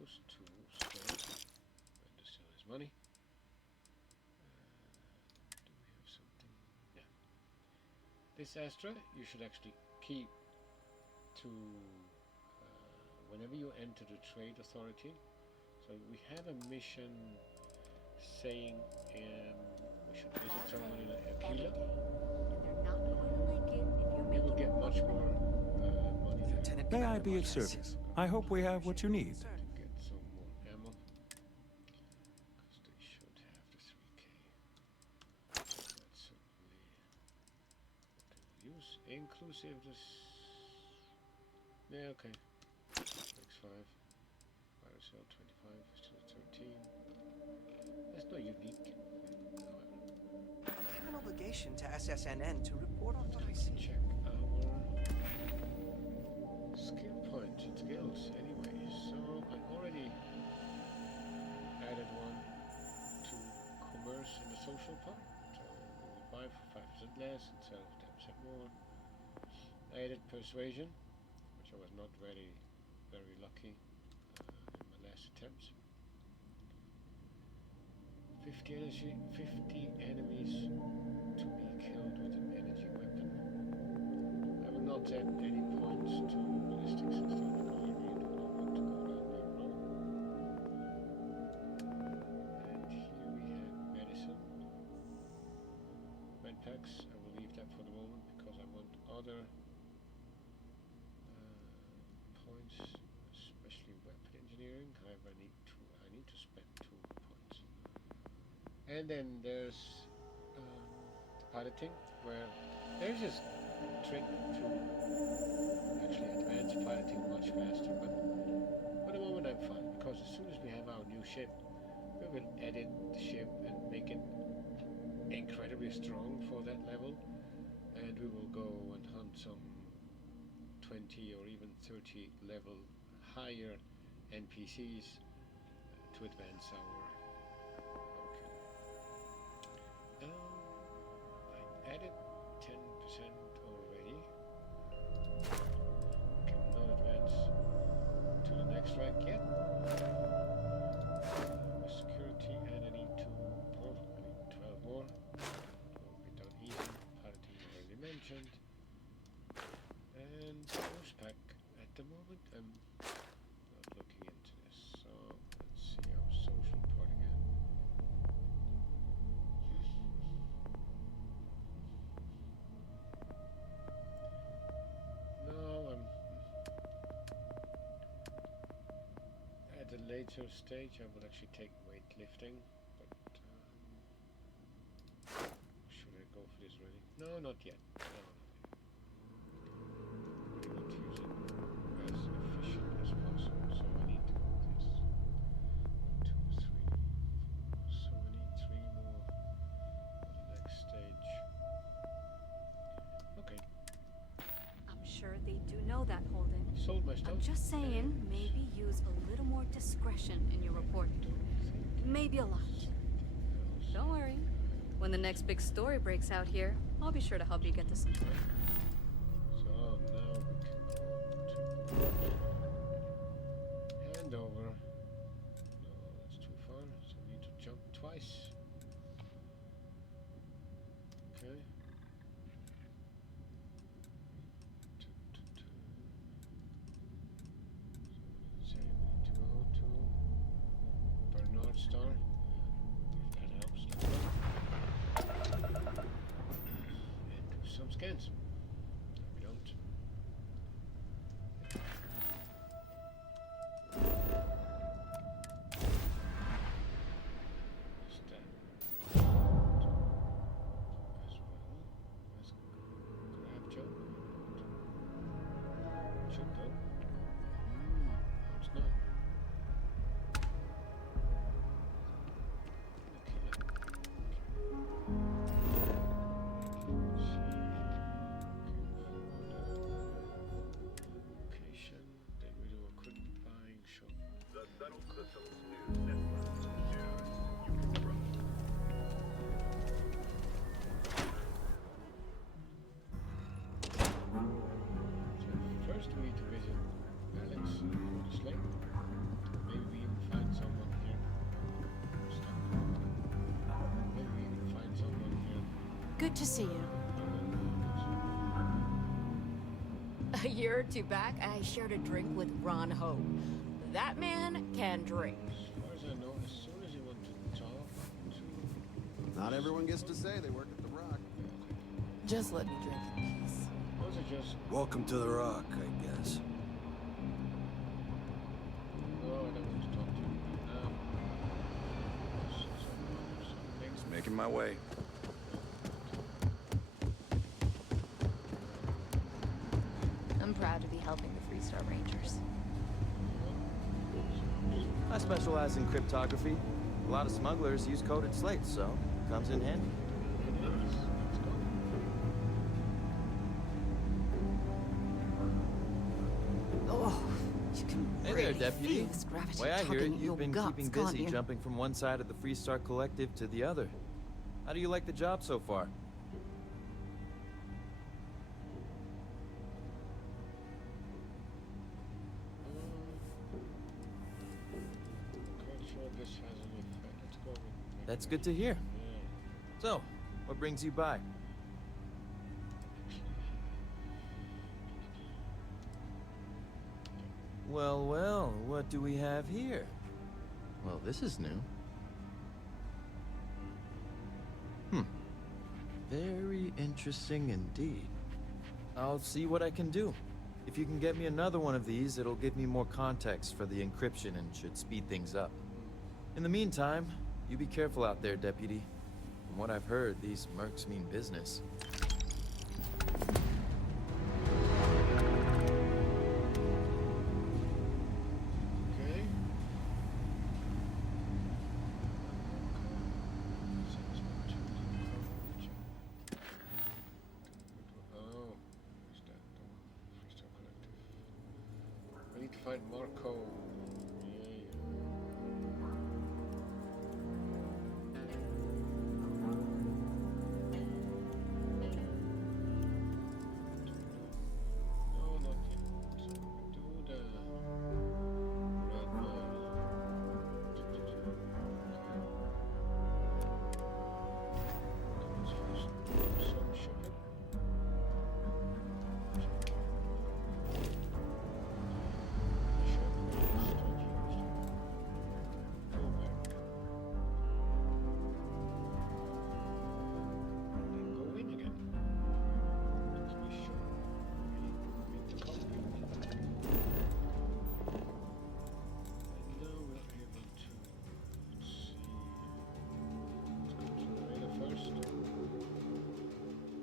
close to store. And there's still his money. Do we have something? Yeah. This Astra you should actually keep to whenever you enter the trade authority. So we have a mission saying we should visit someone in Aquila. We will get much more money there. May I be of service? I hope we have what you need. To get some more ammo. Because they should have the 3K. That's certainly what they will use. Inclusive this. Yeah, okay. X5. Virus cell 25, still 13. That's not unique. I have an obligation to SSNN to report on what I see. Check our skill point skills anyway. So I already added one to commerce in the social part. So we will buy for 5% less and sell for 10% more. I added persuasion, which I was not very lucky in my last attempts. 50 energy, 50 enemies to be killed with an energy weapon. I will not add any points to ballistics and stuff because I really do not want to go down that road. And here we have medicine. Medpacks, I will leave that for the moment because I want other points, especially weapon engineering. However, I need to spend 2 points. And then there's piloting, where there's this trick to actually advance piloting much faster, but for the moment I'm fine, because as soon as we have our new ship, we will edit the ship and make it incredibly strong for that level, and we will go and hunt some 20 or even 30 level higher NPCs to advance our I added 10% already. Cannot advance to the next rank yet. Security, and I need 12 more. Will be done easy. Piloting already mentioned. And force pack. At the moment, I'm not looking into this. So let's see our social part again. At a later stage I will actually take weightlifting, but should I go for this really? No, not yet. No. I want to use it as efficient as possible, so I need this. 1, 2, 3, 4. So I need 3 more for the next stage. Okay. I'm sure they do know that, Holden. Sold my stuff. I'm just saying, maybe use a little more discretion in your reporting. Maybe a lot. Don't worry. When the next big story breaks out here, I'll be sure to help you get to some. So now we can go to handover. No, that's too far, so we need to jump twice. Okay. So let's say we need to go to Bernard Star. If that helps, let's go. And do some scans. No, we don't. Stand as well as grab job. Should go. No, it's not. Location. Then we do a quick buying shop. The Subtle Systems News Network. News you can trust. So first we need to visit Alex for the slave. Maybe we even find someone here. Maybe we even find someone here. Good to see you. A year or two back, I shared a drink with Ron Hope. That man can drink. As far as I know, as soon as you want to talk to... Not everyone gets to say they work at the Rock. Just let me drink in peace. Those are just... Welcome to the Rock, I guess. No, I don't want to talk to you now. Just making my way. I'm proud to be helping the Freestar Rangers. I specialize in cryptography. A lot of smugglers use coded slates, so comes in handy. Oh, you can Hey really there, Deputy. feel this gravity Way I hear it, tugging at your you've been guts, keeping can't busy you? jumping from one side of the Freestar Collective to the other. How do you like the job so far? Quite sure this has an effect. Let's go with... That's good to hear. So, what brings you by? Well, well, what do we have here? Well, this is new. Very interesting indeed. I'll see what I can do. If you can get me another one of these, it'll give me more context for the encryption and should speed things up. In the meantime, you be careful out there, Deputy. From what I've heard, these mercs mean business. Okay. Oh, is that the one? Freestar Collective. I need to find Marco. No, not yet. So we do the red some shipping. Go in again. Just be sure. With the copy. And now we're able to, let's see. Let's go to the radar first.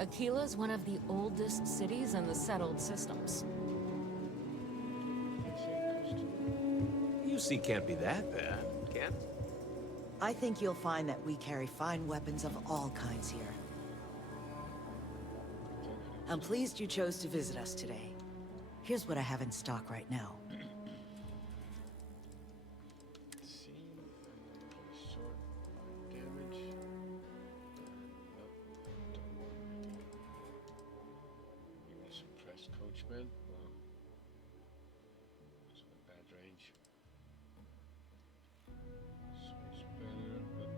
Aquila's one of the oldest cities in the settled systems. UC can't be that bad, can it? I think you'll find that we carry fine weapons of all kinds here. I'm pleased you chose to visit us today. Here's what I have in stock right now. See, short damage. Nope, don't worry. Give me some press coachman. Wow. That's not a bad range. Switch better, but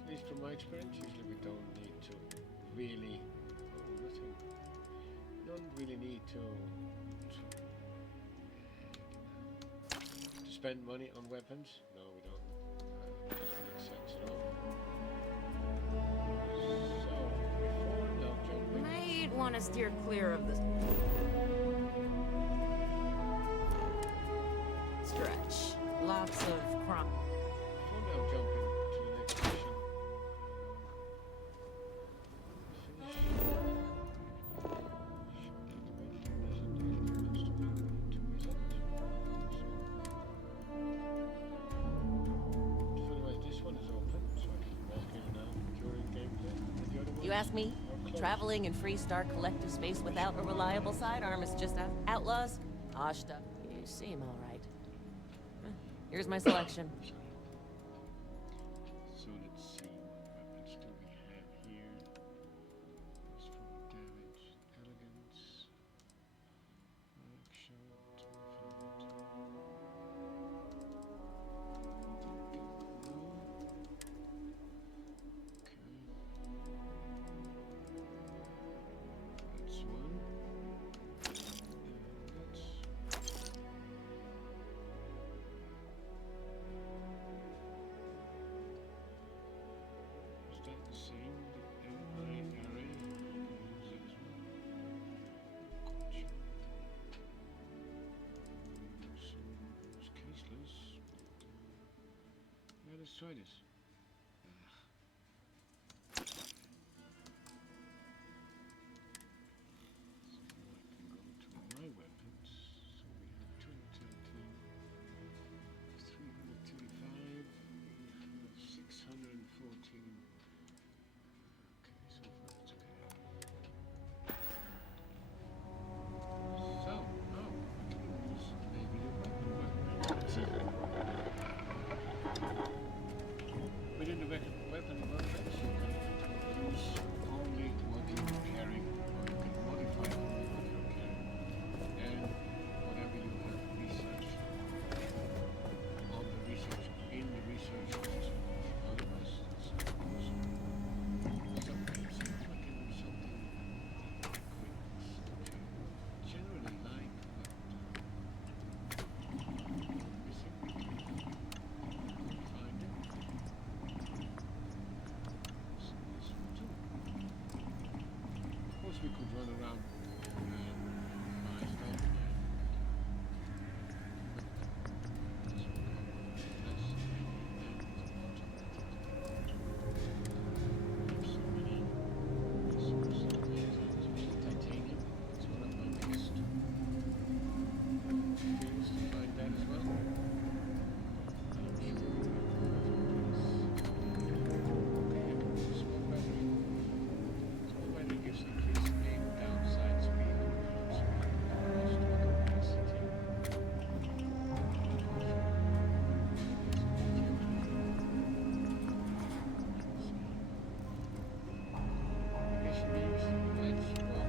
at least from my experience, usually we don't need to really. Oh, nothing. We don't really need to spend money on weapons. No, we don't. Doesn't make sense at all. So, before now jumping. Might want to steer clear of the stretch. Lots of crime. Before now jumping to the next mission. You ask me? Traveling in Freestar collective space without a reliable sidearm is just outlaws? Oshed up. You seem all right. Here's my selection. So let's see what weapons do we have here. Strong damage, elegance, action, that's one. Is that the same? The MIRA? Use it as well. Gotcha. So, it's caseless. Yeah, let's try this. My weapons. So we have 217, 335, we have 614. Okay, so far it's okay. So, now we can use maybe the weapon. Within the weapon workbench, you can use only what you're carrying, or you can modify only what you're carrying. And whatever you have researched on the research, in the research system. Otherwise, it's also something, see if I can do something quick. Generally like missing. Find it. So this one too. Of course we could run around and buy stuff. Titanium, it's one of my biggest things to find that as well. I'm sure small battery. Small battery gives increased aim downside speed and reload speed. Capacity. Application means that's one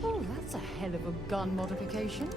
Oh, that's a hell of a gun modification.